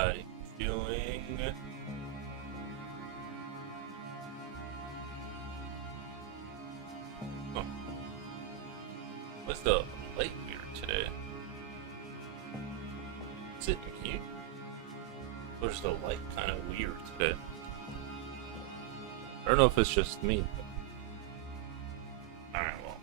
I doing? Huh. What's the light here today? Is it me? Or is the light kind of weird today? I don't know if it's just me. Alright, well.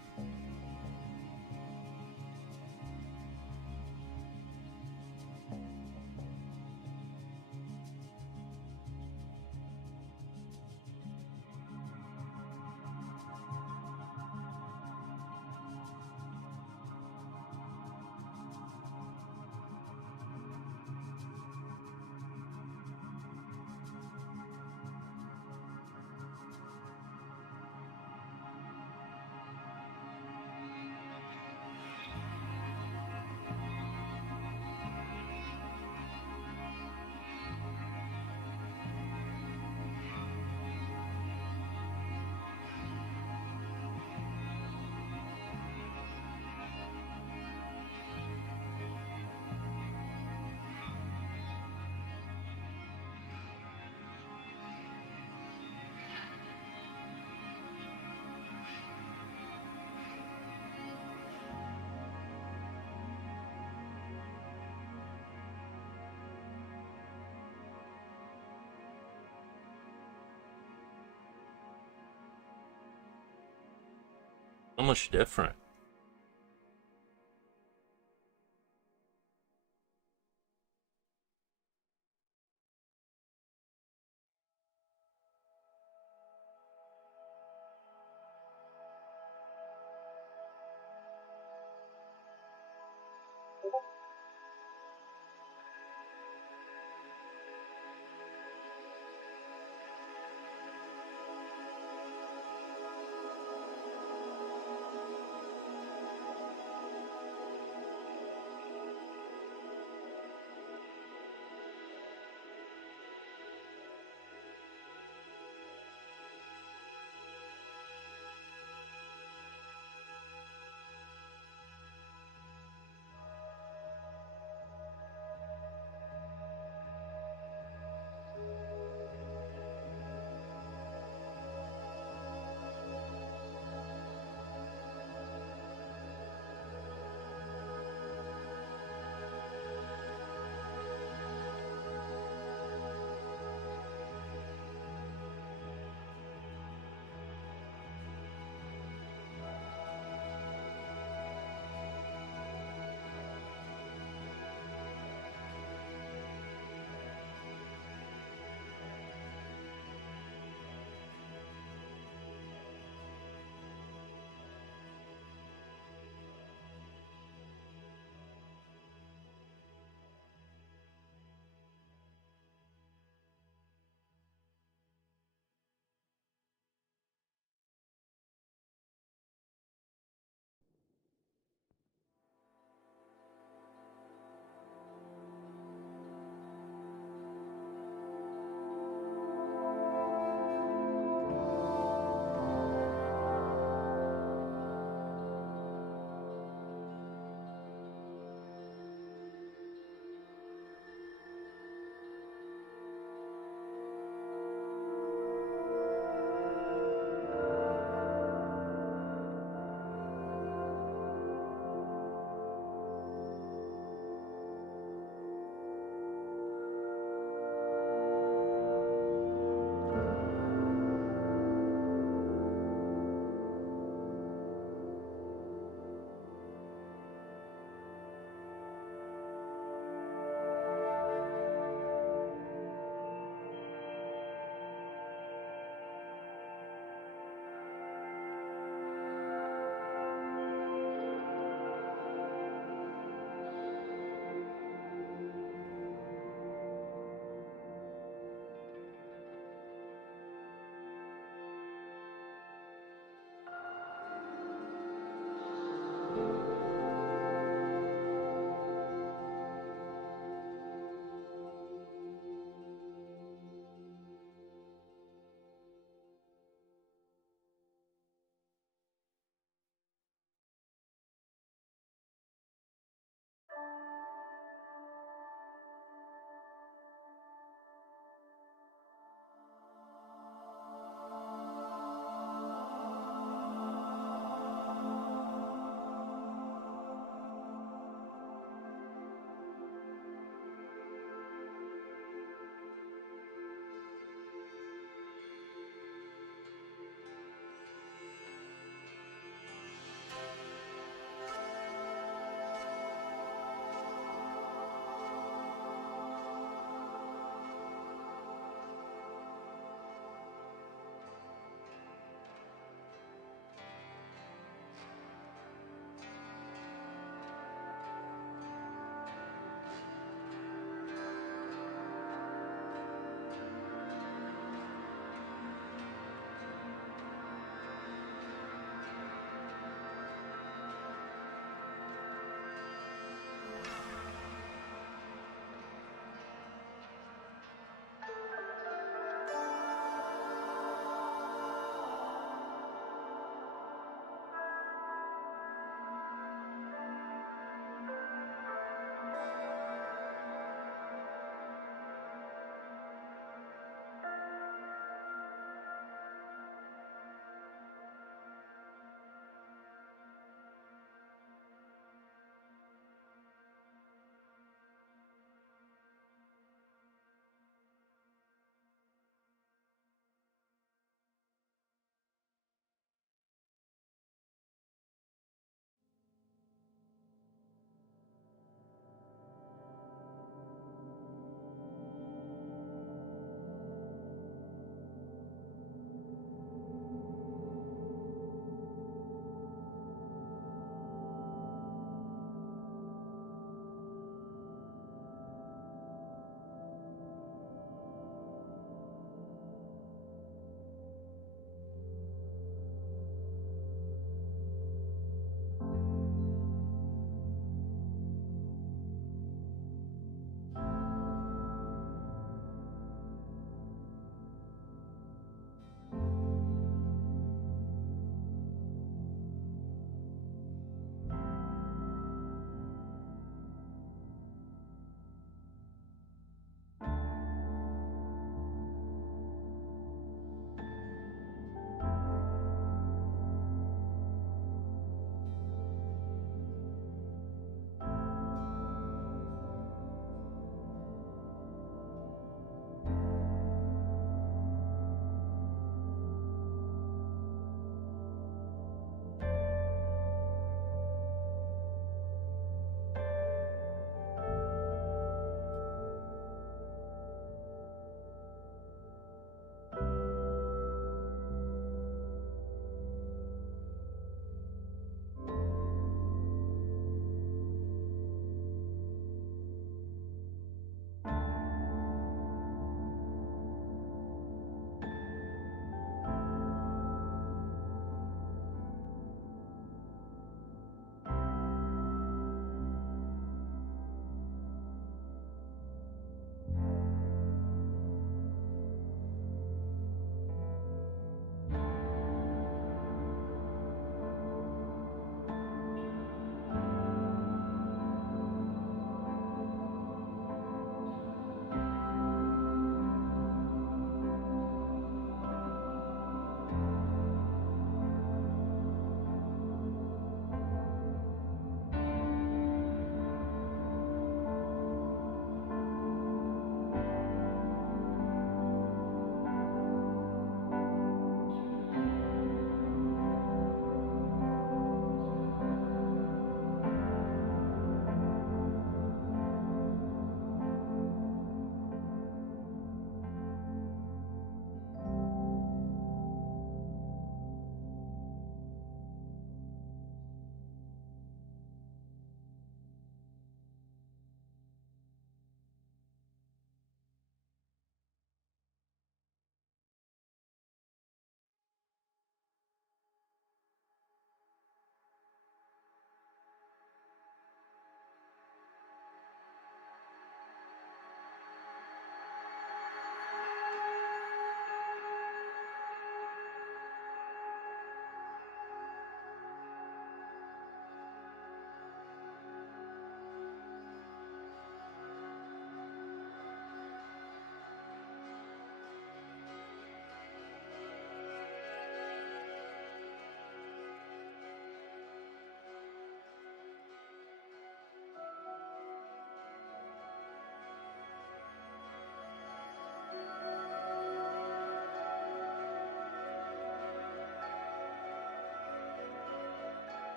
So much different.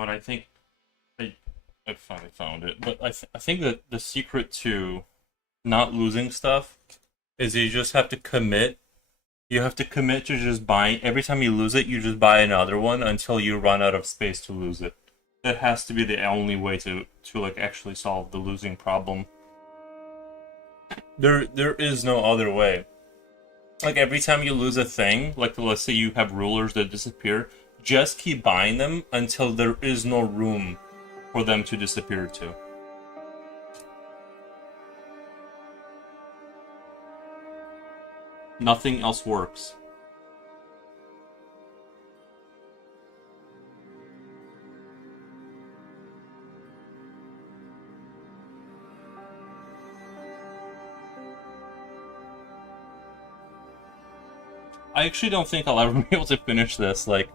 what I think I finally found it, but I think that the secret to not losing stuff is you just have to commit. You have to commit to just buying. Every time you lose it, you just buy another one until you run out of space to lose it. That has to be the only way to like actually solve the losing problem. There is no other way. Like every time you lose a thing, like let's say you have rulers that disappear, just keep buying them until there is no room for them to disappear to. Nothing else works. I actually don't think I'll ever be able to finish this. Like,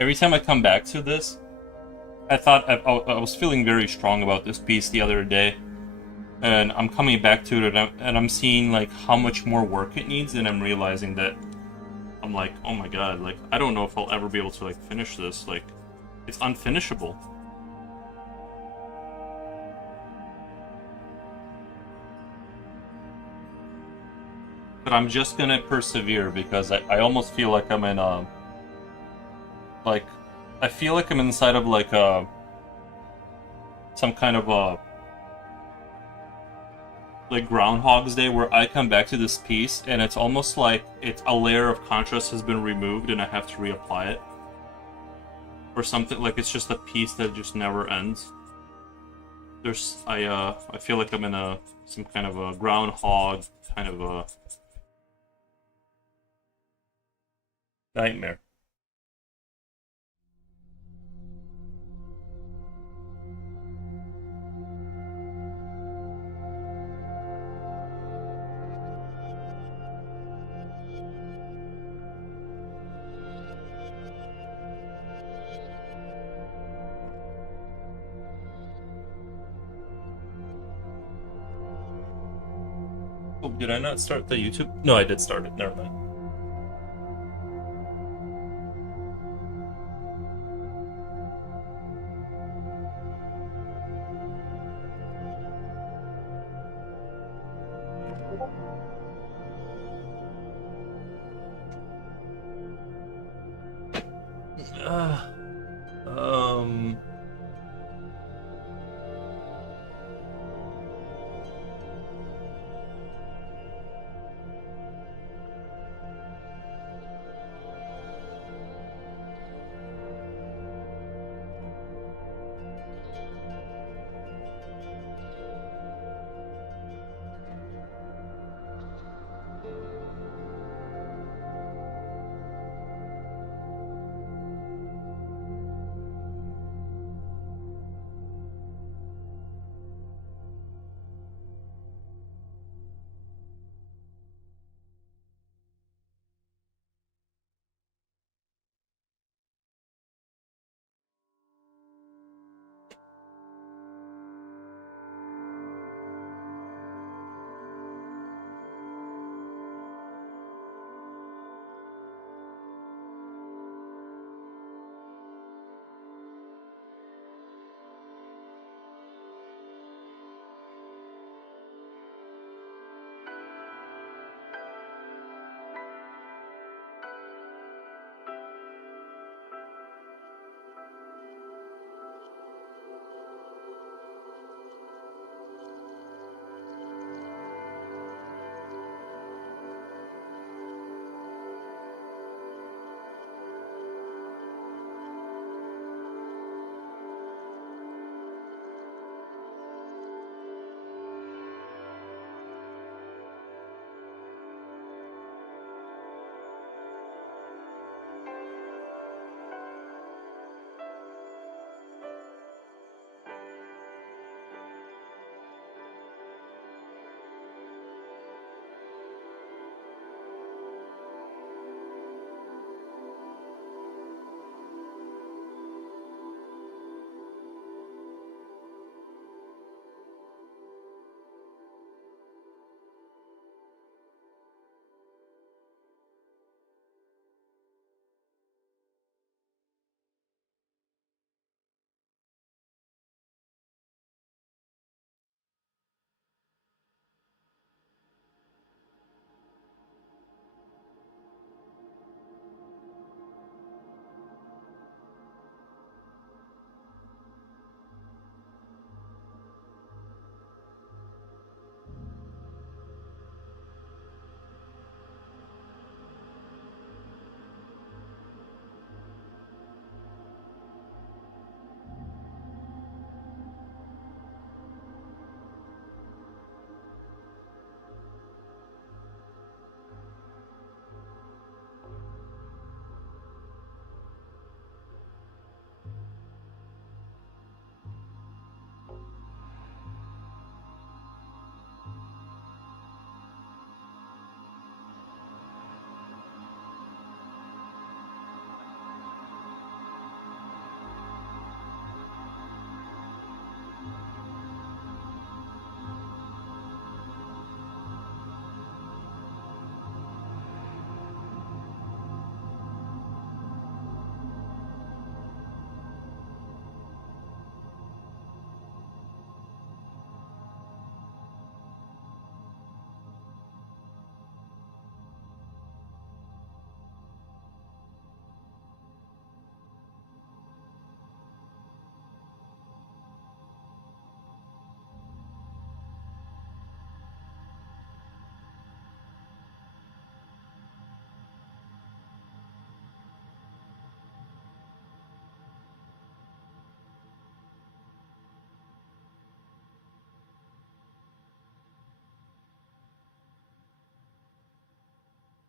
every time I come back to this, I was feeling very strong about this piece the other day, and I'm coming back to it, and I'm seeing like how much more work it needs, and I'm realizing that I'm like, oh my god, like I don't know if I'll ever be able to like finish this. Like, it's unfinishable. But I'm just gonna persevere because I almost feel like I'm in like I feel like I'm inside of like some kind of a like Groundhog's Day where I come back to this piece and it's almost like it's a layer of contrast has been removed and I have to reapply it. Or something like it's just a piece that just never ends. I feel like I'm in some kind of a groundhog kind of a nightmare. Oh, did I not start the YouTube? No, I did start it. Never mind. Um.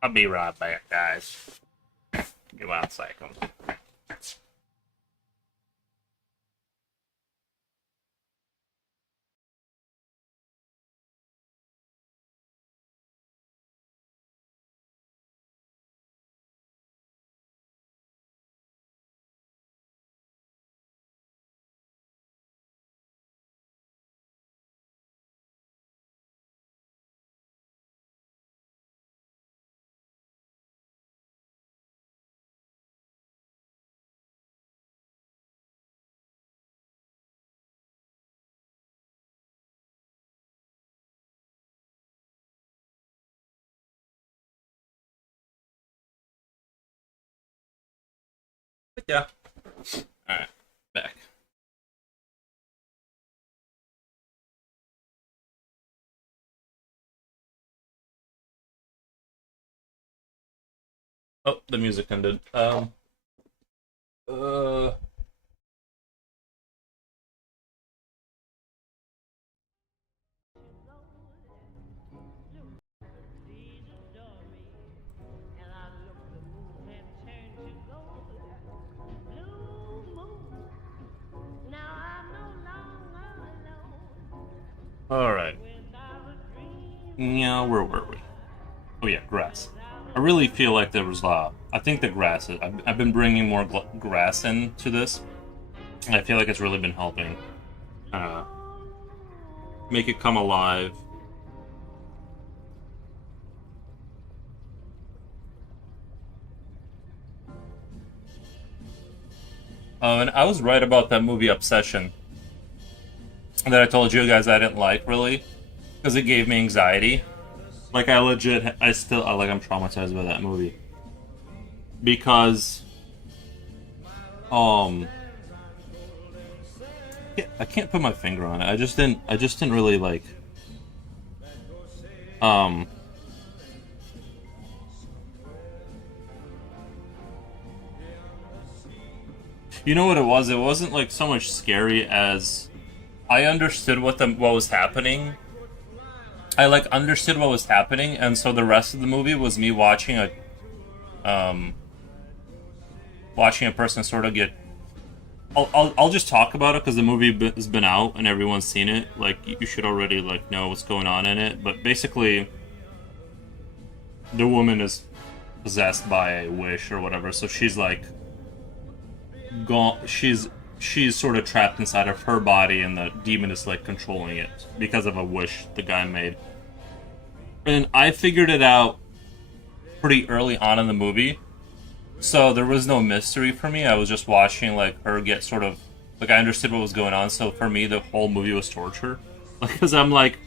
I'll be right back, guys. Give 1 second. But yeah. Alright, back. Oh, the music ended. Uh, Alright. Yeah, where were we? Oh yeah, grass. I really feel like there was I think the grass. I've been bringing more grass into this. And I feel like it's really been helping uh, make it come alive. And I was right about that movie Obsession that I told you guys I didn't like really because it gave me anxiety. Like I legit, I'm traumatized by that movie because um I can't put my finger on it. I just didn't really like um you know what it was? It wasn't like so much scary as I understood what was happening. I like understood what was happening, and so the rest of the movie was me um watching a person sort of get. I'll just talk about it because the movie has been out and everyone's seen it. Like you should already like know what's going on in it. But basically, the woman is possessed by a wish or whatever, so she's like gone. She's sort of trapped inside of her body, and the demon is like controlling it because of a wish the guy made. And I figured it out pretty early on in the movie. So there was no mystery for me. I was just watching like her get sort of like I understood what was going on. So for me, the whole movie was torture, because I'm like,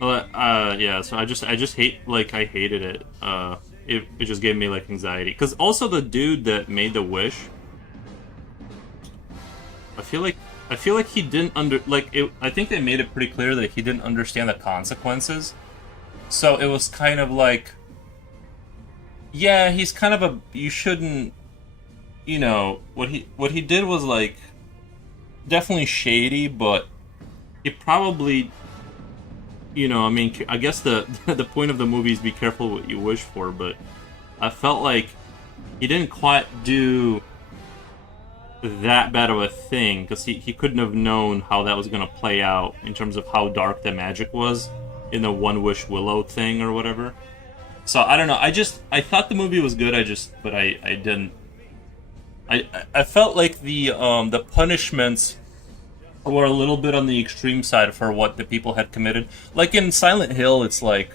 yeah. So I just I hated it. It just gave me like anxiety. Because also the dude that made the wish, I feel like he didn't I think they made it pretty clear that he didn't understand the consequences. So it was kind of like, yeah, he's kind of a you shouldn't, what he did was like definitely shady, but he probably, I mean, I guess the the point of the movie is be careful what you wish for, but I felt like he didn't quite do that bad of a thing because he couldn't have known how that was going to play out in terms of how dark the magic was in the One Wish Willow thing or whatever. So I don't know. I thought the movie was good. But I didn't. I felt like the punishments were a little bit on the extreme side for what the people had committed. Like in Silent Hill, it's like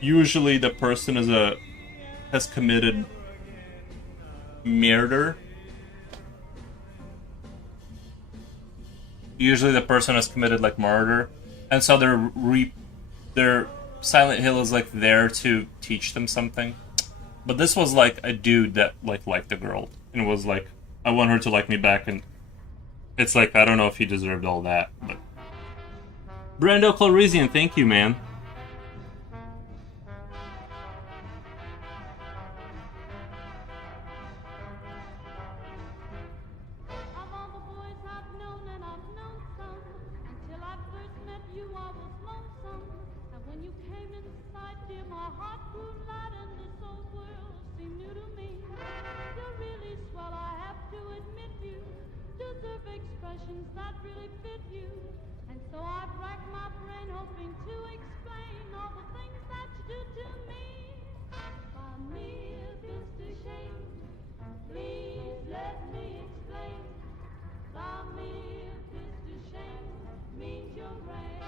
usually the person has committed murder. Usually the person has committed like murder, and so their Silent Hill is like there to teach them something. But this was like a dude that liked the girl and was like, I want her to like me back, and it's like I don't know if he deserved all that. But Brando Calrissian, thank you, man. deserve expressions that really fit you. And so I've racked my brain hoping to explain all the things that you do to me. For me, if it's a shame, please let me explain. For me, if it's a shame, means you're great.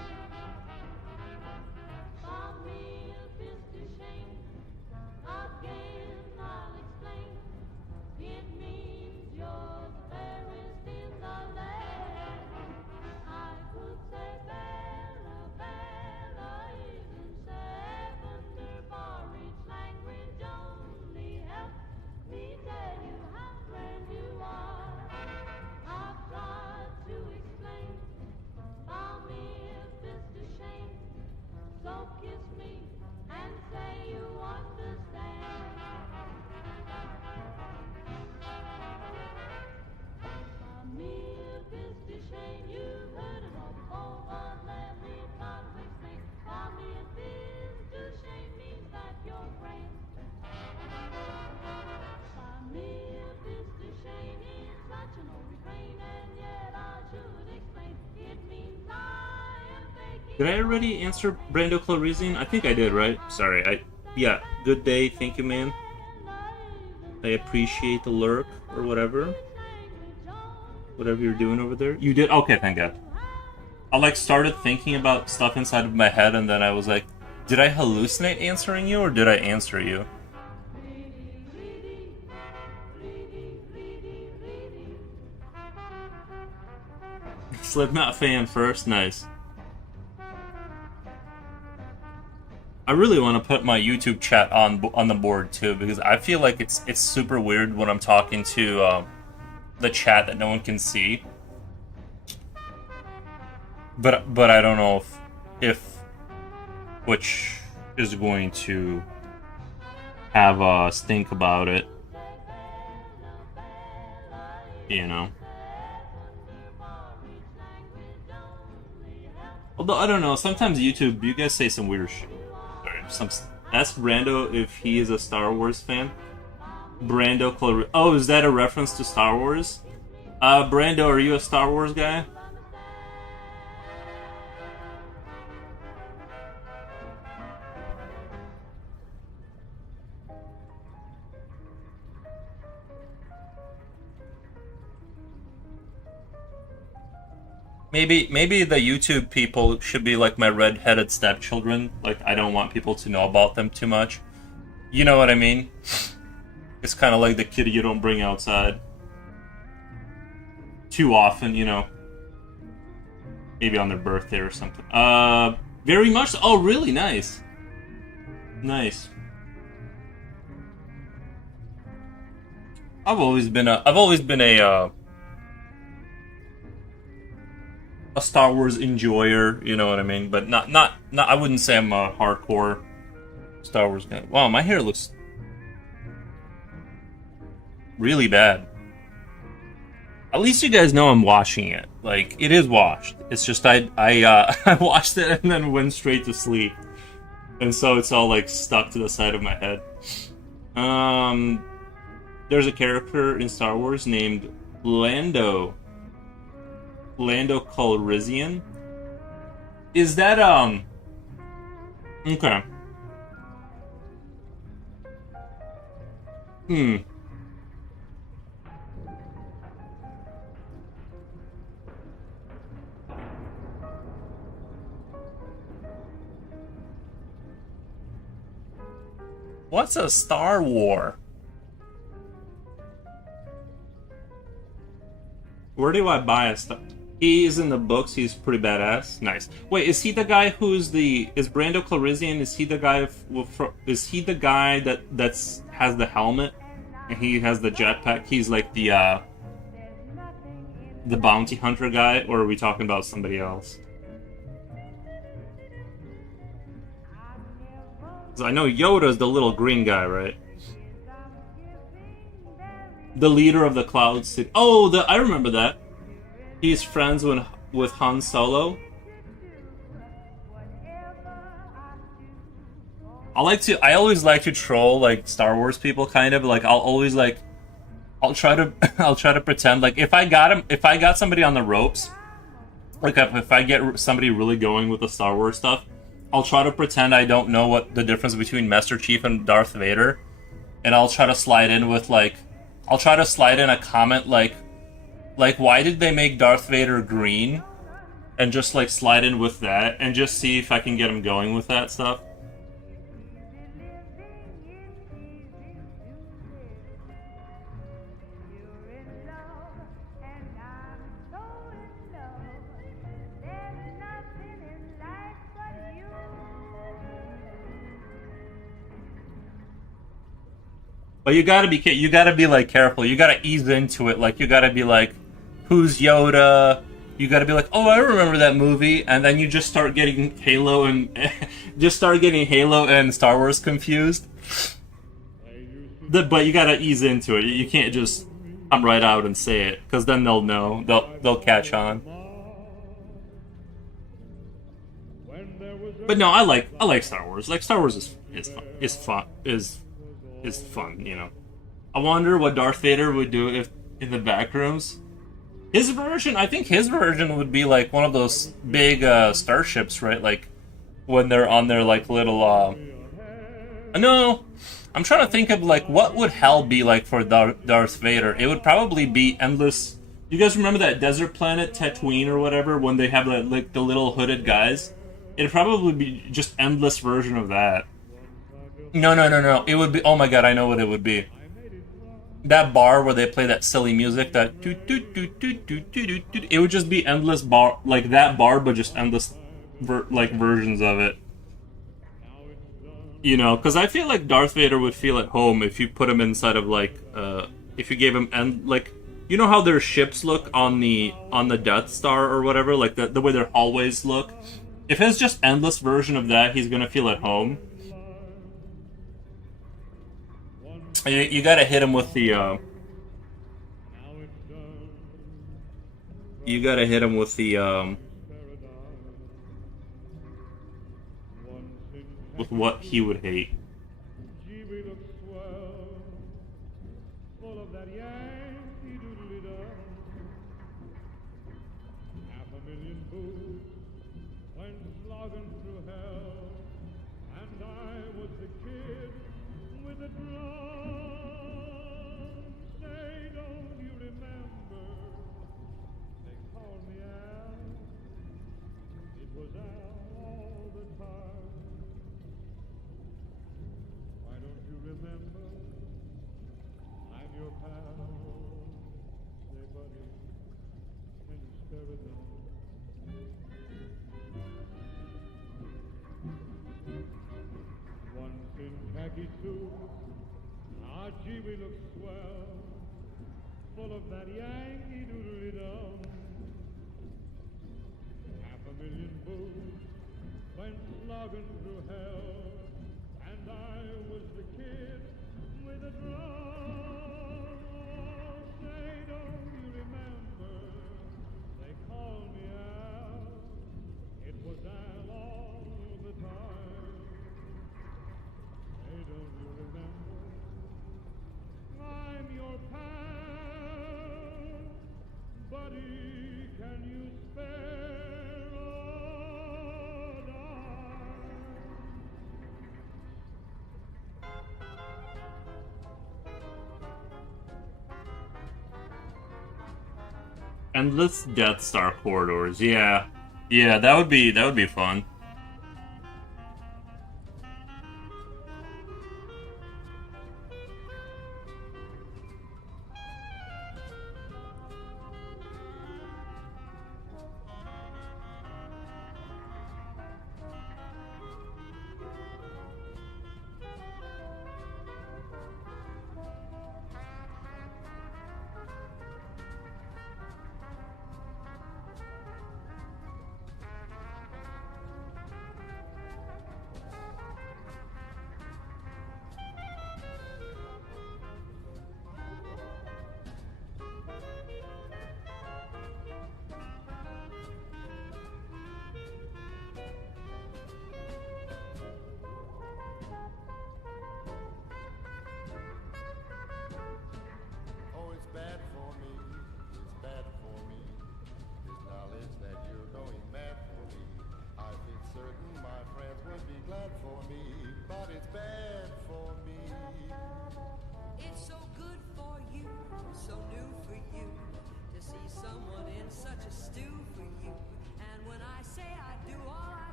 For me, if it's a shame, again I'll explain. It means you're the fairest in the land. I could say Bella, Bella isn't Lavender for each language only. Help me tell you how grand you are. I've tried to explain. For me, if it's a shame, so kiss me and say you understand. For me, if it's a shame, you've heard it all before, but let me try to explain. For me, if it's a shame, means that you're grand. For me, if it's a shame, it's such an old refrain, and yet I should explain. It means I am faking. Did I already answer Brando Calrissian? I think I did, right? Sorry, yeah, good day, thank you, man. I appreciate the lurk, or whatever. Whatever you're doing over there. You did? Okay, thank God. I, like, started thinking about stuff inside of my head, and then I was like, did I hallucinate answering you, or did I answer you? Slipknot fan first, nice. I really want to put my YouTube chat on the board too, because I feel like it's super weird when I'm talking to the chat that no one can see. But I don't know if Twitch is going to have us think about it. You know. Although I don't know, sometimes YouTube, you guys say some weird shit. Ask Brando if he is a Star Wars fan. Brando Oh, is that a reference to Star Wars? Brando, are you a Star Wars guy? Maybe the YouTube people should be like my red-headed stepchildren. Like, I don't want people to know about them too much. You know what I mean? It's kind of like the kid you don't bring outside too often, you know. Maybe on their birthday or something. Very much. Oh, really? Nice. Nice. I've always been a Star Wars enjoyer, you know what I mean? But not I wouldn't say I'm a hardcore Star Wars guy. Wow, my hair looks really bad. At least you guys know I'm washing it. Like, it is washed. It's just I I washed it and then went straight to sleep. And so it's all like stuck to the side of my head. There's a character in Star Wars named Lando Calrissian. Is that okay. What's a Star War? Where do I buy a Star? He is in the books. He's pretty badass. Nice. Wait, is he the guy who's the? Is Brando Calrissian? Is he the guy? Is he the guy that's has the helmet and he has the jetpack? He's like the bounty hunter guy, or are we talking about somebody else? So I know Yoda's the little green guy, right? The leader of the Cloud City. Oh, I remember that. He's friends with Han Solo. I always like to troll like Star Wars people, kind of like I'll I'll try to I'll try to pretend like if I got somebody on the ropes, like if I get somebody really going with the Star Wars stuff, I'll try to pretend I don't know what the difference between Master Chief and Darth Vader, and I'll try to slide in with I'll try to slide in a comment like why did they make Darth Vader green, and just like slide in with that and just see if I can get him going with that stuff. But you gotta be like careful. You gotta ease into it. Like you gotta be like, who's Yoda? You gotta be like, oh, I remember that movie, and then you just start getting Halo and Halo and Star Wars confused. But you gotta ease into it. You can't just come right out and say it, because then they'll know. They'll catch on. But no, I like Star Wars. Like Star Wars is fun, you know. I wonder what Darth Vader would do if in the back rooms. I think his version would be like one of those big starships, right? Like when they're on their like little. No, I'm trying to think of like what would hell be like for Darth Vader. It would probably be endless. You guys remember that desert planet Tatooine or whatever when they have like the little hooded guys? It'd probably be just endless version of that. No. It would be. Oh my god, I know what it would be. That bar where they play that silly music, that it would just be endless bar, like that bar, but just endless versions of it. You know, because I feel like Darth Vader would feel at home if you put him inside of if you gave him you know how their ships look on the Death Star or whatever, like the way their hallways look. If it's just endless version of that, he's gonna feel at home. You gotta hit him with the. You gotta hit him with the. With what he would hate. khaki suit. Ah, gee, we look swell, full of that Yankee Doodle-Dum. 500,000 boots went slogging through hell, and I was the kid with a drum. Say, don't you remember? They called me Al. It was Al all the time. Hey, don't you remember? I'm your pal, buddy. Can you spare a dime? Endless Death Star corridors. Yeah, that would be fun.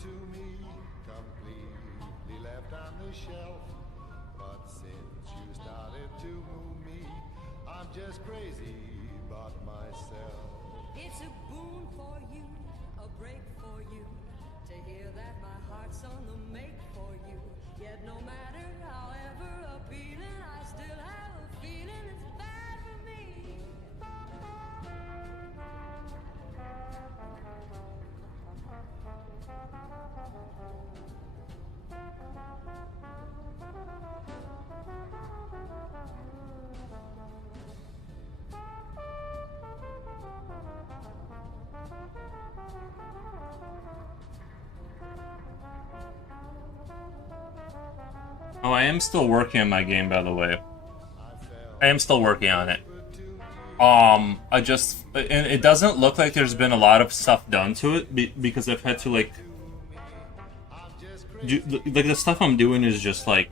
to me, completely left on the shelf. But since you started to move me, I'm just crazy about myself. It's a boon for you, a break for you, to hear that my heart's on the make for you. Yet no matter however appealing, I still have a feeling it's bad for me. Oh, I am still working on my game, by the way. I am still working on it. I just, and it doesn't look like there's been a lot of stuff done to it because I've had to like the stuff I'm doing is just like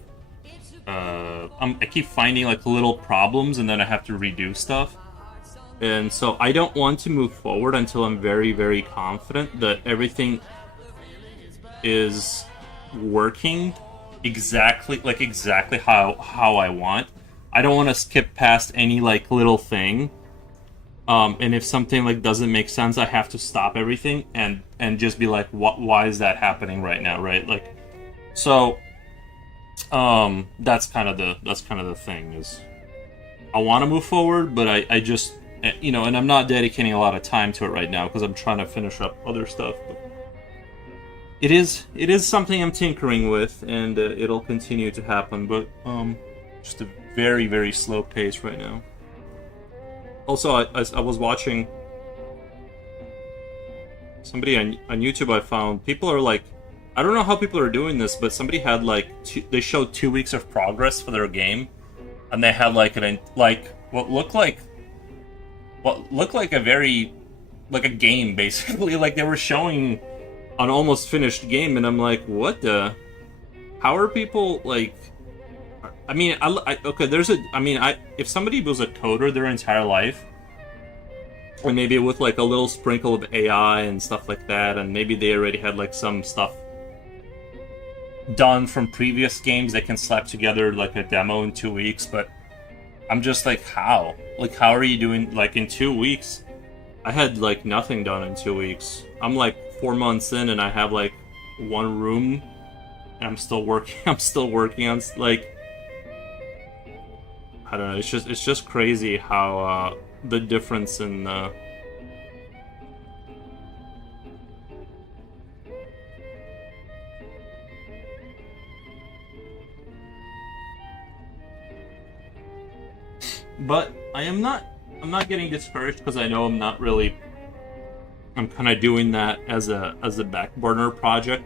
I keep finding like little problems and then I have to redo stuff. And so I don't want to move forward until I'm very, very confident that everything is working exactly how I want. I don't want to skip past any like little thing. And if something like doesn't make sense, I have to stop everything and just be like, why is that happening right now, right? Like, so that's kind of the thing is I want to move forward, but I just, you know, and I'm not dedicating a lot of time to it right now because I'm trying to finish up other stuff. But it is something I'm tinkering with, and it'll continue to happen, but just a very, very slow pace right now. Also, I was watching somebody on YouTube. I found people are like, I don't know how people are doing this, but somebody had like they showed 2 weeks of progress for their game, and they had like what looked like a very like a game basically. Like they were showing an almost finished game, and I'm like, what the? How are people like? I mean, okay. If somebody was a coder their entire life, or maybe with like a little sprinkle of AI and stuff like that, and maybe they already had like some stuff done from previous games, they can slap together like a demo in 2 weeks. But I'm just like, how? Like, how are you doing? Like in 2 weeks, I had like nothing done in 2 weeks. I'm like 4 months in, and I have like one room, and I'm still working. I'm still working on like. I don't know. It's just crazy how the difference in But I'm not getting discouraged because I know I'm kind of doing that as a back burner project.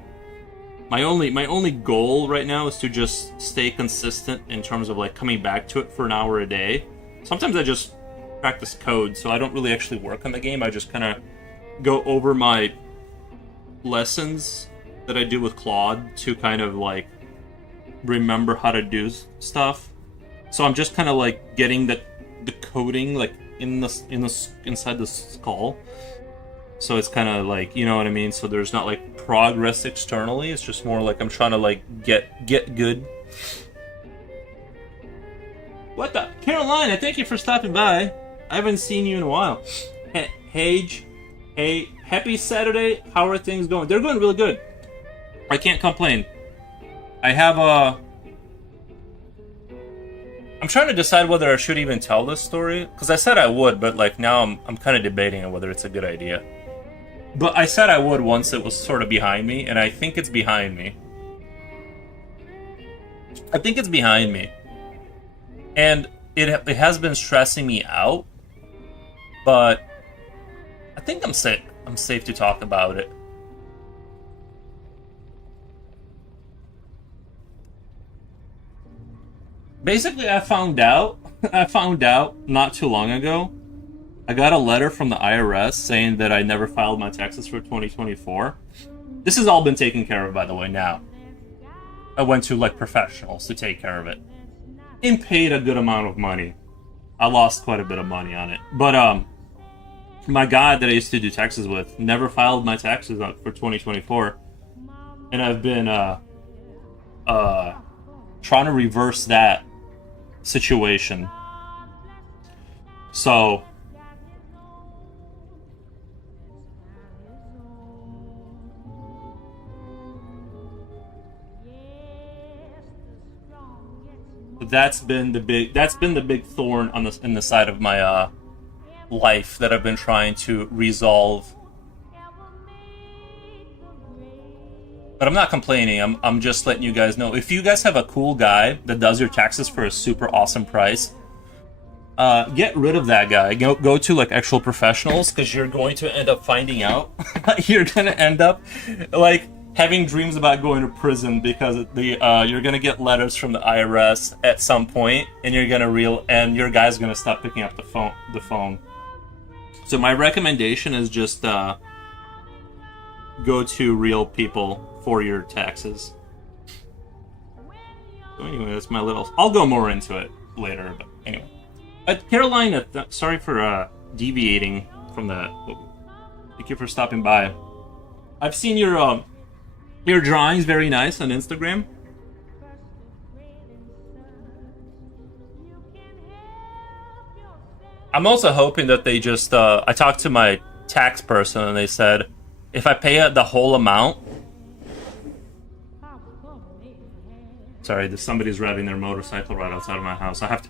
My only goal right now is to just stay consistent in terms of like coming back to it for an hour a day. Sometimes I just practice code, so I don't really actually work on the game. I just kind of go over my lessons that I do with Claude to kind of like remember how to do stuff. So I'm just kind of like getting the coding like inside the skull. So it's kind of like, you know what I mean? So there's not like progress externally. It's just more like I'm trying to like get good. What the? Carolina, thank you for stopping by. I haven't seen you in a while. Hage, hey, happy Saturday. How are things going? They're going really good. I can't complain. I have I'm trying to decide whether I should even tell this story, because I said I would, but like now I'm kind of debating on whether it's a good idea. But I said I would once it was sort of behind me, and I think it's behind me. I think it's behind me. And it has been stressing me out, but I think I'm safe to talk about it. Basically, I found out not too long ago. I got a letter from the IRS saying that I never filed my taxes for 2024. This has all been taken care of, by the way, now. I went to, like, professionals to take care of it. And paid a good amount of money. I lost quite a bit of money on it. But, my guy that I used to do taxes with never filed my taxes for 2024. and I've been trying to reverse that situation. So that's been the big thorn on the in the side of my life that I've been trying to resolve. But I'm not complaining. I'm just letting you guys know. If you guys have a cool guy that does your taxes for a super awesome price, get rid of that guy. Go to like actual professionals, because you're going to end up finding out. You're gonna end up like having dreams about going to prison, because you're gonna get letters from the IRS at some point, and and your guy's gonna stop picking up the phone. So my recommendation is just go to real people for your taxes. So anyway, that's my little... I'll go more into it later, but anyway. Carolina, sorry for deviating from that. Thank you for stopping by. I've seen your drawings, very nice, on Instagram. I'm also hoping that they just... I talked to my tax person, and they said, if I pay the whole amount... Sorry, somebody's riding their motorcycle right outside of my house. I have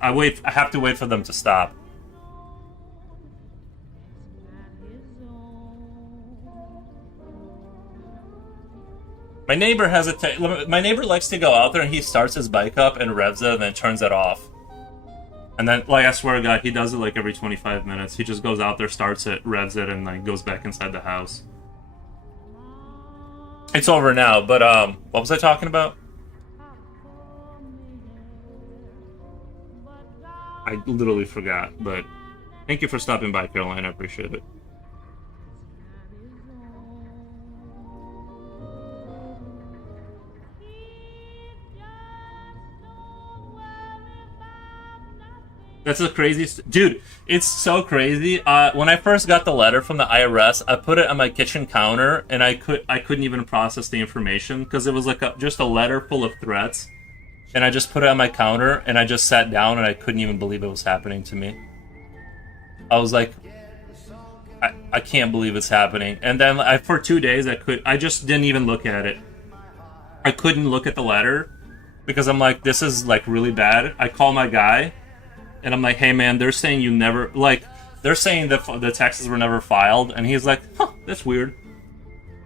to wait for them to stop. My neighbor my neighbor likes to go out there, and he starts his bike up and revs it and then turns it off. And then, like, I swear to God, he does it like every 25 minutes. He just goes out there, starts it, revs it, and like goes back inside the house. It's over now, but what was I talking about? I literally forgot, but thank you for stopping by, Caroline. I appreciate it. That's the craziest... Dude, it's so crazy. When I first got the letter from the IRS, I put it on my kitchen counter, and I couldn't even process the information, because it was like just a letter full of threats. And I just put it on my counter, and I just sat down, and I couldn't even believe it was happening to me. I was like, I can't believe it's happening. And then for 2 days, I just didn't even look at it. I couldn't look at the letter, because I'm like, this is like really bad. I call my guy, and I'm like, hey man, they're saying they're saying that the taxes were never filed. And he's like, huh, that's weird.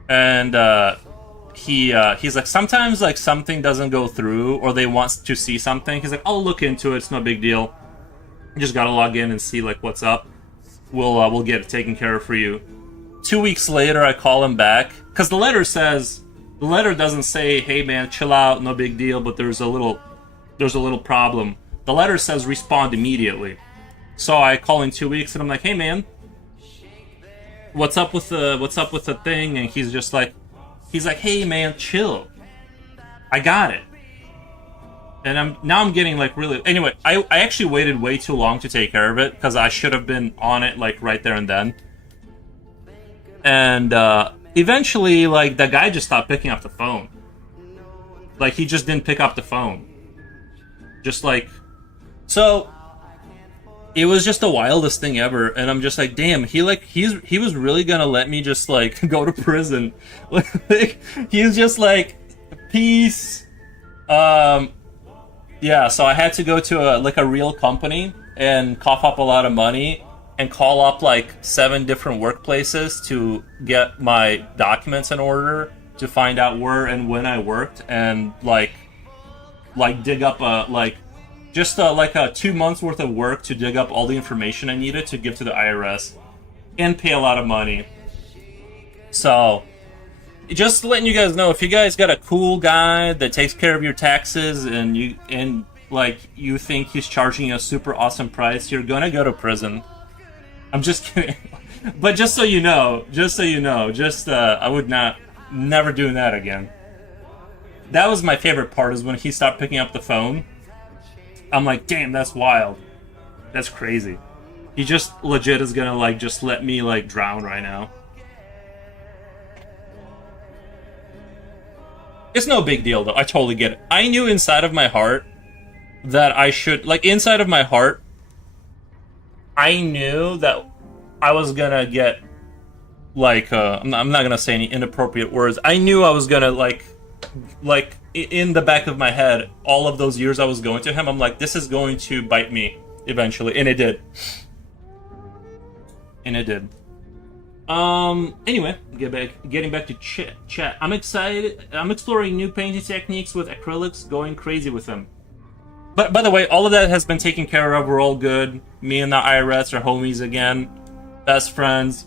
And he's like, sometimes like something doesn't go through, or they want to see something. He's like, I'll look into it. It's no big deal. You just gotta log in and see like what's up. We'll get it taken care of for you. 2 weeks later, I call him back, because the letter doesn't say, hey man, chill out, no big deal, but there's a little problem. The letter says respond immediately. So I call in 2 weeks, and I'm like, hey man, what's up with the thing? And he's like, hey man, chill. I got it. And I'm getting like really... Anyway, I actually waited way too long to take care of it, because I should have been on it like right there and then. And eventually, like, the guy just stopped picking up the phone. Like, he just didn't pick up the phone. Just like... So, it was just the wildest thing ever, and I'm just like, damn, he was really gonna let me just like go to prison. Like, he's just like, peace. Yeah, so I had to go to a real company and cough up a lot of money and call up like 7 different workplaces to get my documents in order, to find out where and when I worked, and like dig up a 2 months worth of work to dig up all the information I needed to give to the IRS and pay a lot of money. So, just letting you guys know, if you guys got a cool guy that takes care of your taxes, and you think he's charging you a super awesome price, you're gonna go to prison. I'm just kidding. But just so you know, I would never doing that again. That was my favorite part, is when he stopped picking up the phone. I'm like, damn, that's wild. That's crazy. He just legit is gonna like just let me like drown right now. It's no big deal though. I totally get it. I knew inside of my heart that I should, like, inside of my heart, I knew that I was gonna get, like, I'm not gonna say any inappropriate words. I knew I was gonna, like, in the back of my head, all of those years I was going to him, I'm like, this is going to bite me eventually, and it did. And it did. Anyway, getting back to chat. I'm excited. I'm exploring new painting techniques with acrylics, going crazy with them. But by the way, all of that has been taken care of. We're all good. Me and the IRS are homies again. Best friends.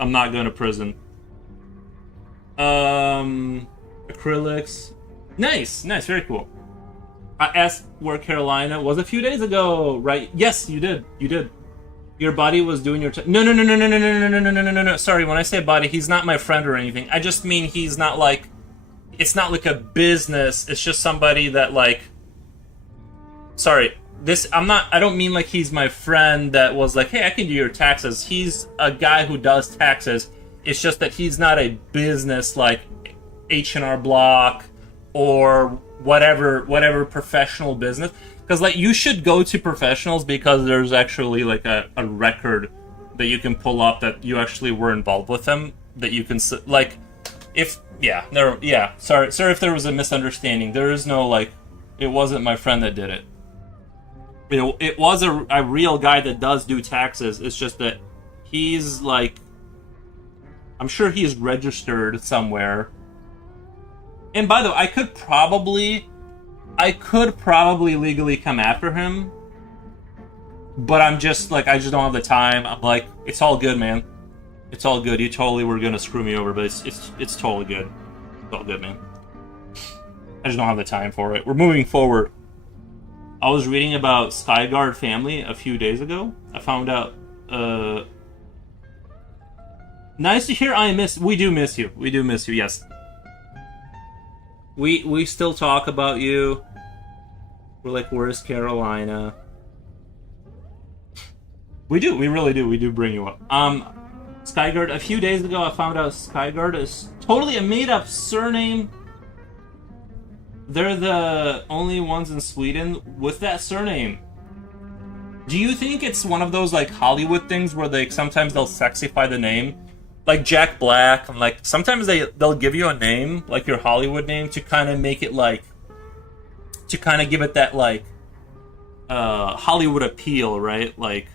I'm not going to prison. Acrylics. Nice, very cool. I asked where Carolina was a few days ago, right? Yes, you did. Your body was doing your... No. Sorry, when I say body, he's not my friend or anything. I just mean he's not like... It's not like a business. It's just somebody that, like... Sorry, I don't mean like he's my friend that was like, hey, I can do your taxes. He's a guy who does taxes. It's just that he's not a business like H&R Block or whatever professional business. Because, like, you should go to professionals because there's actually, like, a record that you can pull up that you actually were involved with them. That you can, like, if... Yeah, sorry if there was a misunderstanding. There is no, like... It wasn't my friend that did it. You know, it was a real guy that does do taxes. It's just that he's, like... I'm sure he's registered somewhere. And, by the way, I could probably legally come after him, but I'm just like, I just don't have the time. I'm like, it's all good, man. It's all good. You totally were gonna screw me over, but it's totally good. It's all good, man. I just don't have the time for it. We're moving forward. I was reading about Skyguard family a few days ago. I found out. Nice to hear. We do miss you. We do miss you. Yes. We still talk about you. We're like, where's Carolina? We do, we really do. We do bring you up. Skyguard, a few days ago I found out Skyguard is totally a made-up surname. They're the only ones in Sweden with that surname. Do you think it's one of those, like, Hollywood things where sometimes they'll sexify the name? Like Jack Black, and, like, sometimes they'll give you a name, like your Hollywood name, to kind of make it, like, to kind of give it that, like, Hollywood appeal, right? Like,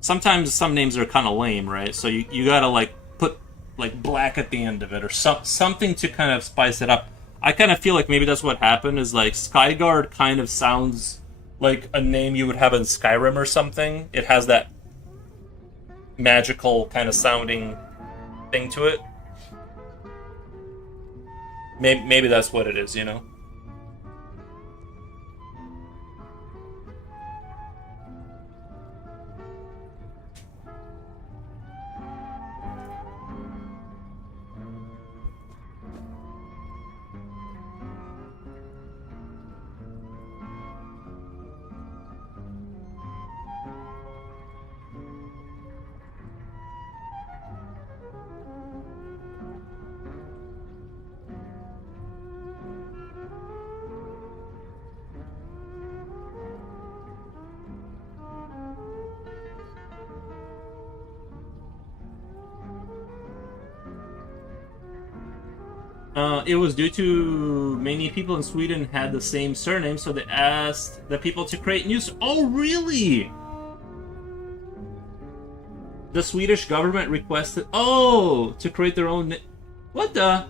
sometimes some names are kind of lame, right? So you gotta, like, put, like, Black at the end of it, or something to kind of spice it up. I kind of feel like maybe that's what happened, is, like, Skyguard kind of sounds like a name you would have in Skyrim or something. It has that magical kind of sounding thing to it. Maybe that's what it is, you know? It was due to many people in Sweden had the same surname, so they asked the people to create new... Oh, really? The Swedish government requested... Oh! To create their own... What the?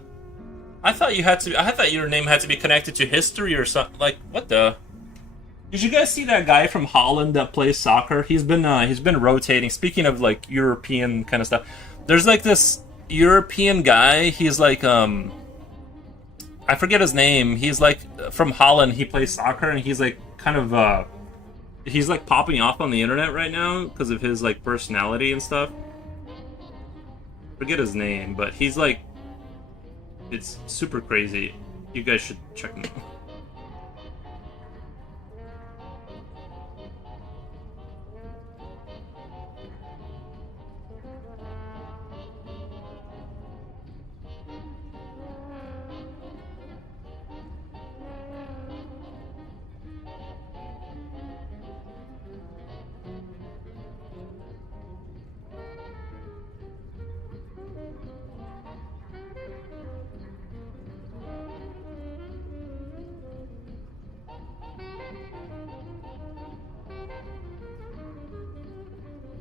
I thought your name had to be connected to history or something. Like, what the? Did you guys see that guy from Holland that plays soccer? He's been rotating. Speaking of, like, European kind of stuff, there's, like, this European guy. He's like, I forget his name. He's like from Holland. He plays soccer, and he's like kind of he's like popping off on the internet right now because of his like personality and stuff. Forget his name, but he's like, it's super crazy. You guys should check him out.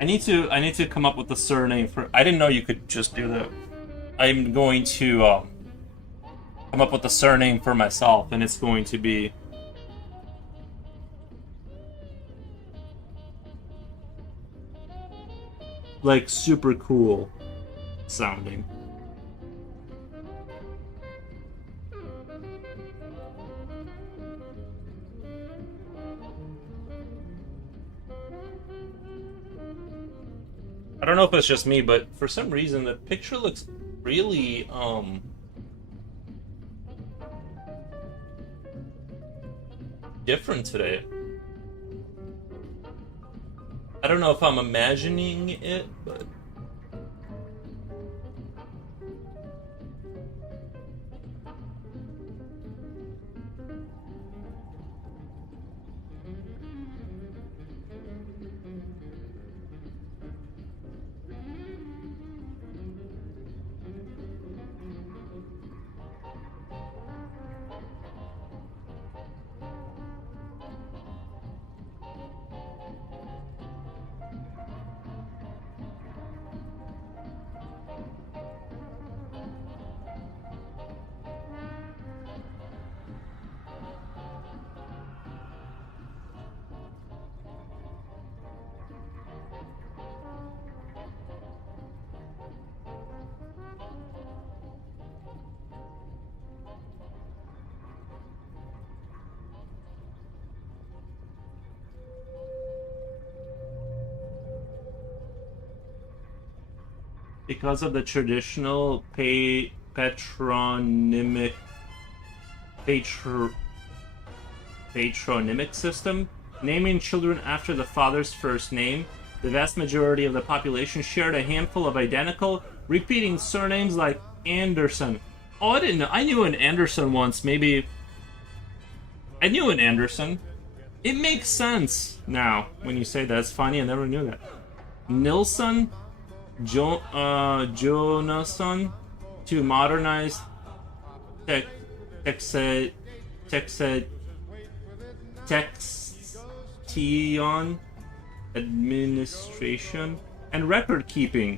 I need to come up with a surname for. I didn't know you could just do that. I'm going to come up with a surname for myself, and it's going to be like super cool sounding. I don't know if it's just me, but for some reason the picture looks really different today. I don't know if I'm imagining it, but because of the traditional patronymic system, naming children after the father's first name, the vast majority of the population shared a handful of identical, repeating surnames like Anderson. Oh, I didn't know. I knew an Anderson once. Maybe I knew an Anderson. It makes sense now when you say that. It's funny. I never knew that. Nilsson. Jonasson to modernize Textion administration and record keeping.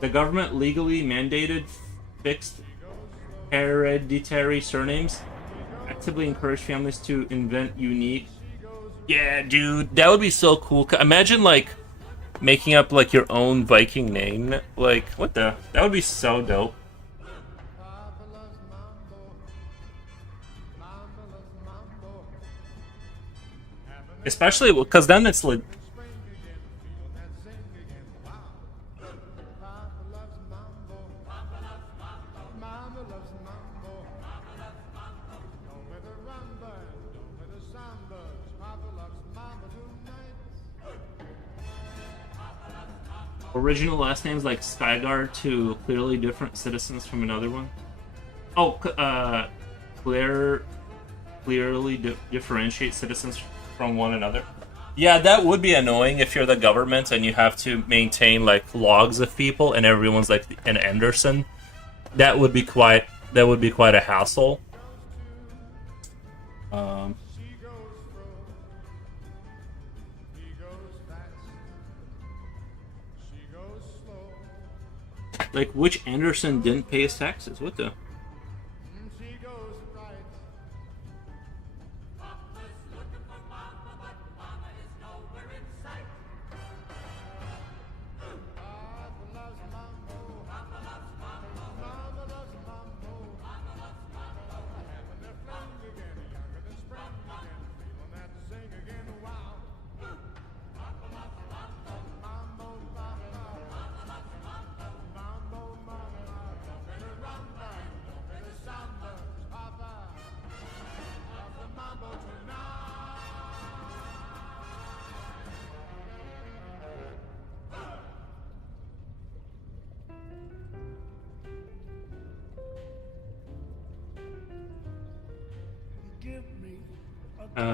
The government legally mandated fixed hereditary surnames, actively encourage families to invent unique. Yeah, dude, that would be so cool. Imagine like making up like your own Viking name. Like, what the? That would be so dope. Especially because then it's like. Original last names like Skygar to clearly different citizens from another one. Oh, clearly differentiate citizens from one another. Yeah, that would be annoying if you're the government and you have to maintain like logs of people and everyone's like an Anderson. That would be quite a hassle. Like, which Anderson didn't pay his taxes? What the?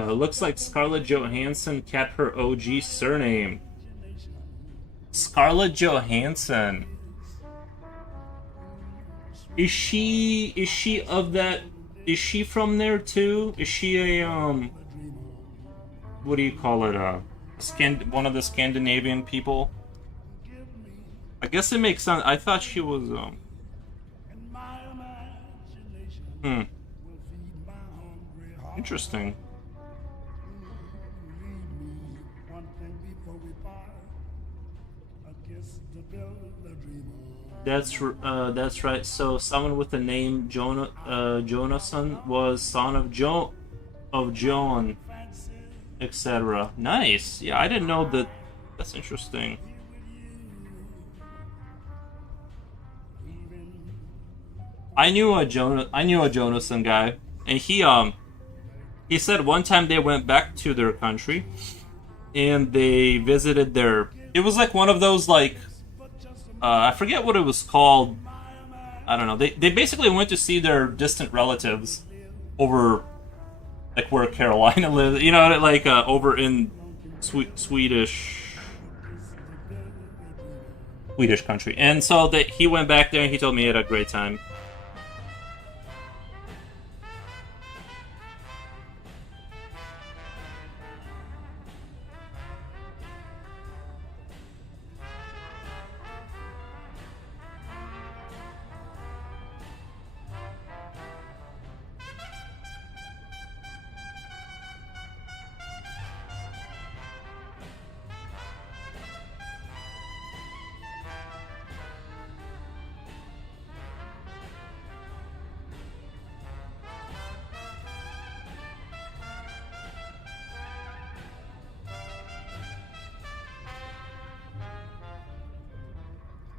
Looks like Scarlett Johansson kept her OG surname. Scarlett Johansson. Is she of that? Is she from there too? Is she a what do you call it? One of the Scandinavian people. I guess it makes sense. I thought she was And my imagination hmm, will feed my hungry heart. interesting. Leave me one thing before we part. A kiss to build a dream on. That's right. So someone with the name Jonathan was son of John, etc. Nice. Yeah, I didn't know that. That's interesting. I knew a Jonathan guy, and he said one time they went back to their country and they visited their. It was like one of those like I forget what it was called. I don't know. They basically went to see their distant relatives over like where Carolina lives. You know, like over in Swedish country. And so that he went back there and he told me he had a great time.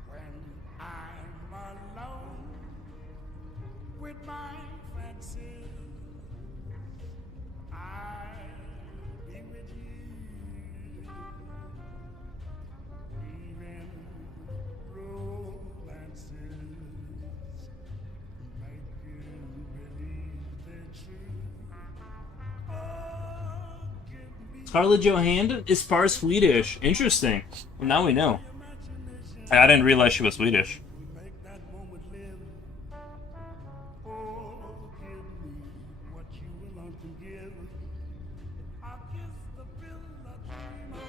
When I'm alone with my fancies, I'll be with you. Even romances make you believe they're true. Oh, give me Scarlett Johansson is part Swedish. Interesting. Well, now we know. I didn't realize she was Swedish. make that moment live. Oh, give me what you alone can give. I'll kiss the pill I dream of.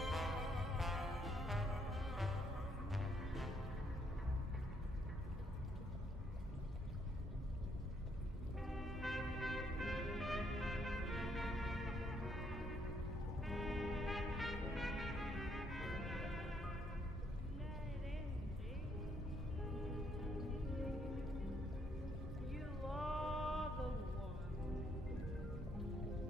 You are the one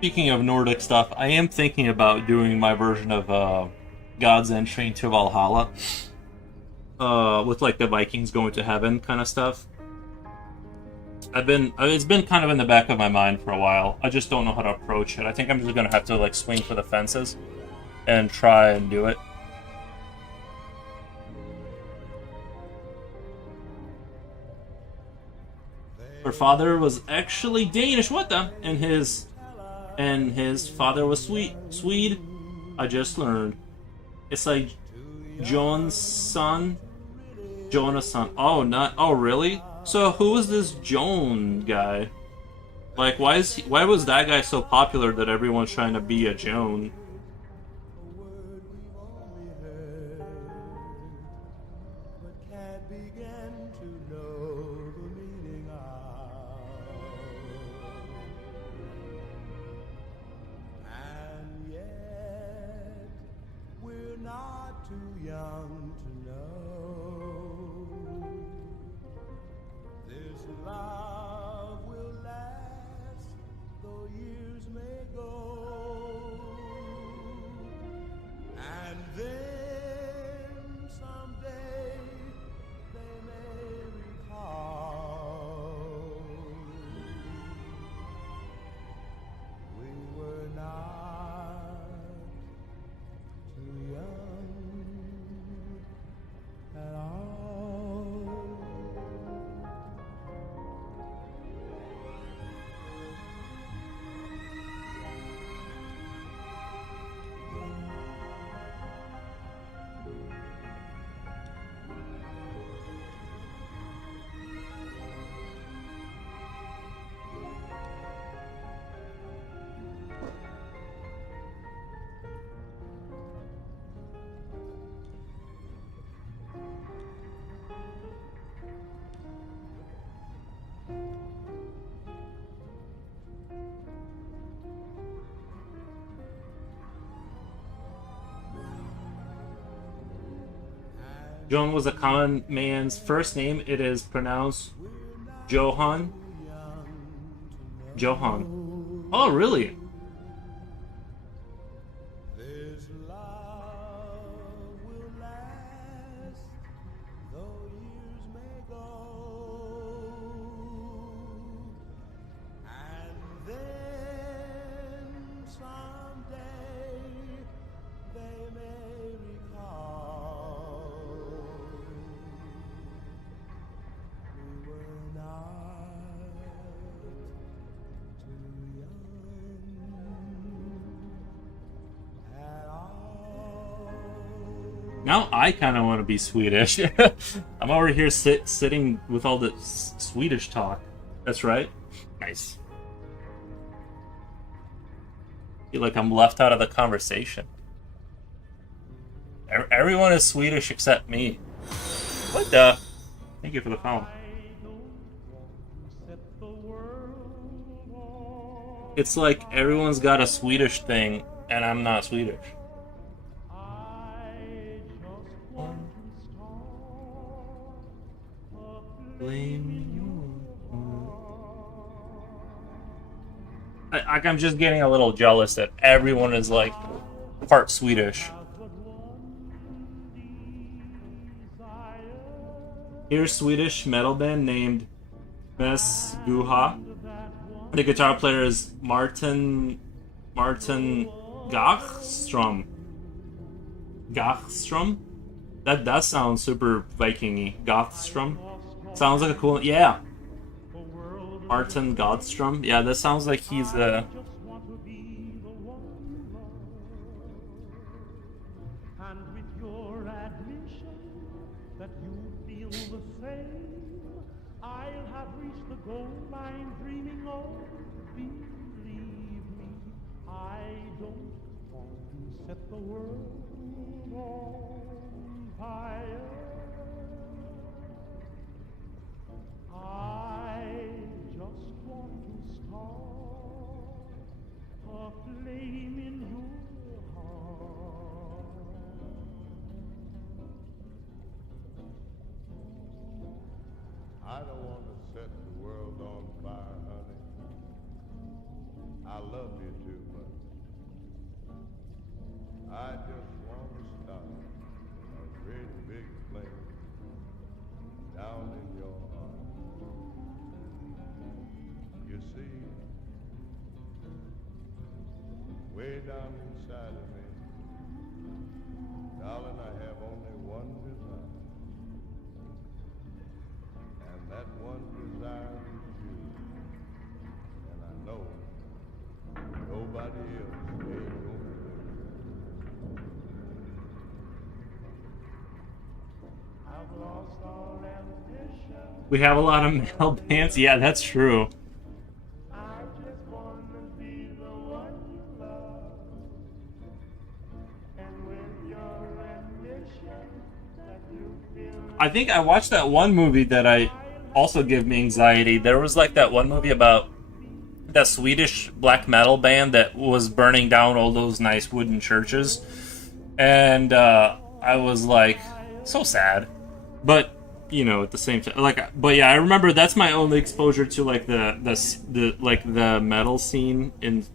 Speaking of Nordic stuff, I am thinking about doing my version of God's End Train to Valhalla. With like the Vikings going to heaven kind of stuff. It's been kind of in the back of my mind for a while. I just don't know how to approach it. I think I'm just gonna have to like swing for the fences and try and do it. Her father was actually Danish. What the? And his father was Swede. I just learned. It's like John's son. Jonah's son. Oh, not. Oh, really? So who is this Joan guy? Like, why was that guy so popular that everyone's trying to be a Joan? Young to know this love will last, though years may go, and then someday they may recall we were not too young at all. Joan was a common man's first name. It is pronounced Johan. Johan. Oh, really? This love will last, though years may go, and then someday they may recall we were not too young at all. Now I kind of want to be Swedish. I'm over here sitting with all the Swedish talk. That's right. Nice. Feel like I'm left out of the conversation. Everyone is Swedish except me. What the? Thank you for the phone. It's like everyone's got a Swedish thing, and I'm not Swedish. I'm just getting a little jealous that everyone is like part Swedish. Here's Swedish metal band named Mes Guha. The guitar player is Martin Gachstrom. Gachstrom? That does sound super Viking-y. Gachstrom? Sounds like a cool... Yeah. Martin Godstrom? Yeah, that sounds like he's And with your admission that you feel the same, I'll have reached the goal line dreaming of. Believe me, I don't want to set the world on fire. I just want to start a flame in your heart. I don't want to set the world on fire, honey. I love you too much. I just want to start a great big flame down in your heart. You see, way down inside of me, darling, I have only one desire. And that one desire is you. And I know nobody else ain't gonna do it. I've lost all ambition. We have a lot of male bands. Yeah, that's true. I just want to be the one you love. And with your ambition that you feel I think I watched that one movie that I also give me anxiety. There was like that one movie about that Swedish black metal band that was burning down all those nice wooden churches, and I was like so sad, but you know at the same time but yeah, I remember that's my only exposure to like the metal scene, and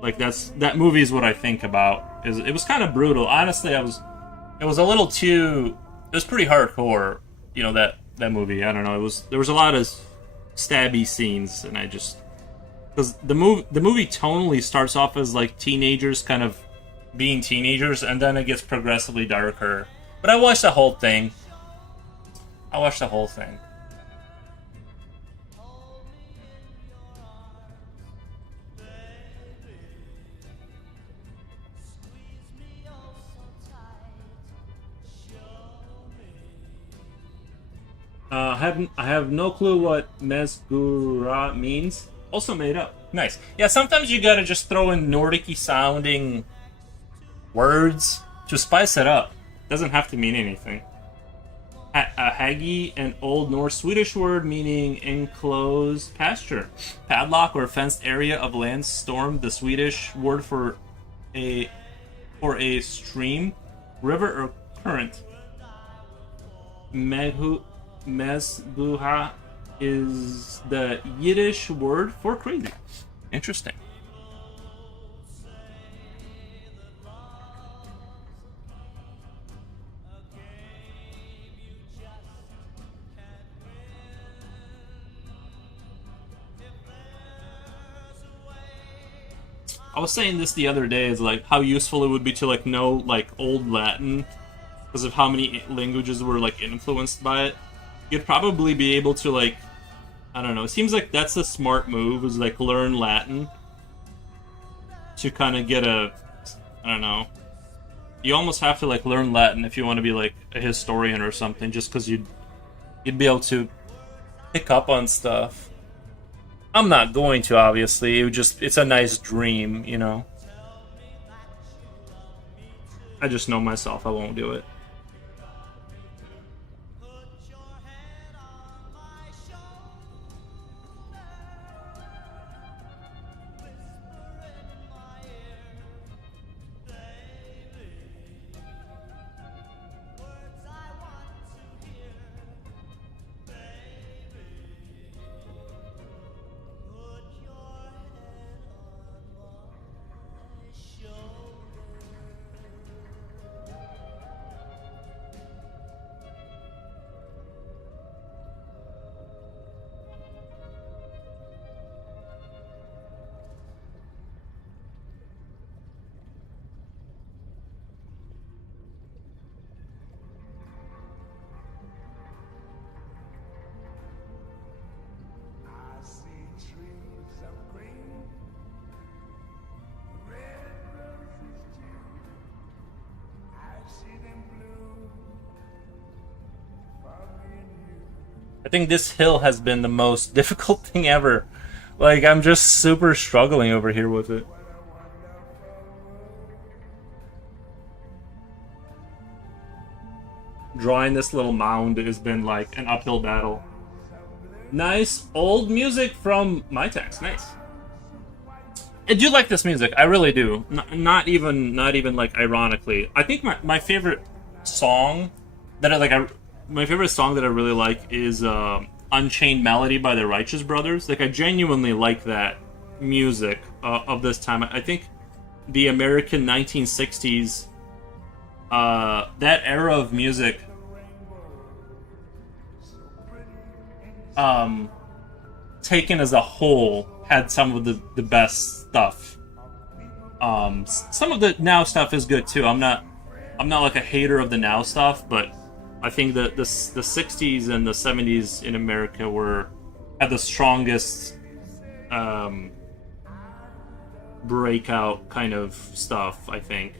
like that movie is what I think about. It was kind of brutal, honestly. It was a little too, it was pretty hardcore, you know, that movie. I don't know, there was a lot of stabby scenes, and I just, because the movie tonally starts off as like teenagers kind of being teenagers, and then it gets progressively darker. But I watched the whole thing. I have no clue what Mesgura means. Also made up. Nice. Yeah, sometimes you gotta just throw in Nordic-y sounding words to spice it up. Doesn't have to mean anything. Hagi, an Old Norse Swedish word meaning enclosed pasture, padlock, or fenced area of land. Storm, the Swedish word for a stream, river, or current. Mesbuha is the Yiddish word for crazy. Interesting. I was saying this the other day, is like how useful it would be to like know like old Latin, because of how many languages were like influenced by it. You'd probably be able to like, I don't know, it seems like that's a smart move, is like learn Latin to kind of get a, I don't know, you almost have to like learn Latin if you want to be like a historian or something, just because you'd be able to pick up on stuff. I'm not going to, obviously. It's a nice dream, you know. I just know myself, I won't do it. I see trees of green, red roses too. I see them bloom for me and you. I think this hill has been the most difficult thing ever. Like, I'm just super struggling over here with it. Drawing this little mound has been like an uphill battle. Nice old music from Mitex. Nice. I do like this music. I really do. Not even like ironically. I think my favorite song that my favorite song that I really like is Unchained Melody by the Righteous Brothers. Like, I genuinely like that music of this time. I think the American 1960s, that era of music, taken as a whole, had some of the best stuff. Some of the now stuff is good too. I'm not like a hater of the now stuff, but I think that the 60s and the 70s in America had the strongest breakout kind of stuff, I think.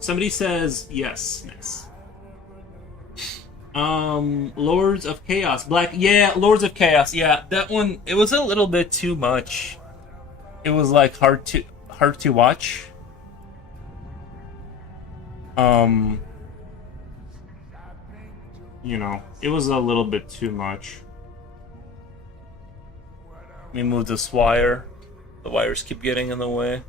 Somebody says yes. Nice. Lords of Chaos. Black. Yeah, Lords of Chaos. Yeah, that one. It was a little bit too much. It was like hard to watch. You know, it was a little bit too much. Let me move this wire. The wires keep getting in the way.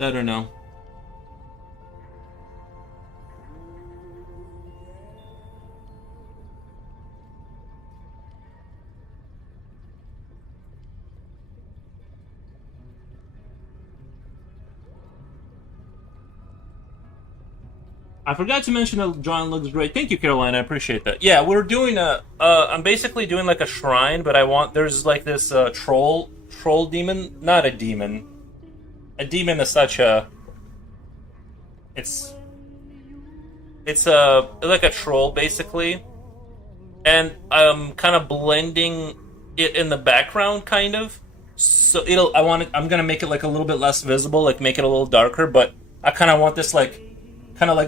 I don't know. I forgot to mention that John looks great. Thank you, Caroline. I appreciate that. Yeah, we're doing I'm basically doing like a shrine, but there's like this troll demon. Not a demon. A demon is such a. It's like a troll basically, and I'm kind of blending it in the background, kind of. So I'm gonna make it like a little bit less visible, like make it a little darker, but I kind of want this like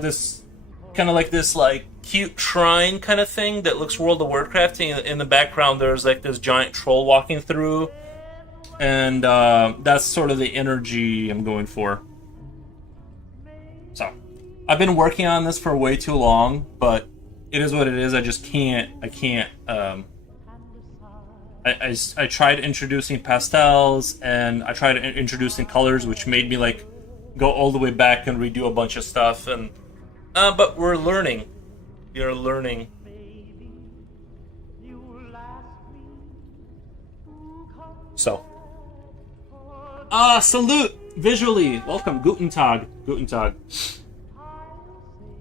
this like cute shrine kind of thing that looks World of Warcraft. In the background, there's like this giant troll walking through, and that's sort of the energy I'm going for. So, I've been working on this for way too long, but it is what it is. I just can't. I can't. I tried introducing pastels, and I tried introducing colors, which made me like go all the way back and redo a bunch of stuff, and but we're learning. We are learning. So, salute visually. Welcome, Guten Tag. Guten Tag.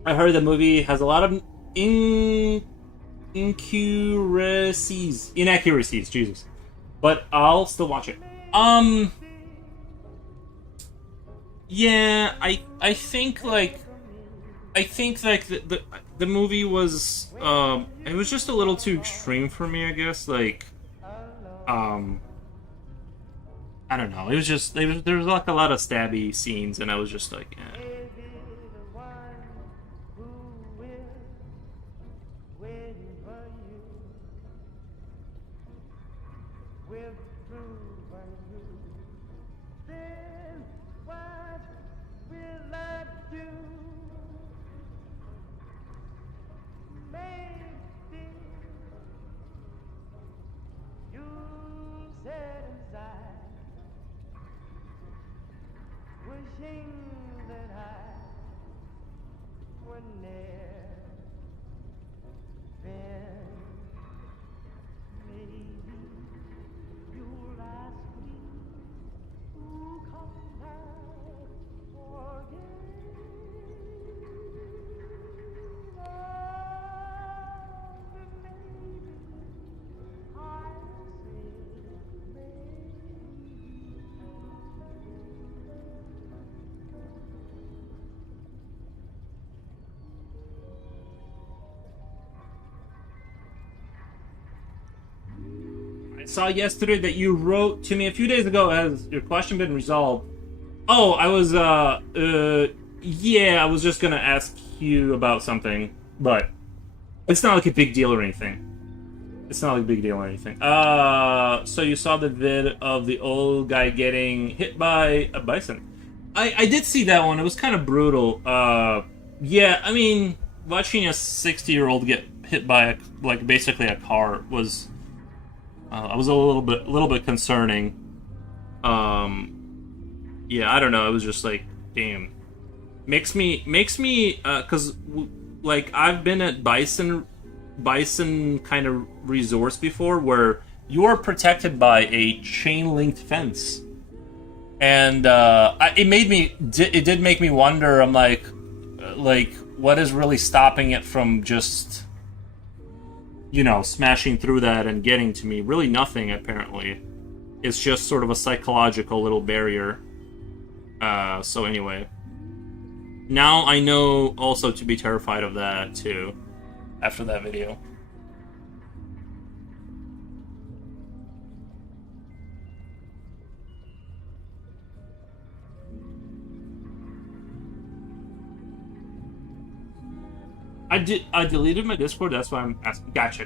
I heard the movie has a lot of inaccuracies. Jesus, but I'll still watch it. Yeah, I think like the movie was it was just a little too extreme for me, I guess. Like I don't know. It was just there was like a lot of stabby scenes, and I was just like, eh. Wishing that I would never been. Maybe you'll ask me who come back again. Maybe I'll say maybe. I saw yesterday that you wrote to me a few days ago. Has your question been resolved? Oh, I was yeah, I was just gonna ask you about something, but it's not like a big deal or anything. It's not like a big deal or anything. So you saw the vid of the old guy getting hit by a bison. I did see that one. It was kind of brutal. Yeah, I mean, watching a 60-year-old get hit by basically a car was a little bit concerning. Yeah, I don't know. It was just like, damn. makes me because like I've been at bison kind of resorts before where you are protected by a chain linked fence, and it did make me wonder. I'm like what is really stopping it from just smashing through that and getting to me? Really nothing, apparently. It's just sort of a psychological little barrier. So anyway, now I know also to be terrified of that too after that video. I deleted my Discord. That's why I'm asking. Gotcha.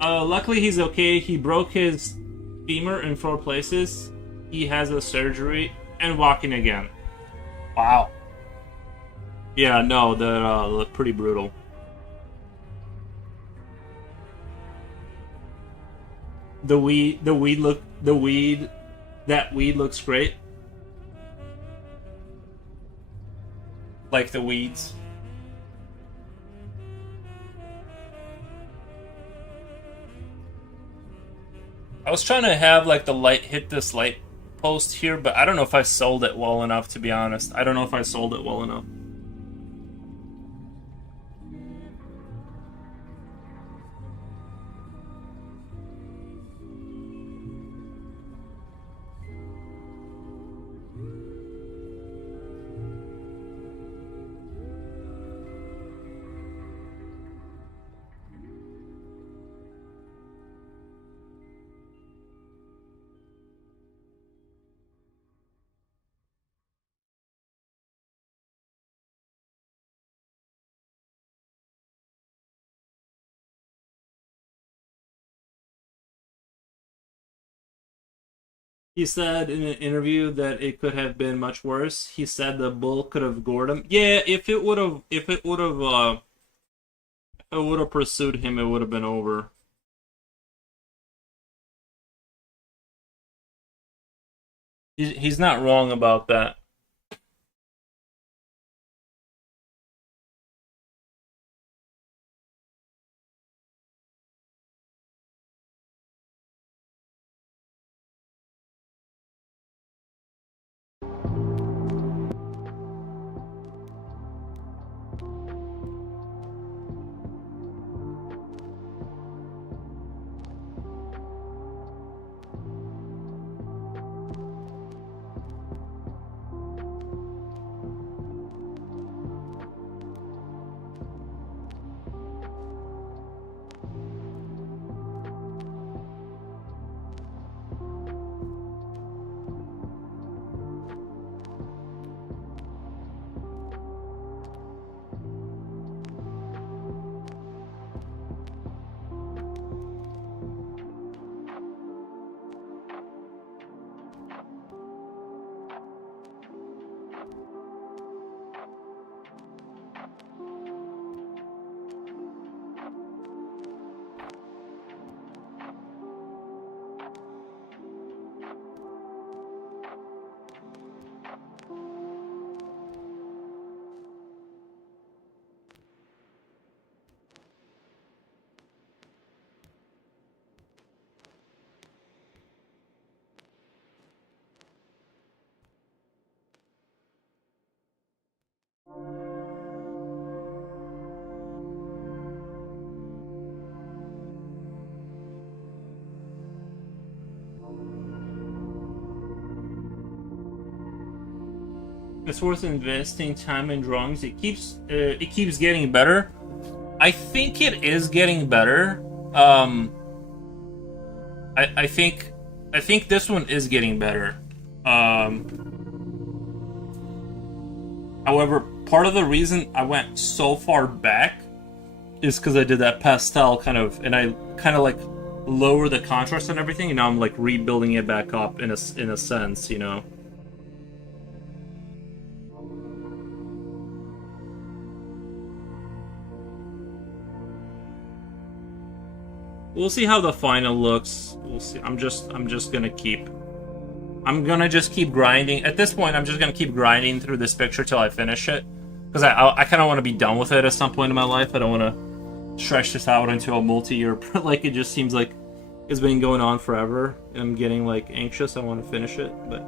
Luckily he's okay. He broke his femur in 4 places. He has a surgery and walking again. Wow. Yeah, no, they're pretty brutal. That weed looks great. Like the weeds. I was trying to have like the light hit this light post here, but I don't know if I sold it well enough, to be honest. I don't know if I sold it well enough. He said in an interview that it could have been much worse. He said the bull could have gored him. Yeah, if it would have pursued him, it would have been over. He's not wrong about that. It's worth investing time in drawings. It keeps getting better. I think it is getting better. I think this one is getting better. However, part of the reason I went so far back is because I did that pastel kind of, and I kind of like lower the contrast and everything, and now I'm like rebuilding it back up in a sense, you know. We'll see how the final looks. We'll see. I'm just gonna just keep grinding. At this point, I'm just gonna keep grinding through this picture till I finish it, because I kind of want to be done with it at some point in my life. I don't want to stretch this out into a multi-year. Like, it just seems like it's been going on forever, and I'm getting like anxious. I want to finish it, but.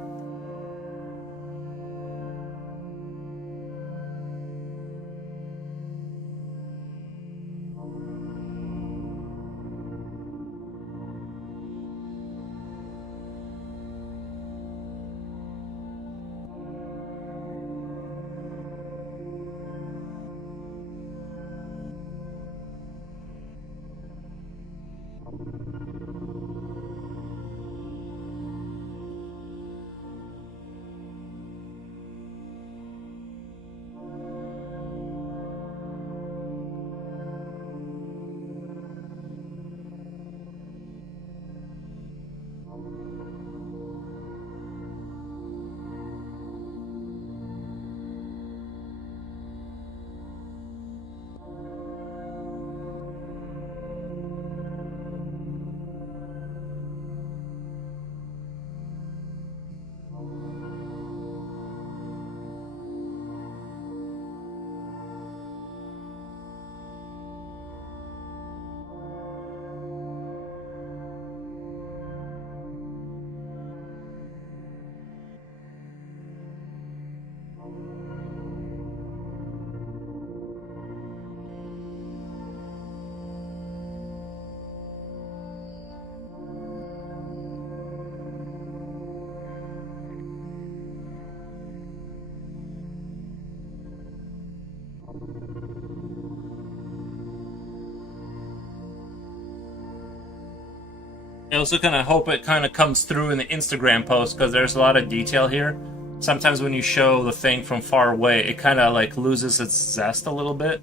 I also kind of hope it kind of comes through in the Instagram post, because there's a lot of detail here. Sometimes when you show the thing from far away, it kind of like loses its zest a little bit,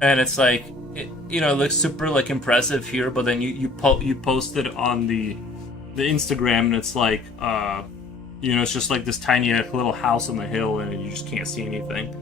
and it's like it looks super like impressive here, but then you post it on the Instagram, and it's like it's just like this tiny little house on the hill, and you just can't see anything.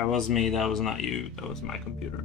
That was me, that was not you, that was my computer.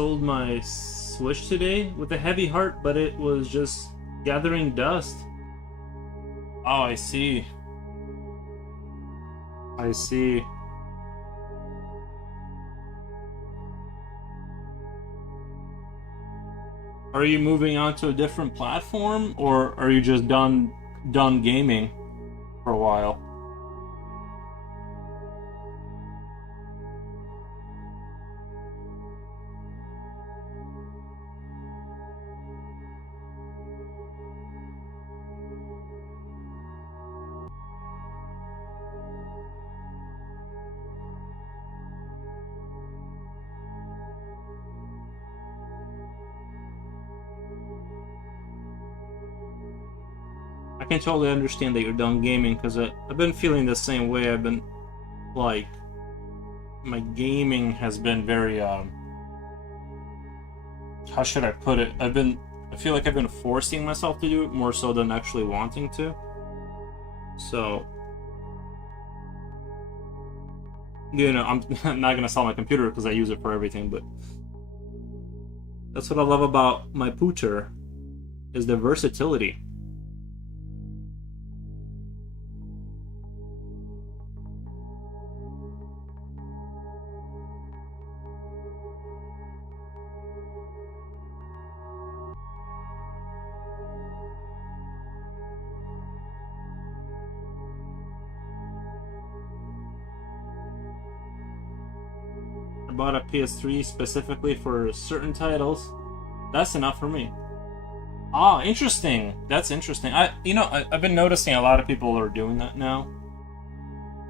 sold my Switch today with a heavy heart, but it was just gathering dust. Oh, I see. I see. Are you moving on to a different platform, or are you just done gaming for a while? I can totally understand that you're done gaming, because I've been feeling the same way. I've been, like, my gaming has been very, how should I put it? I feel like I've been forcing myself to do it more so than actually wanting to. So, you know, I'm not gonna sell my computer because I use it for everything, but that's what I love about my pooter, is the versatility. I bought a PS3 specifically for certain titles. That's enough for me. Ah, interesting. That's interesting. I've been noticing a lot of people are doing that now.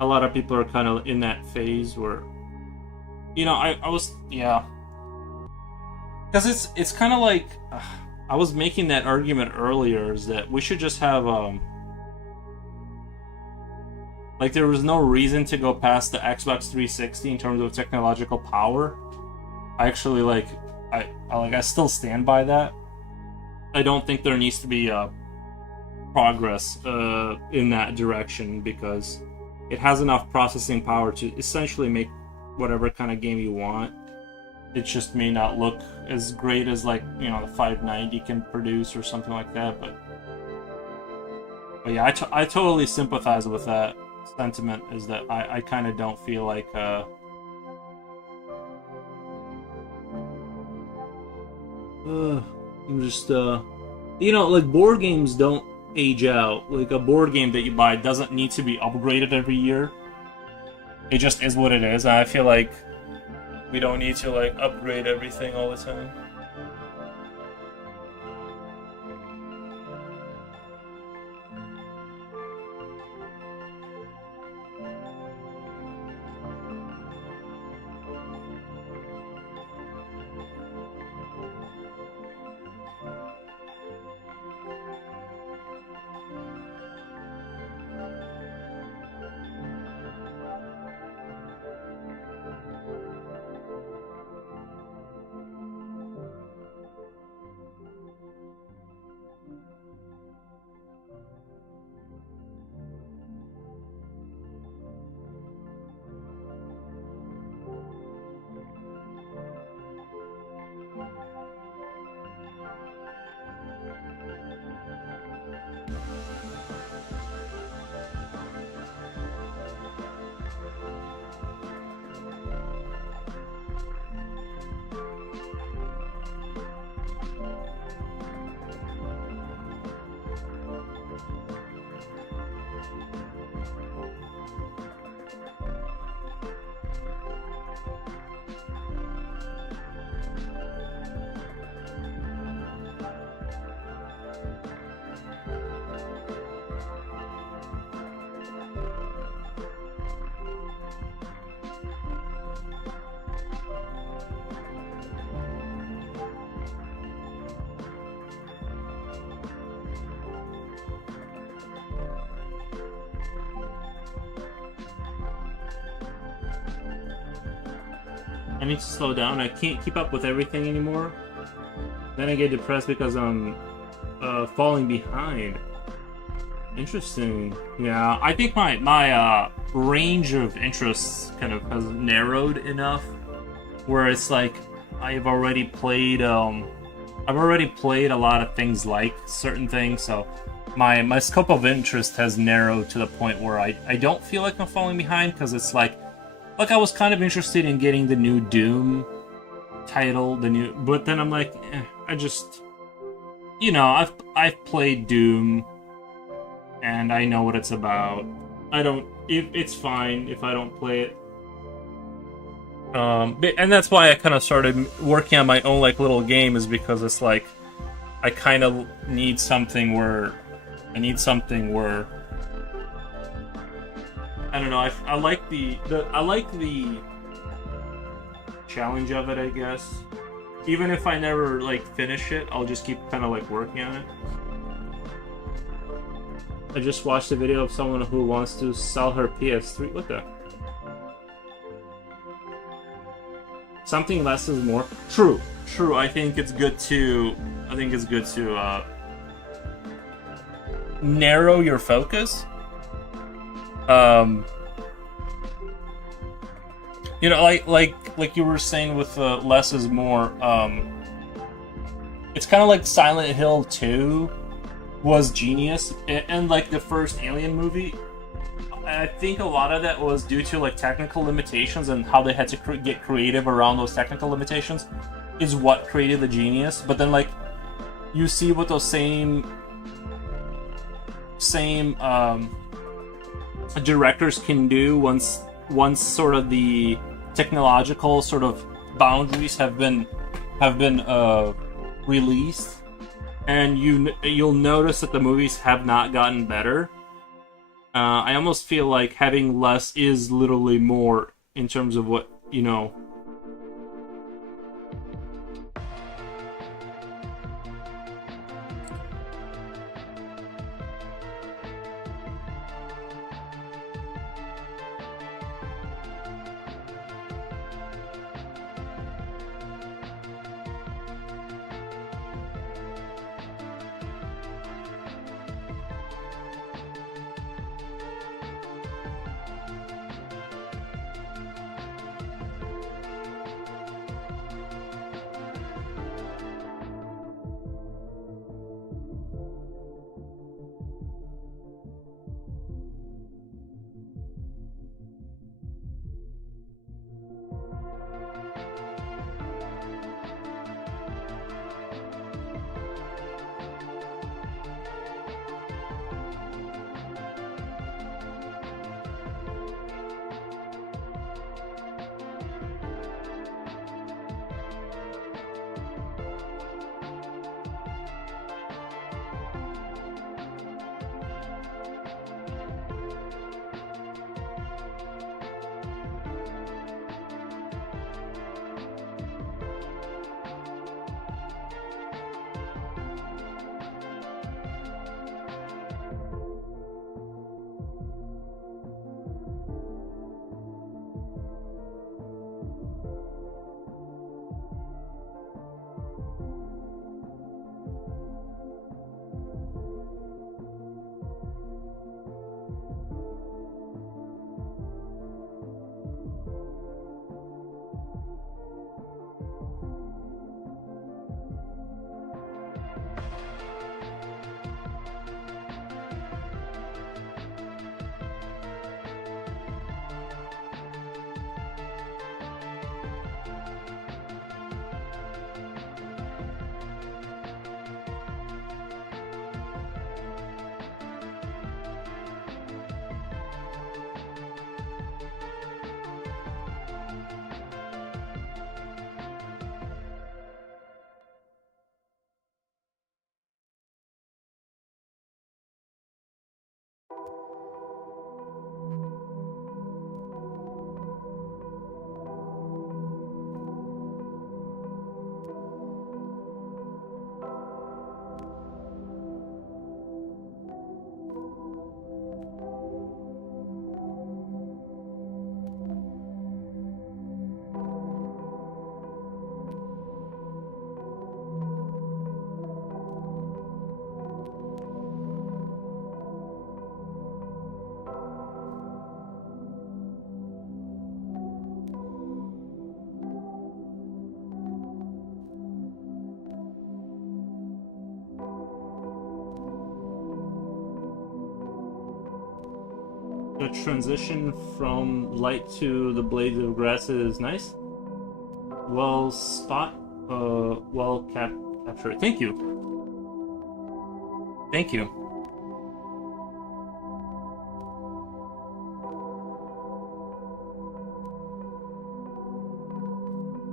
A lot of people are kind of in that phase where, yeah. Because it's kind of like, I was making that argument earlier, is that we should just have, like, there was no reason to go past the Xbox 360 in terms of technological power. I actually, I still stand by that. I don't think there needs to be progress in that direction, because it has enough processing power to essentially make whatever kind of game you want. It just may not look as great as, like, the 590 can produce or something like that. But yeah, I totally sympathize with that sentiment, is that I kind of don't feel like I'm just like, board games don't age out. Like, a board game that you buy doesn't need to be upgraded every year. It just is what it is. And I feel like we don't need to, like, upgrade everything all the time. I need to slow down. I can't keep up with everything anymore. Then I get depressed because I'm falling behind. Interesting. Yeah, I think my range of interests kind of has narrowed enough where it's like I've already played I've already played a lot of things like certain things, so my scope of interest has narrowed to the point where I don't feel like I'm falling behind, because it's like I was kind of interested in getting the new Doom title, but then I'm like, I just, you know, I've played Doom and I know what it's about. It's fine if I don't play it. And that's why I kind of started working on my own like little game, is because it's like I kind of need something where I don't know. I like the challenge of it, I guess. Even if I never like finish it, I'll just keep kind of like working on it. I just watched a video of someone who wants to sell her PS3. What the? Something less is more. True. I think it's good to narrow your focus. You know, like you were saying with less is more. It's kind of like Silent Hill 2 was genius, and like the first Alien movie. I think a lot of that was due to like technical limitations and how they had to get creative around those technical limitations is what created the genius. But then like you see what those same directors can do once sort of the technological sort of boundaries have been released, and you'll notice that the movies have not gotten better. I almost feel like having less is literally more in terms of what, you know. The transition from light to the blades of grass is nice. Well captured. Thank you. Thank you.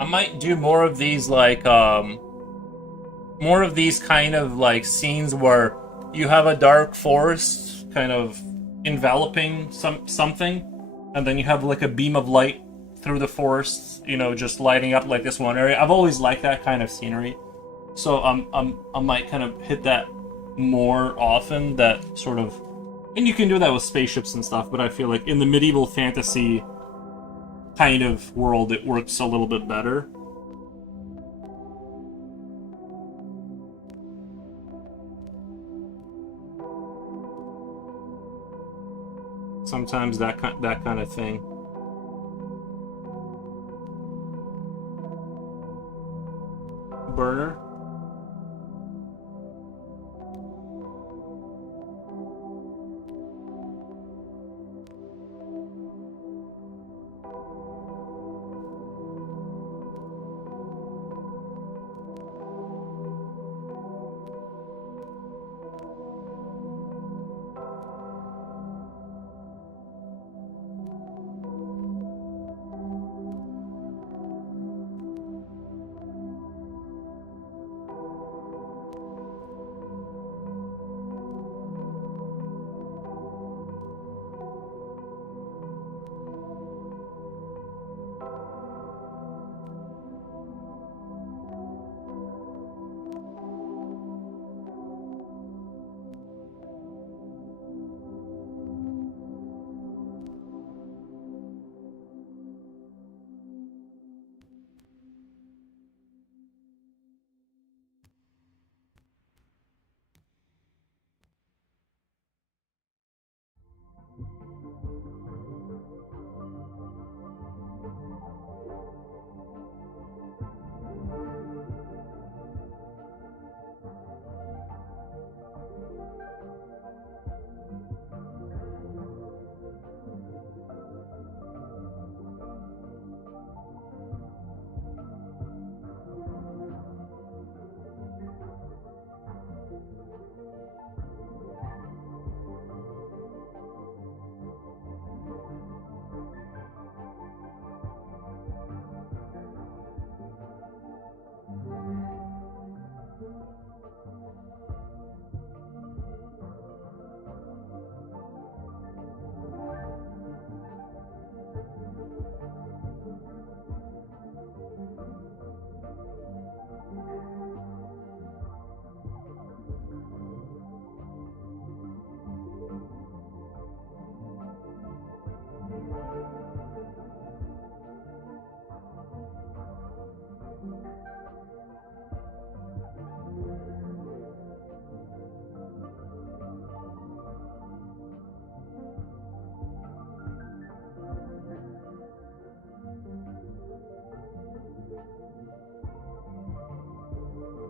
I might do more of these, like, more of these kind of, like, scenes where you have a dark forest kind of enveloping something, and then you have, like, a beam of light through the forest, you know, just lighting up, like, this one area. I've always liked that kind of scenery. So, I might kind of hit that more often, that sort of... And you can do that with spaceships and stuff, but I feel like in the medieval fantasy kind of world, it works a little bit better. Sometimes that kind of thing. Burner.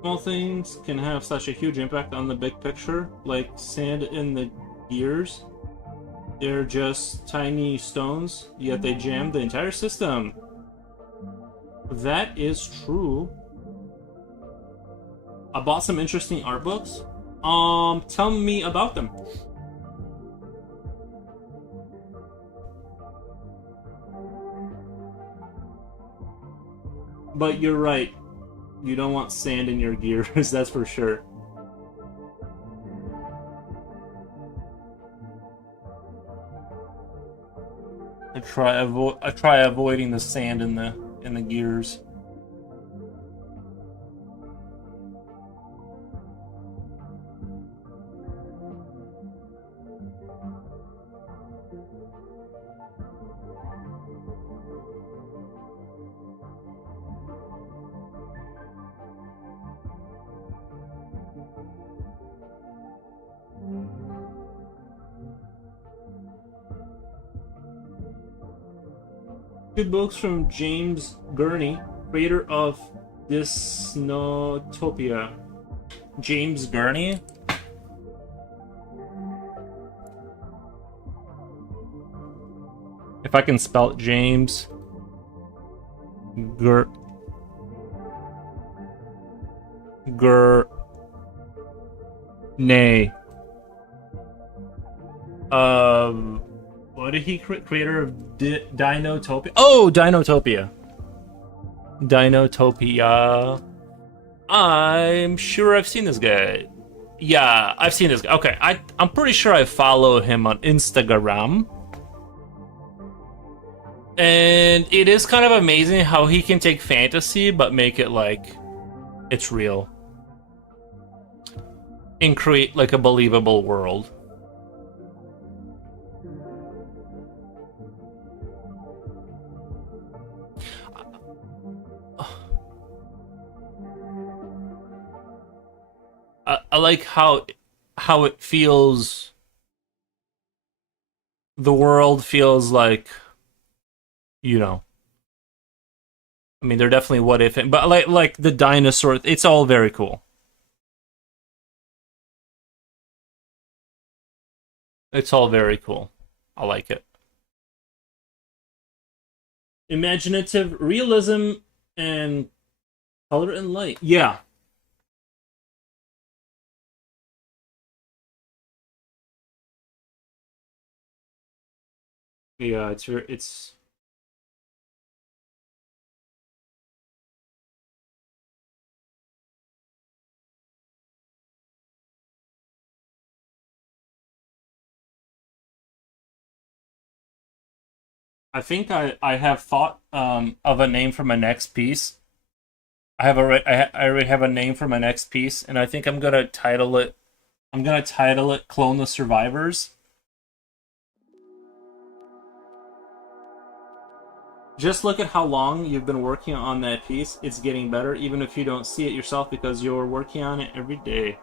Small things can have such a huge impact on the big picture, like sand in the gears. They're just tiny stones, yet they jam the entire system. That is true. I bought some interesting art books. Tell me about them. But you're right. You don't want sand in your gears, that's for sure. I try avoiding the sand in the gears. Two books from James Gurney, creator of Dysnotopia. James Gurney? If I can spell it, James. Gur. Nay. What did he creator of Dinotopia? Oh, Dinotopia. Dinotopia. I'm sure I've seen this guy. Yeah, I've seen this guy. Okay, I'm pretty sure I follow him on Instagram. And it is kind of amazing how he can take fantasy but make it like it's real. And create like a believable world. I like how it feels. The world feels like, you know. I mean, they're definitely what if, but like the dinosaur. It's all very cool. It's all very cool. I like it. Imaginative realism and color and light. Yeah. Yeah, it's I think I have thought of a name for my next piece. I already have a name for my next piece, and I think I'm gonna title it. I'm gonna title it "Clone the Survivors." Just look at how long you've been working on that piece. It's getting better, even if you don't see it yourself, because you're working on it every day.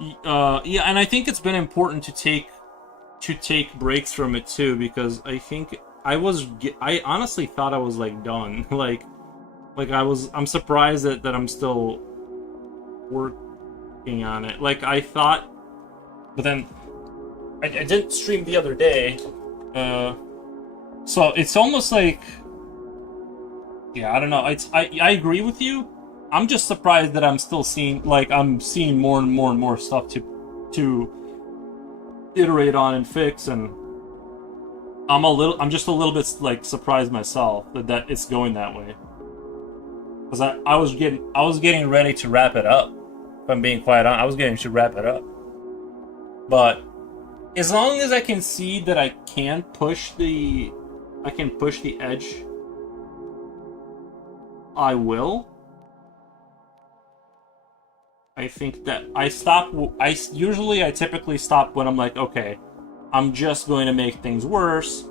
Yeah, and I think it's been important to take breaks from it too, because I think I honestly thought I was like done. I'm surprised that I'm still working on it. Like I thought, but then I didn't stream the other day. So it's almost like, yeah, I don't know. I agree with you. I'm just surprised that I'm still seeing more and more and more stuff to iterate on and fix, and I'm just a little bit like surprised myself that it's going that way. Because I was getting ready to wrap it up. If I'm being quite honest, I was getting to wrap it up. But as long as I can see that I can push the edge, I will. I think that I typically stop when I'm like, okay, I'm just going to make things worse.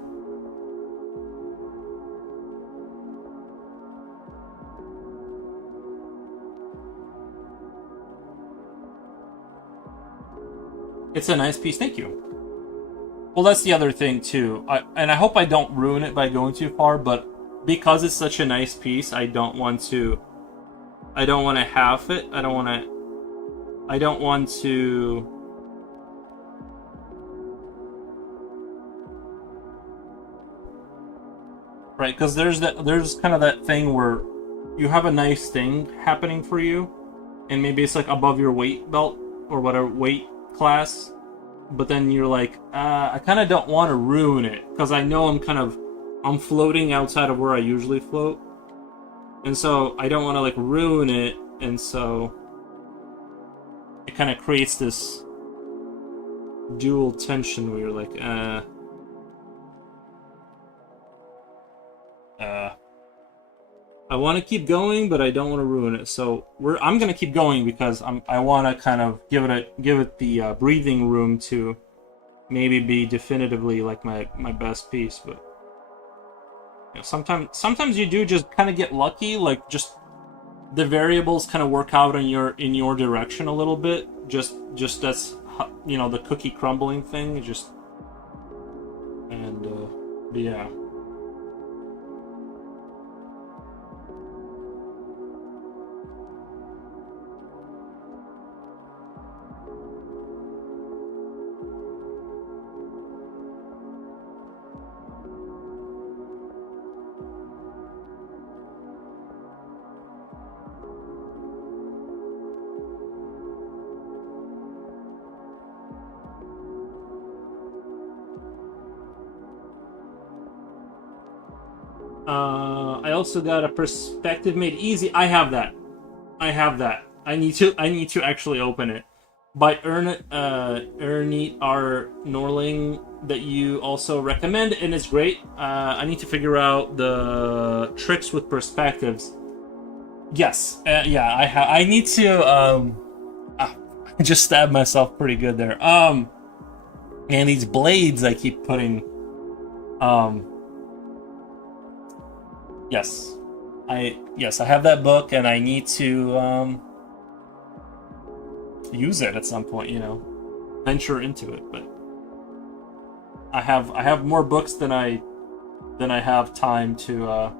It's a nice piece, thank you. Well, that's the other thing too. I hope I don't ruin it by going too far, but because it's such a nice piece, I don't want to half it. I don't want to right, because there's kind of that thing where you have a nice thing happening for you, and maybe it's like above your weight belt or whatever weight class, but then you're like, I kind of don't want to ruin it because I know I'm floating outside of where I usually float, and so I don't want to like ruin it, and so it kind of creates this dual tension where you're like, I want to keep going, but I don't want to ruin it. So I'm gonna keep going because I want to kind of give it the breathing room to maybe be definitively like my best piece. But you know, sometimes you do just kind of get lucky, like just the variables kind of work out in your direction a little bit. Just that's, you know, the cookie crumbling thing. Yeah. I also got a Perspective Made Easy. I have that. I need to actually open it. By Ernie R. Norling, that you also recommend, and it's great. I need to figure out the tricks with perspectives. Yes, yeah, I need to. I just stabbed myself pretty good there. And these blades I keep putting. Yes, I have that book, and I need to use it at some point. Venture into it, but I have more books than I have time to.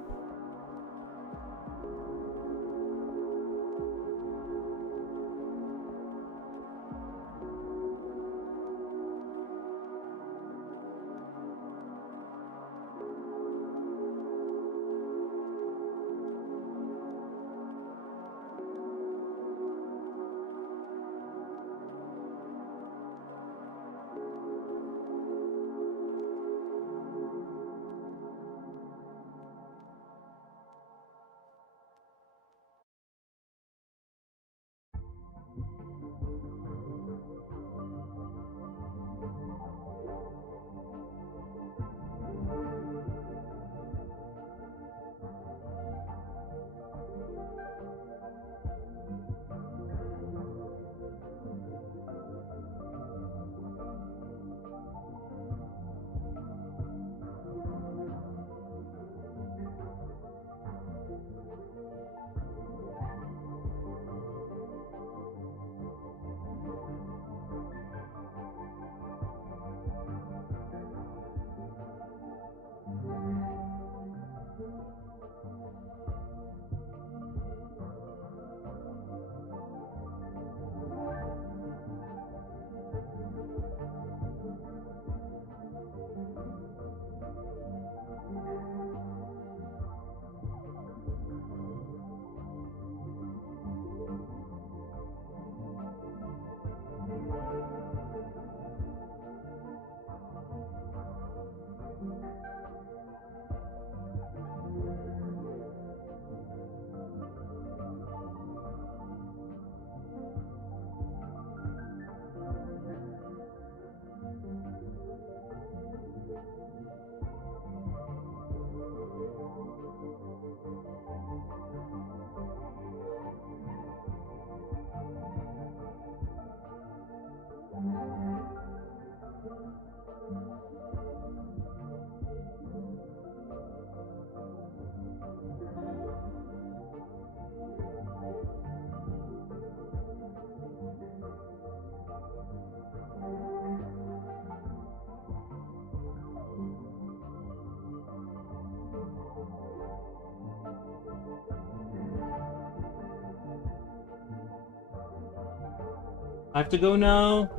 I have to go now.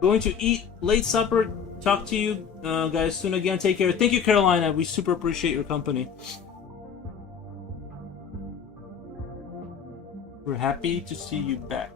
Going to eat late supper. Talk to you guys soon again. Take care. Thank you, Carolina. We super appreciate your company. We're happy to see you back.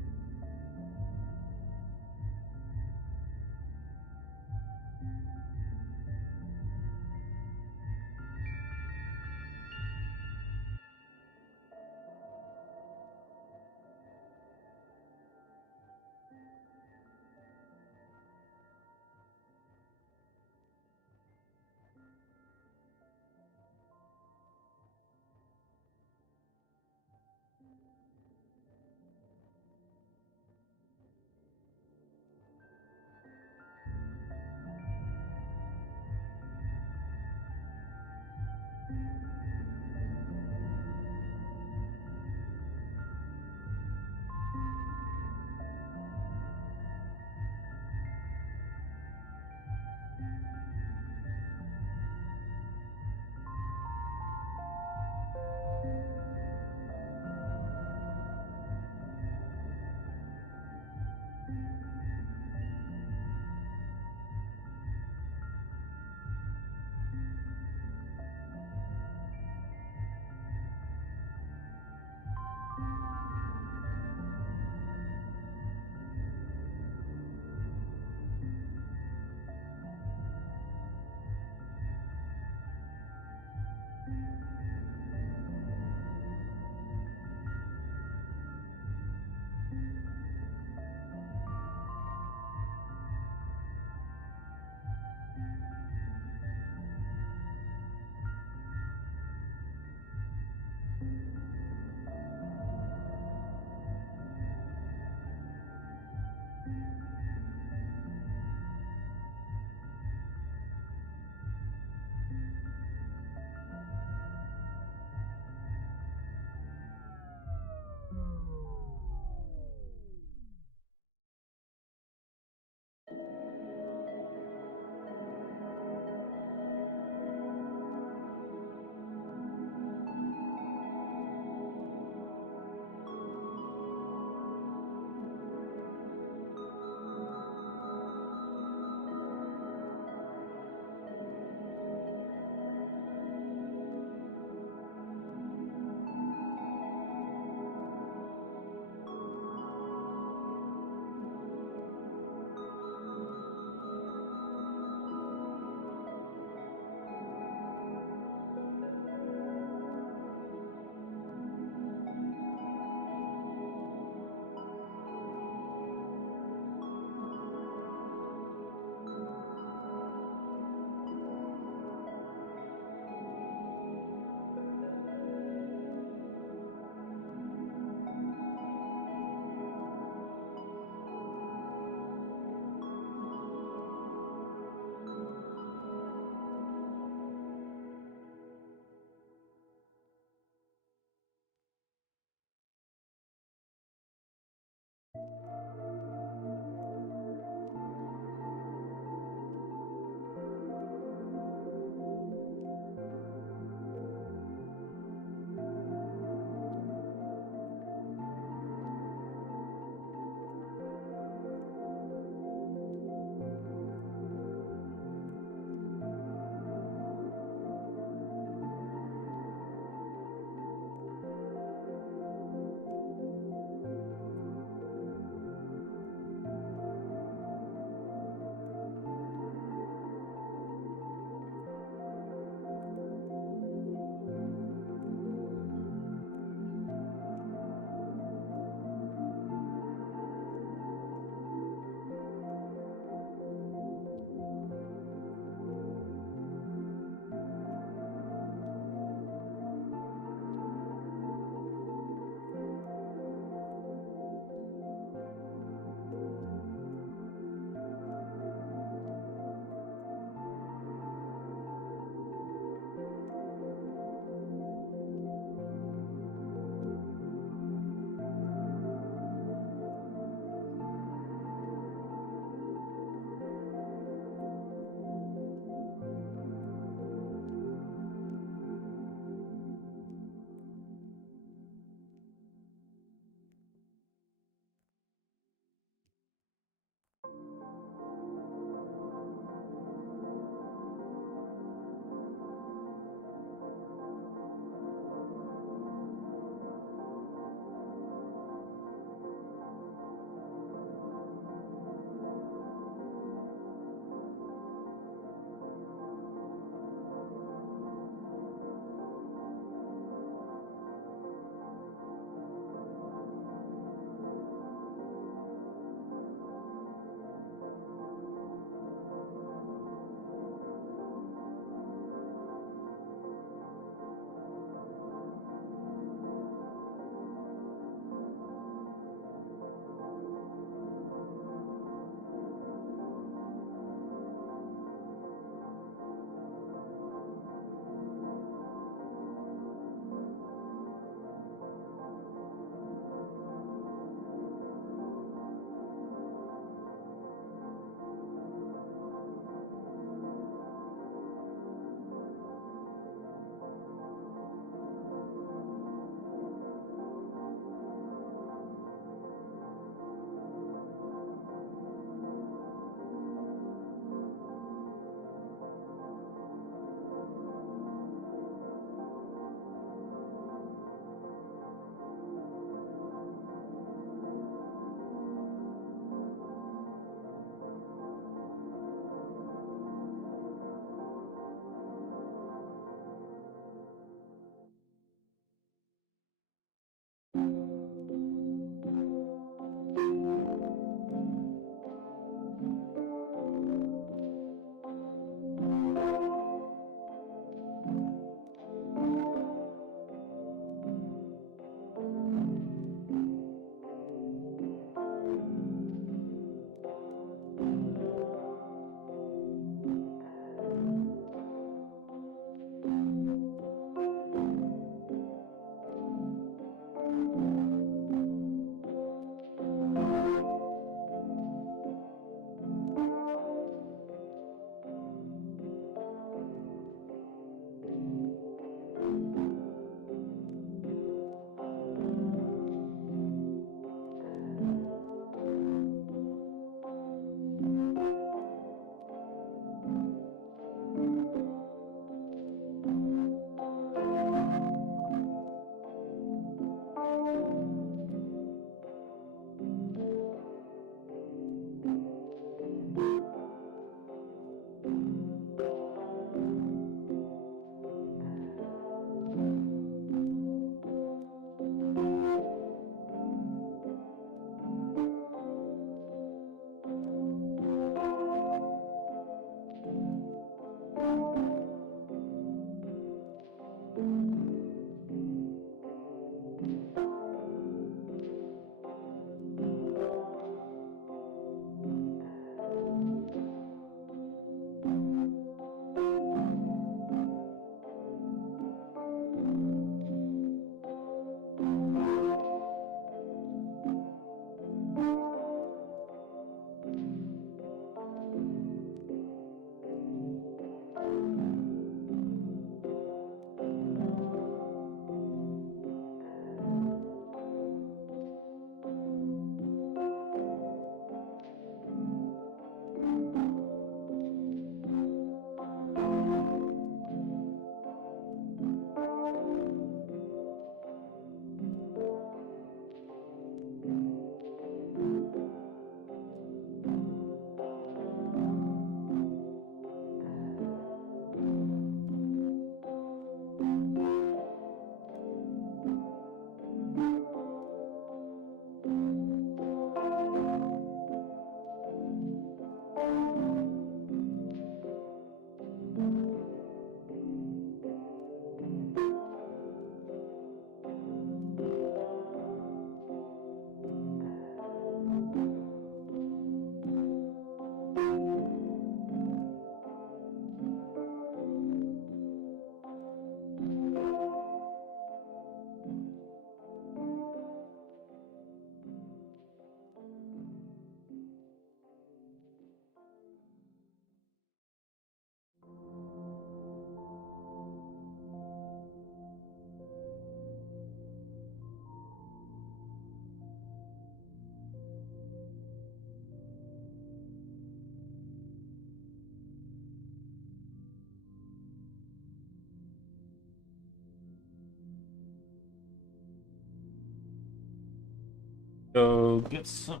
Go get some.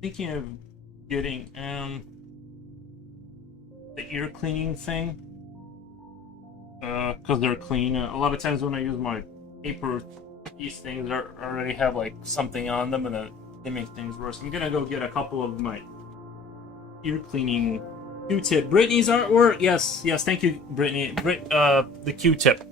Thinking of getting the ear cleaning thing. Because they're clean. A lot of times when I use my paper, these things already have like something on them, and then they make things worse. I'm gonna go get a couple of my ear cleaning Q-tip. Brittany's artwork. Yes, thank you, Brittany. The Q-tip.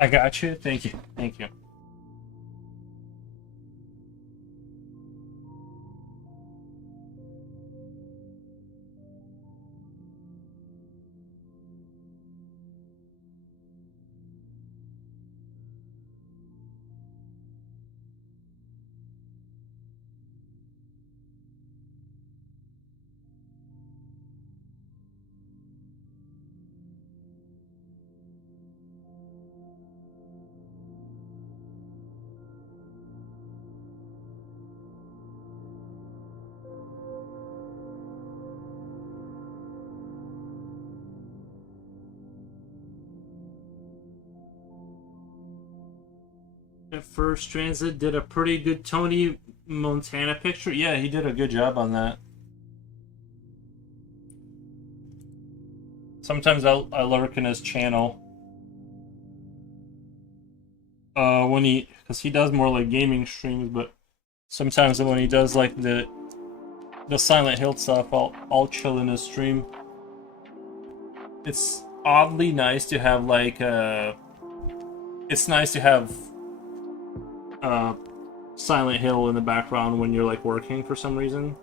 I got you. Thank you. Thank you. First Transit did a pretty good Tony Montana picture. Yeah, he did a good job on that. Sometimes I lurk in his channel. Because he does more like gaming streams, but sometimes when he does like the Silent Hill stuff, I'll chill in his stream. It's oddly nice to have like it's nice to have Silent Hill in the background when you're like working for some reason.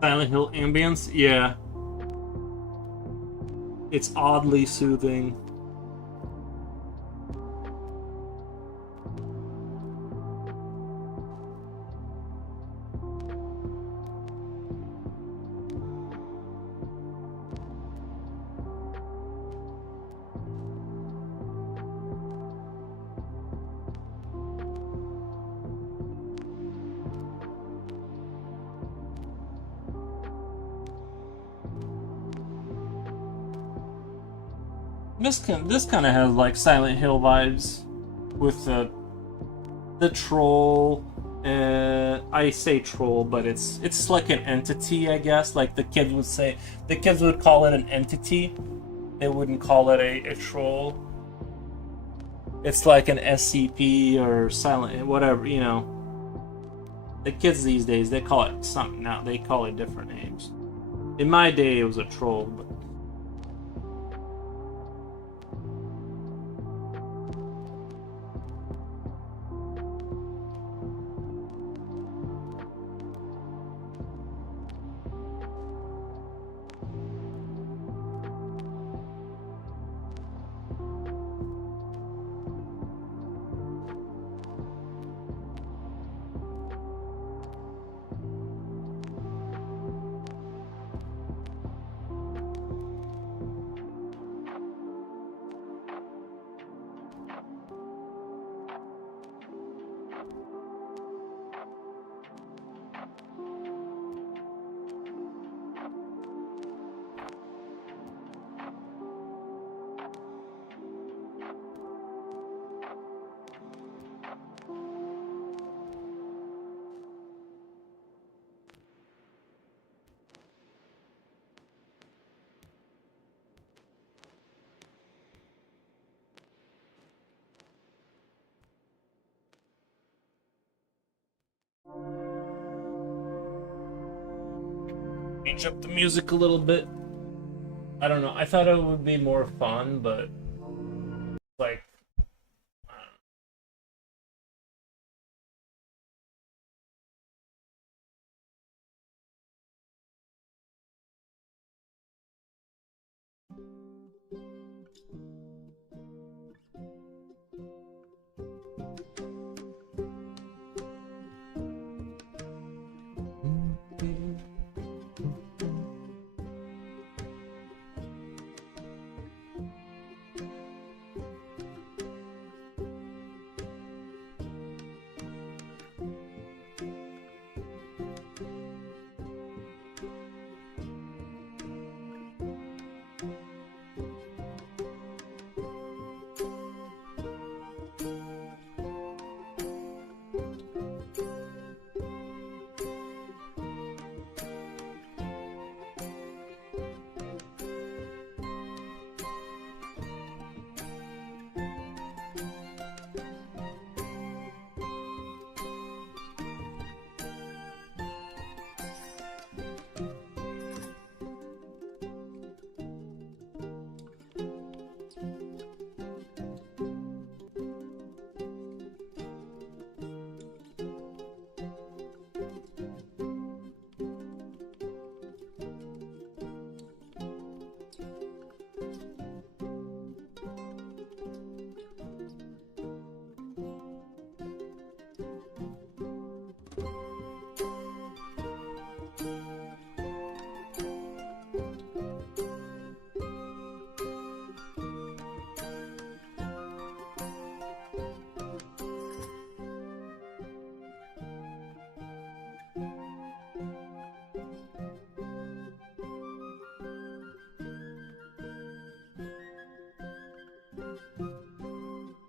Silent Hill ambience, yeah. It's oddly soothing. This kind of has like Silent Hill vibes with the troll. I say troll, but it's like an entity, I guess. Like the kids would say, the kids would call it an entity. They wouldn't call it a troll. it's like an SCP or silent, whatever, you know. The kids these days, they call it something now. They call it different names. In my day, it was a troll, but change up the music a little bit. I don't know. I thought it would be more fun, but like, I don't know.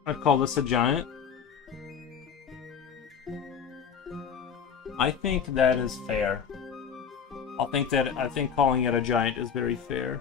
I'd call this a giant. I think that is fair. I think calling it a giant is very fair.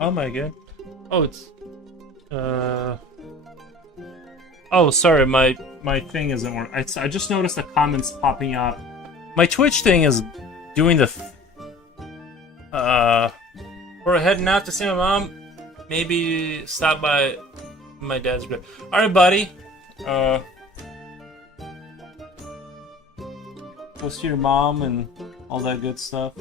Oh my god. Oh, it's oh, sorry, my thing isn't working. I just noticed the comments popping up. My Twitch thing is doing the we're heading out to see my mom. Maybe stop by my dad's grave. Alright, buddy. close to your mom and all that good stuff.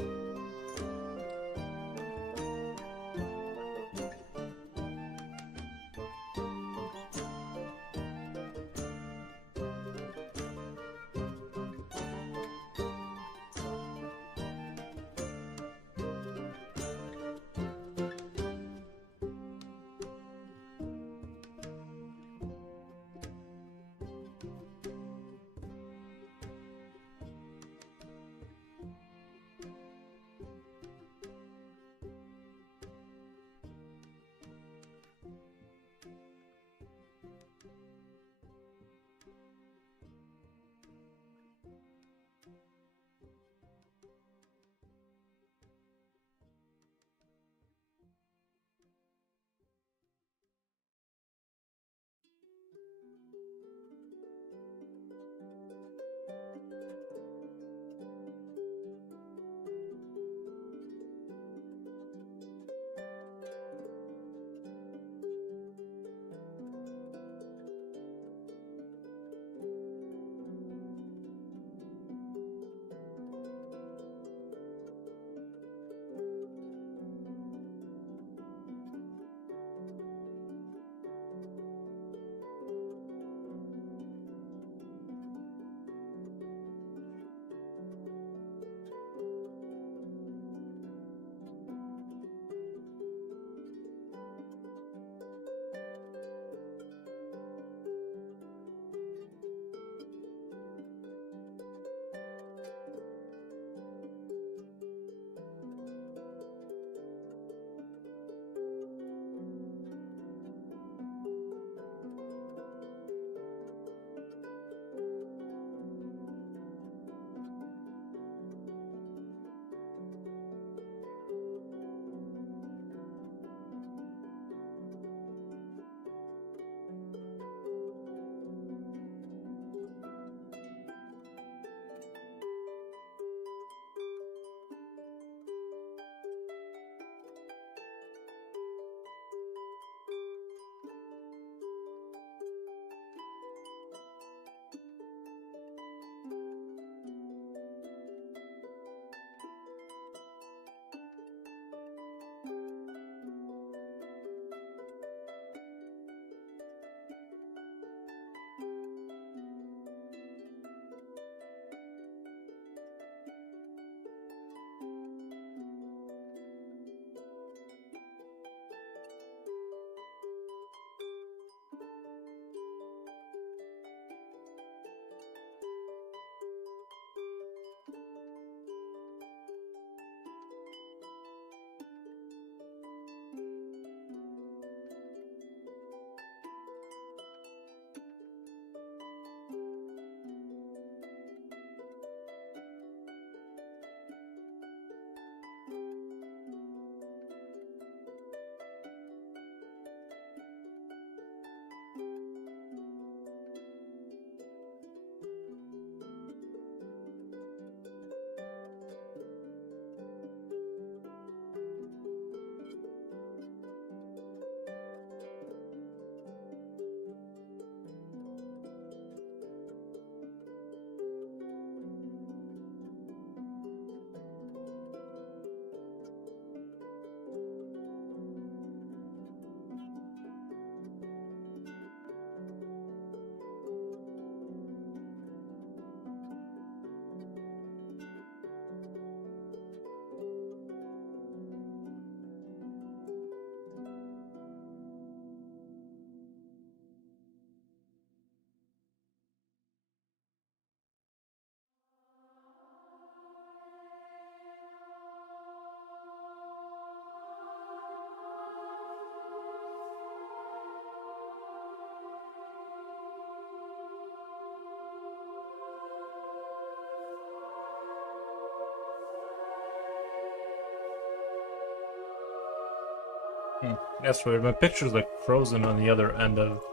That's weird. My picture's like frozen on the other end of.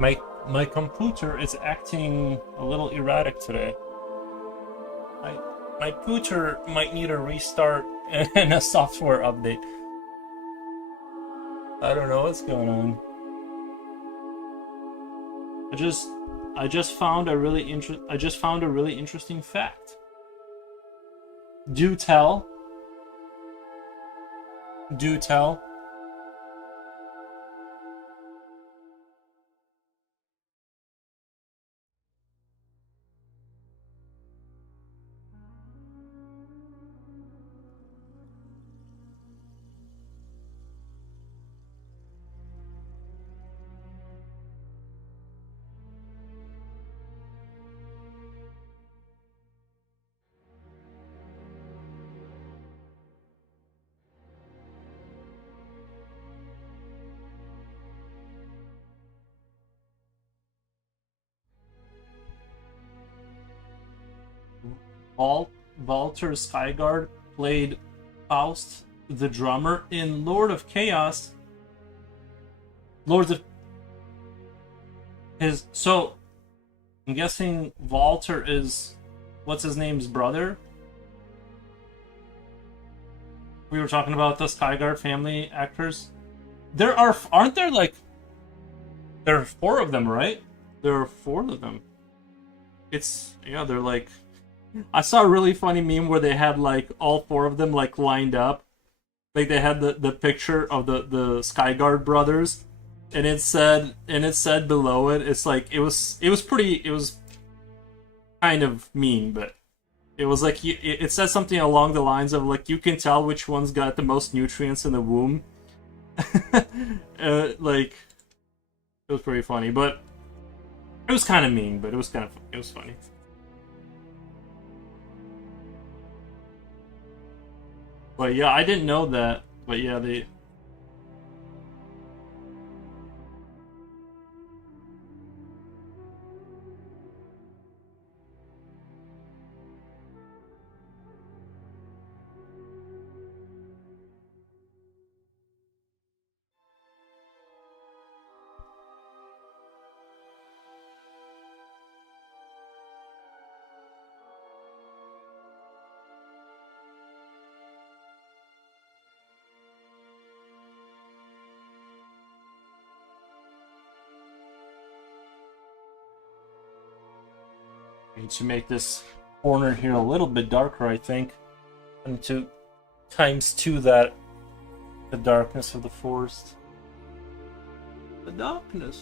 My computer is acting a little erratic today. My computer might need a restart and a software update. I don't know what's going on. I just found a really interesting fact. Do tell. Do tell. Walter Skyguard played Faust, the drummer, in Lord of Chaos. Lords of his. So, I'm guessing Walter is what's his name's brother. We were talking about the Skyguard family actors. Aren't there like? There are 4 of them, right? There are 4 of them. They're like. I saw a really funny meme where they had like all 4 of them like lined up. Like they had the picture of the Skyguard brothers, and it said below it, it's like it was kind of mean, but it was like it says something along the lines of like, you can tell which one's got the most nutrients in the womb. Like it was pretty funny, but it was kind of mean, but it was funny. But yeah, I didn't know that. But yeah, they. Need to make this corner here a little bit darker, I think. And to ×2 that, the darkness of the forest. The darkness.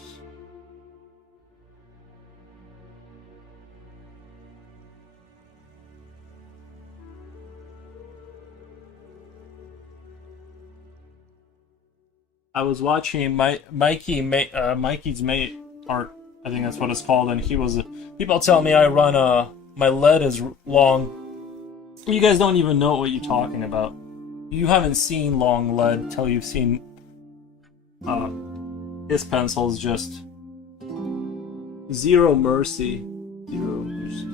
I was watching Mikey's mate art. I think that's what it's called, and he was. People tell me I run my lead is long. You guys don't even know what you're talking about. You haven't seen long lead till you've seen. His pencil's just zero mercy. Zero mercy.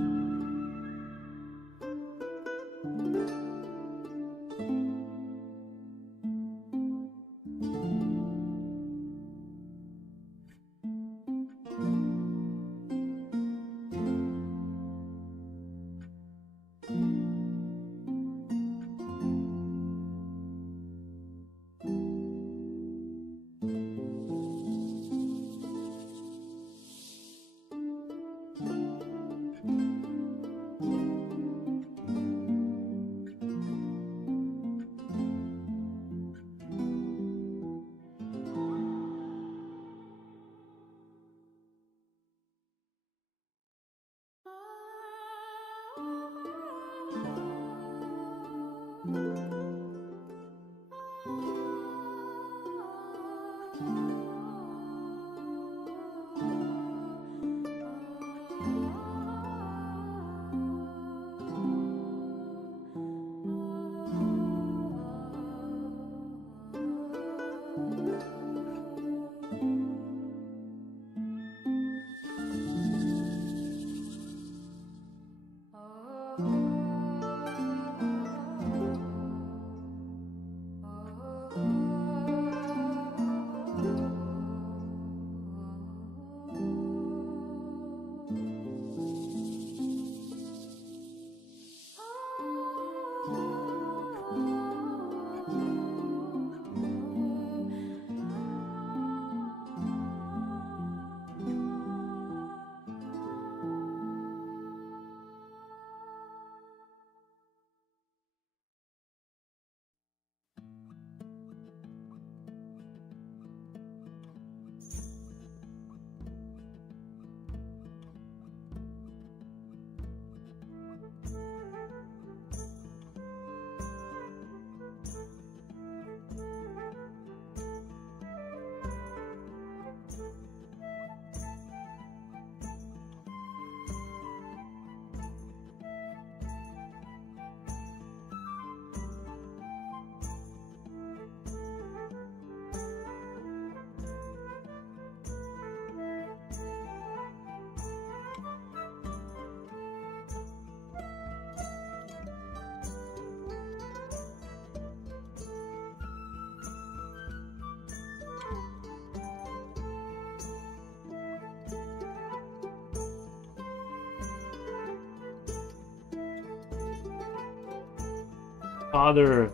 Father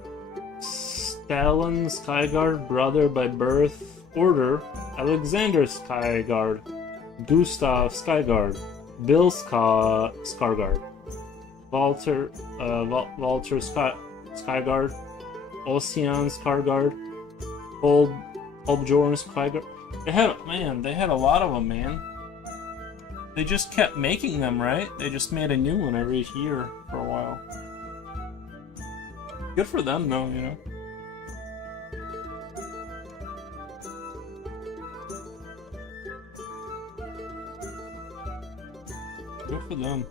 Stalin Skyguard, brother by birth order Alexander Skyguard, Gustav Skyguard, Bill Skyguard, Walter Skyguard, Ocean Skyguard, Olbjorn Skyguard. They had a lot of them, man. They just kept making them, right? They just made a new one every year for a while. Good for them, though, you know. Good for them.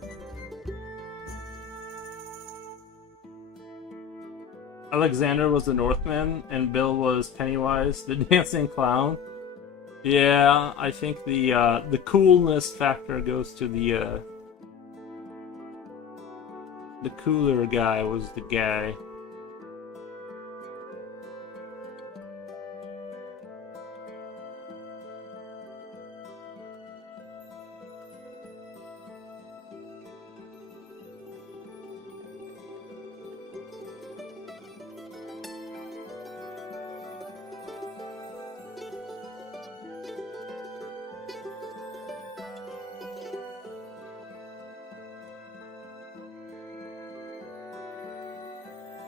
Alexander was the Northman, and Bill was Pennywise, the dancing clown. Yeah, I think the coolness factor goes to the cooler guy was the guy.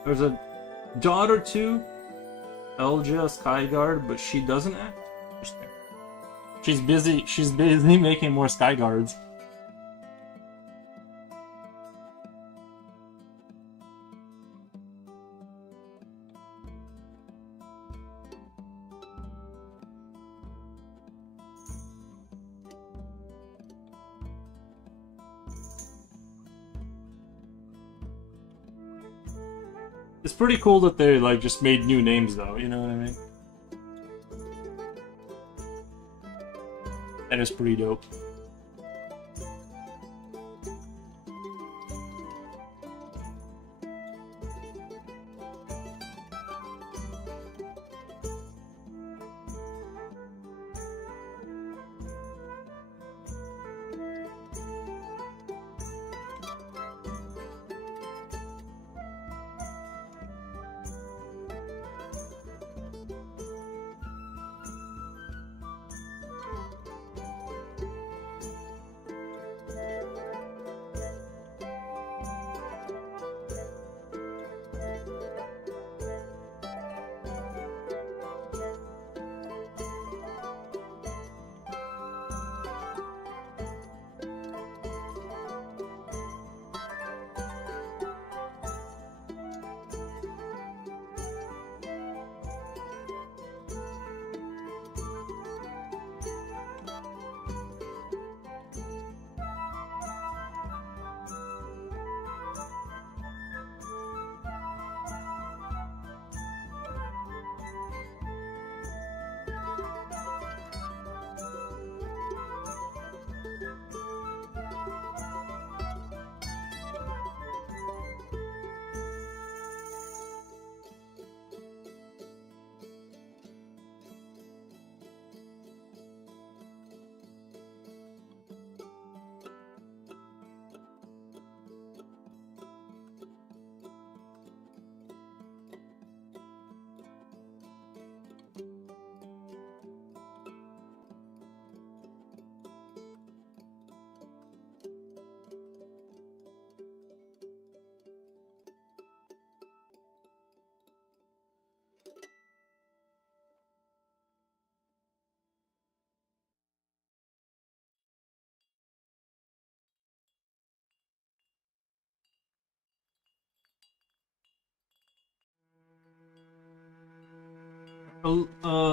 There's a daughter too, Elja Skyguard, but she doesn't act. She's busy. She's busy making more Skyguards. It's pretty cool that they like just made new names though, you know what I mean? That is pretty dope.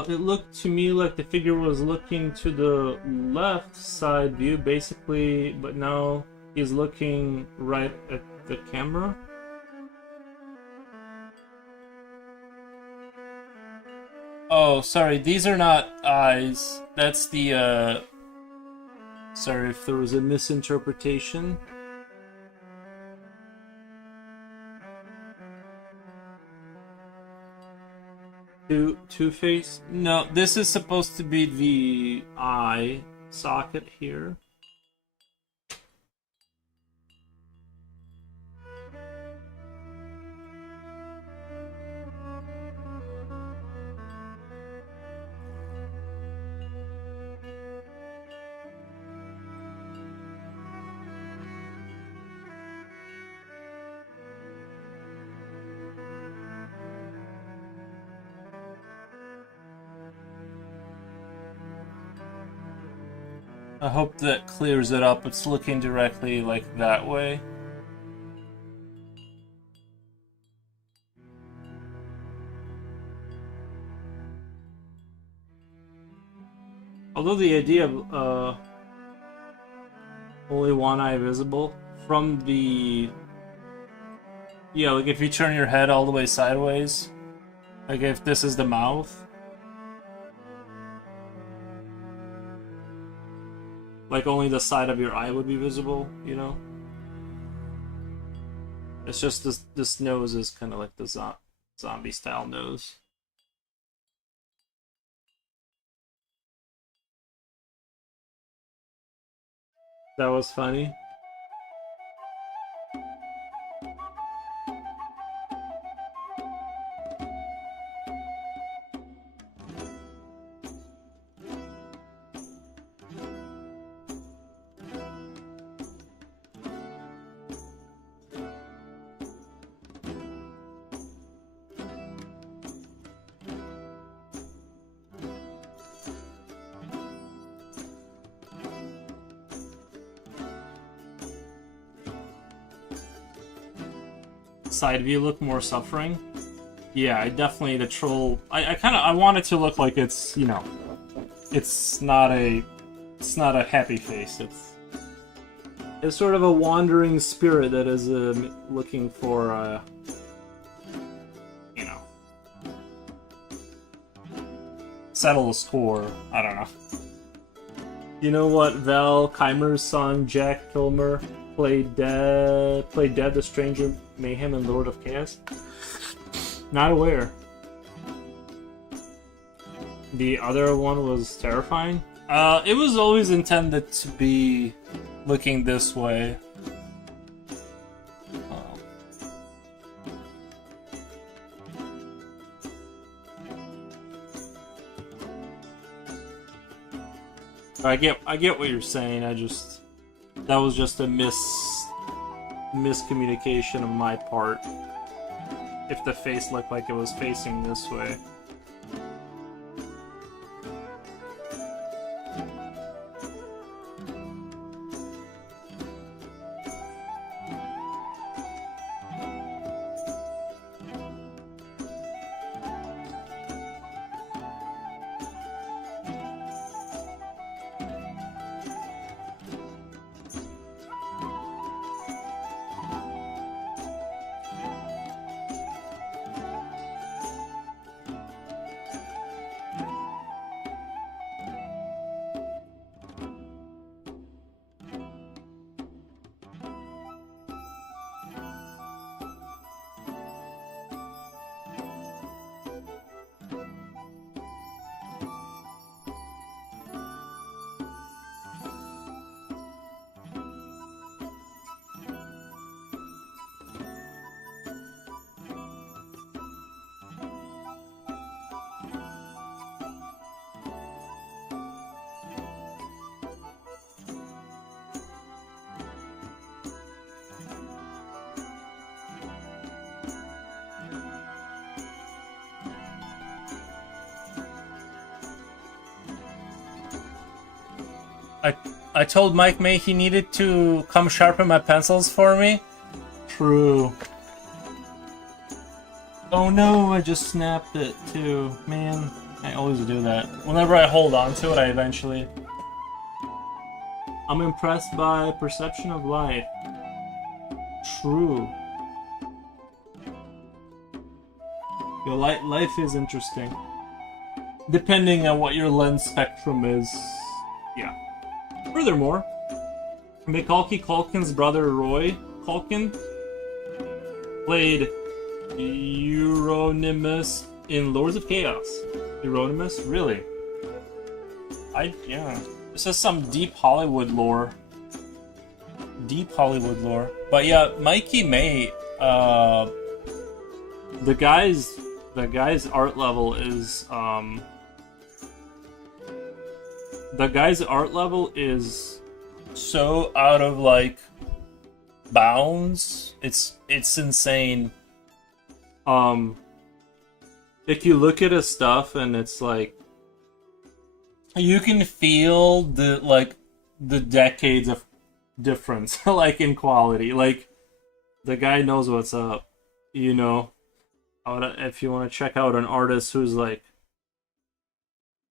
It looked to me like the figure was looking to the left side view, basically, but now he's looking right at the camera. Oh, sorry, these are not eyes. That's the, Sorry if there was a misinterpretation. Two-Face? No, this is supposed to be the eye socket here. I hope that clears it up. It's looking directly like that way. Although the idea of only one eye visible from the... Yeah, like if you turn your head all the way sideways, like if this is the mouth, like only the side of your eye would be visible, you know? It's just this nose is kind of like the zombie style nose. That was funny. Side view look more suffering. Yeah, I definitely the troll. I want it to look like it's, you know, it's not a happy face. It's sort of a wandering spirit that is looking for you know, settle a score. I don't know. You know what Val Kilmer's song Jack Kilmer played Dead the Stranger Mayhem and Lord of Chaos? Not aware. The other one was terrifying. It was always intended to be looking this way. I get what you're saying. That was just a miscommunication on my part. If the face looked like it was facing this way. I told Mike May he needed to come sharpen my pencils for me. True. Oh no, I just snapped it too. Man, I always do that. Whenever I hold on to it, I eventually... I'm impressed by perception of light. True. Your life is interesting. Depending on what your lens spectrum is. Yeah. Furthermore, Macaulay Culkin's brother Roy Culkin played Euronymous in Lords of Chaos. Euronymous? Really? Yeah. This is some deep Hollywood lore. Deep Hollywood lore. But yeah, Mikey May, the guy's art level is, the guy's art level is so out of, like, bounds. It's insane. If you look at his stuff and it's like, you can feel the, like, the decades of difference, like in quality. Like the guy knows what's up, you know. If you want to check out an artist who's like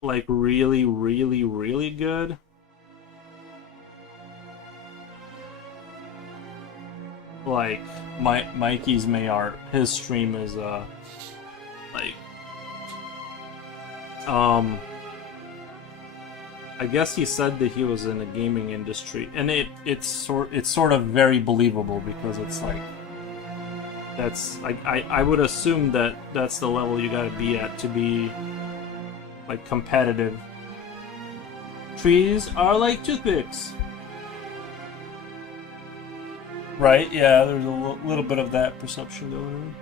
really, really, really good. Like Mikey's Mayart, his stream is like I guess he said that he was in the gaming industry, and it's sort of very believable because it's like that's I would assume that that's the level you gotta be at to be like competitive. Trees are like toothpicks. Right, yeah, there's a little bit of that perception going on.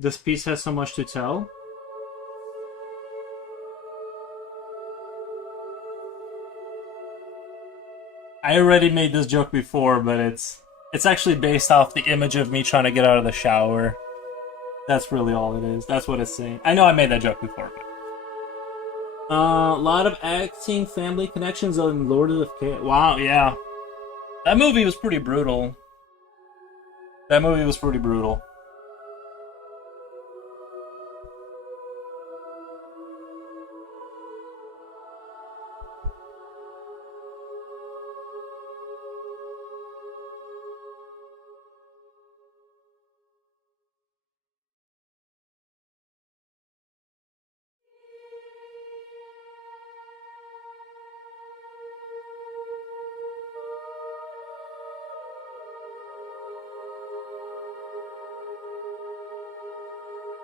This piece has so much to tell. I already made this joke before, but it's actually based off the image of me trying to get out of the shower. That's really all it is. That's what it's saying. I know I made that joke before, but a lot of acting, family connections on Lord of the Chaos. Wow, yeah. That movie was pretty brutal.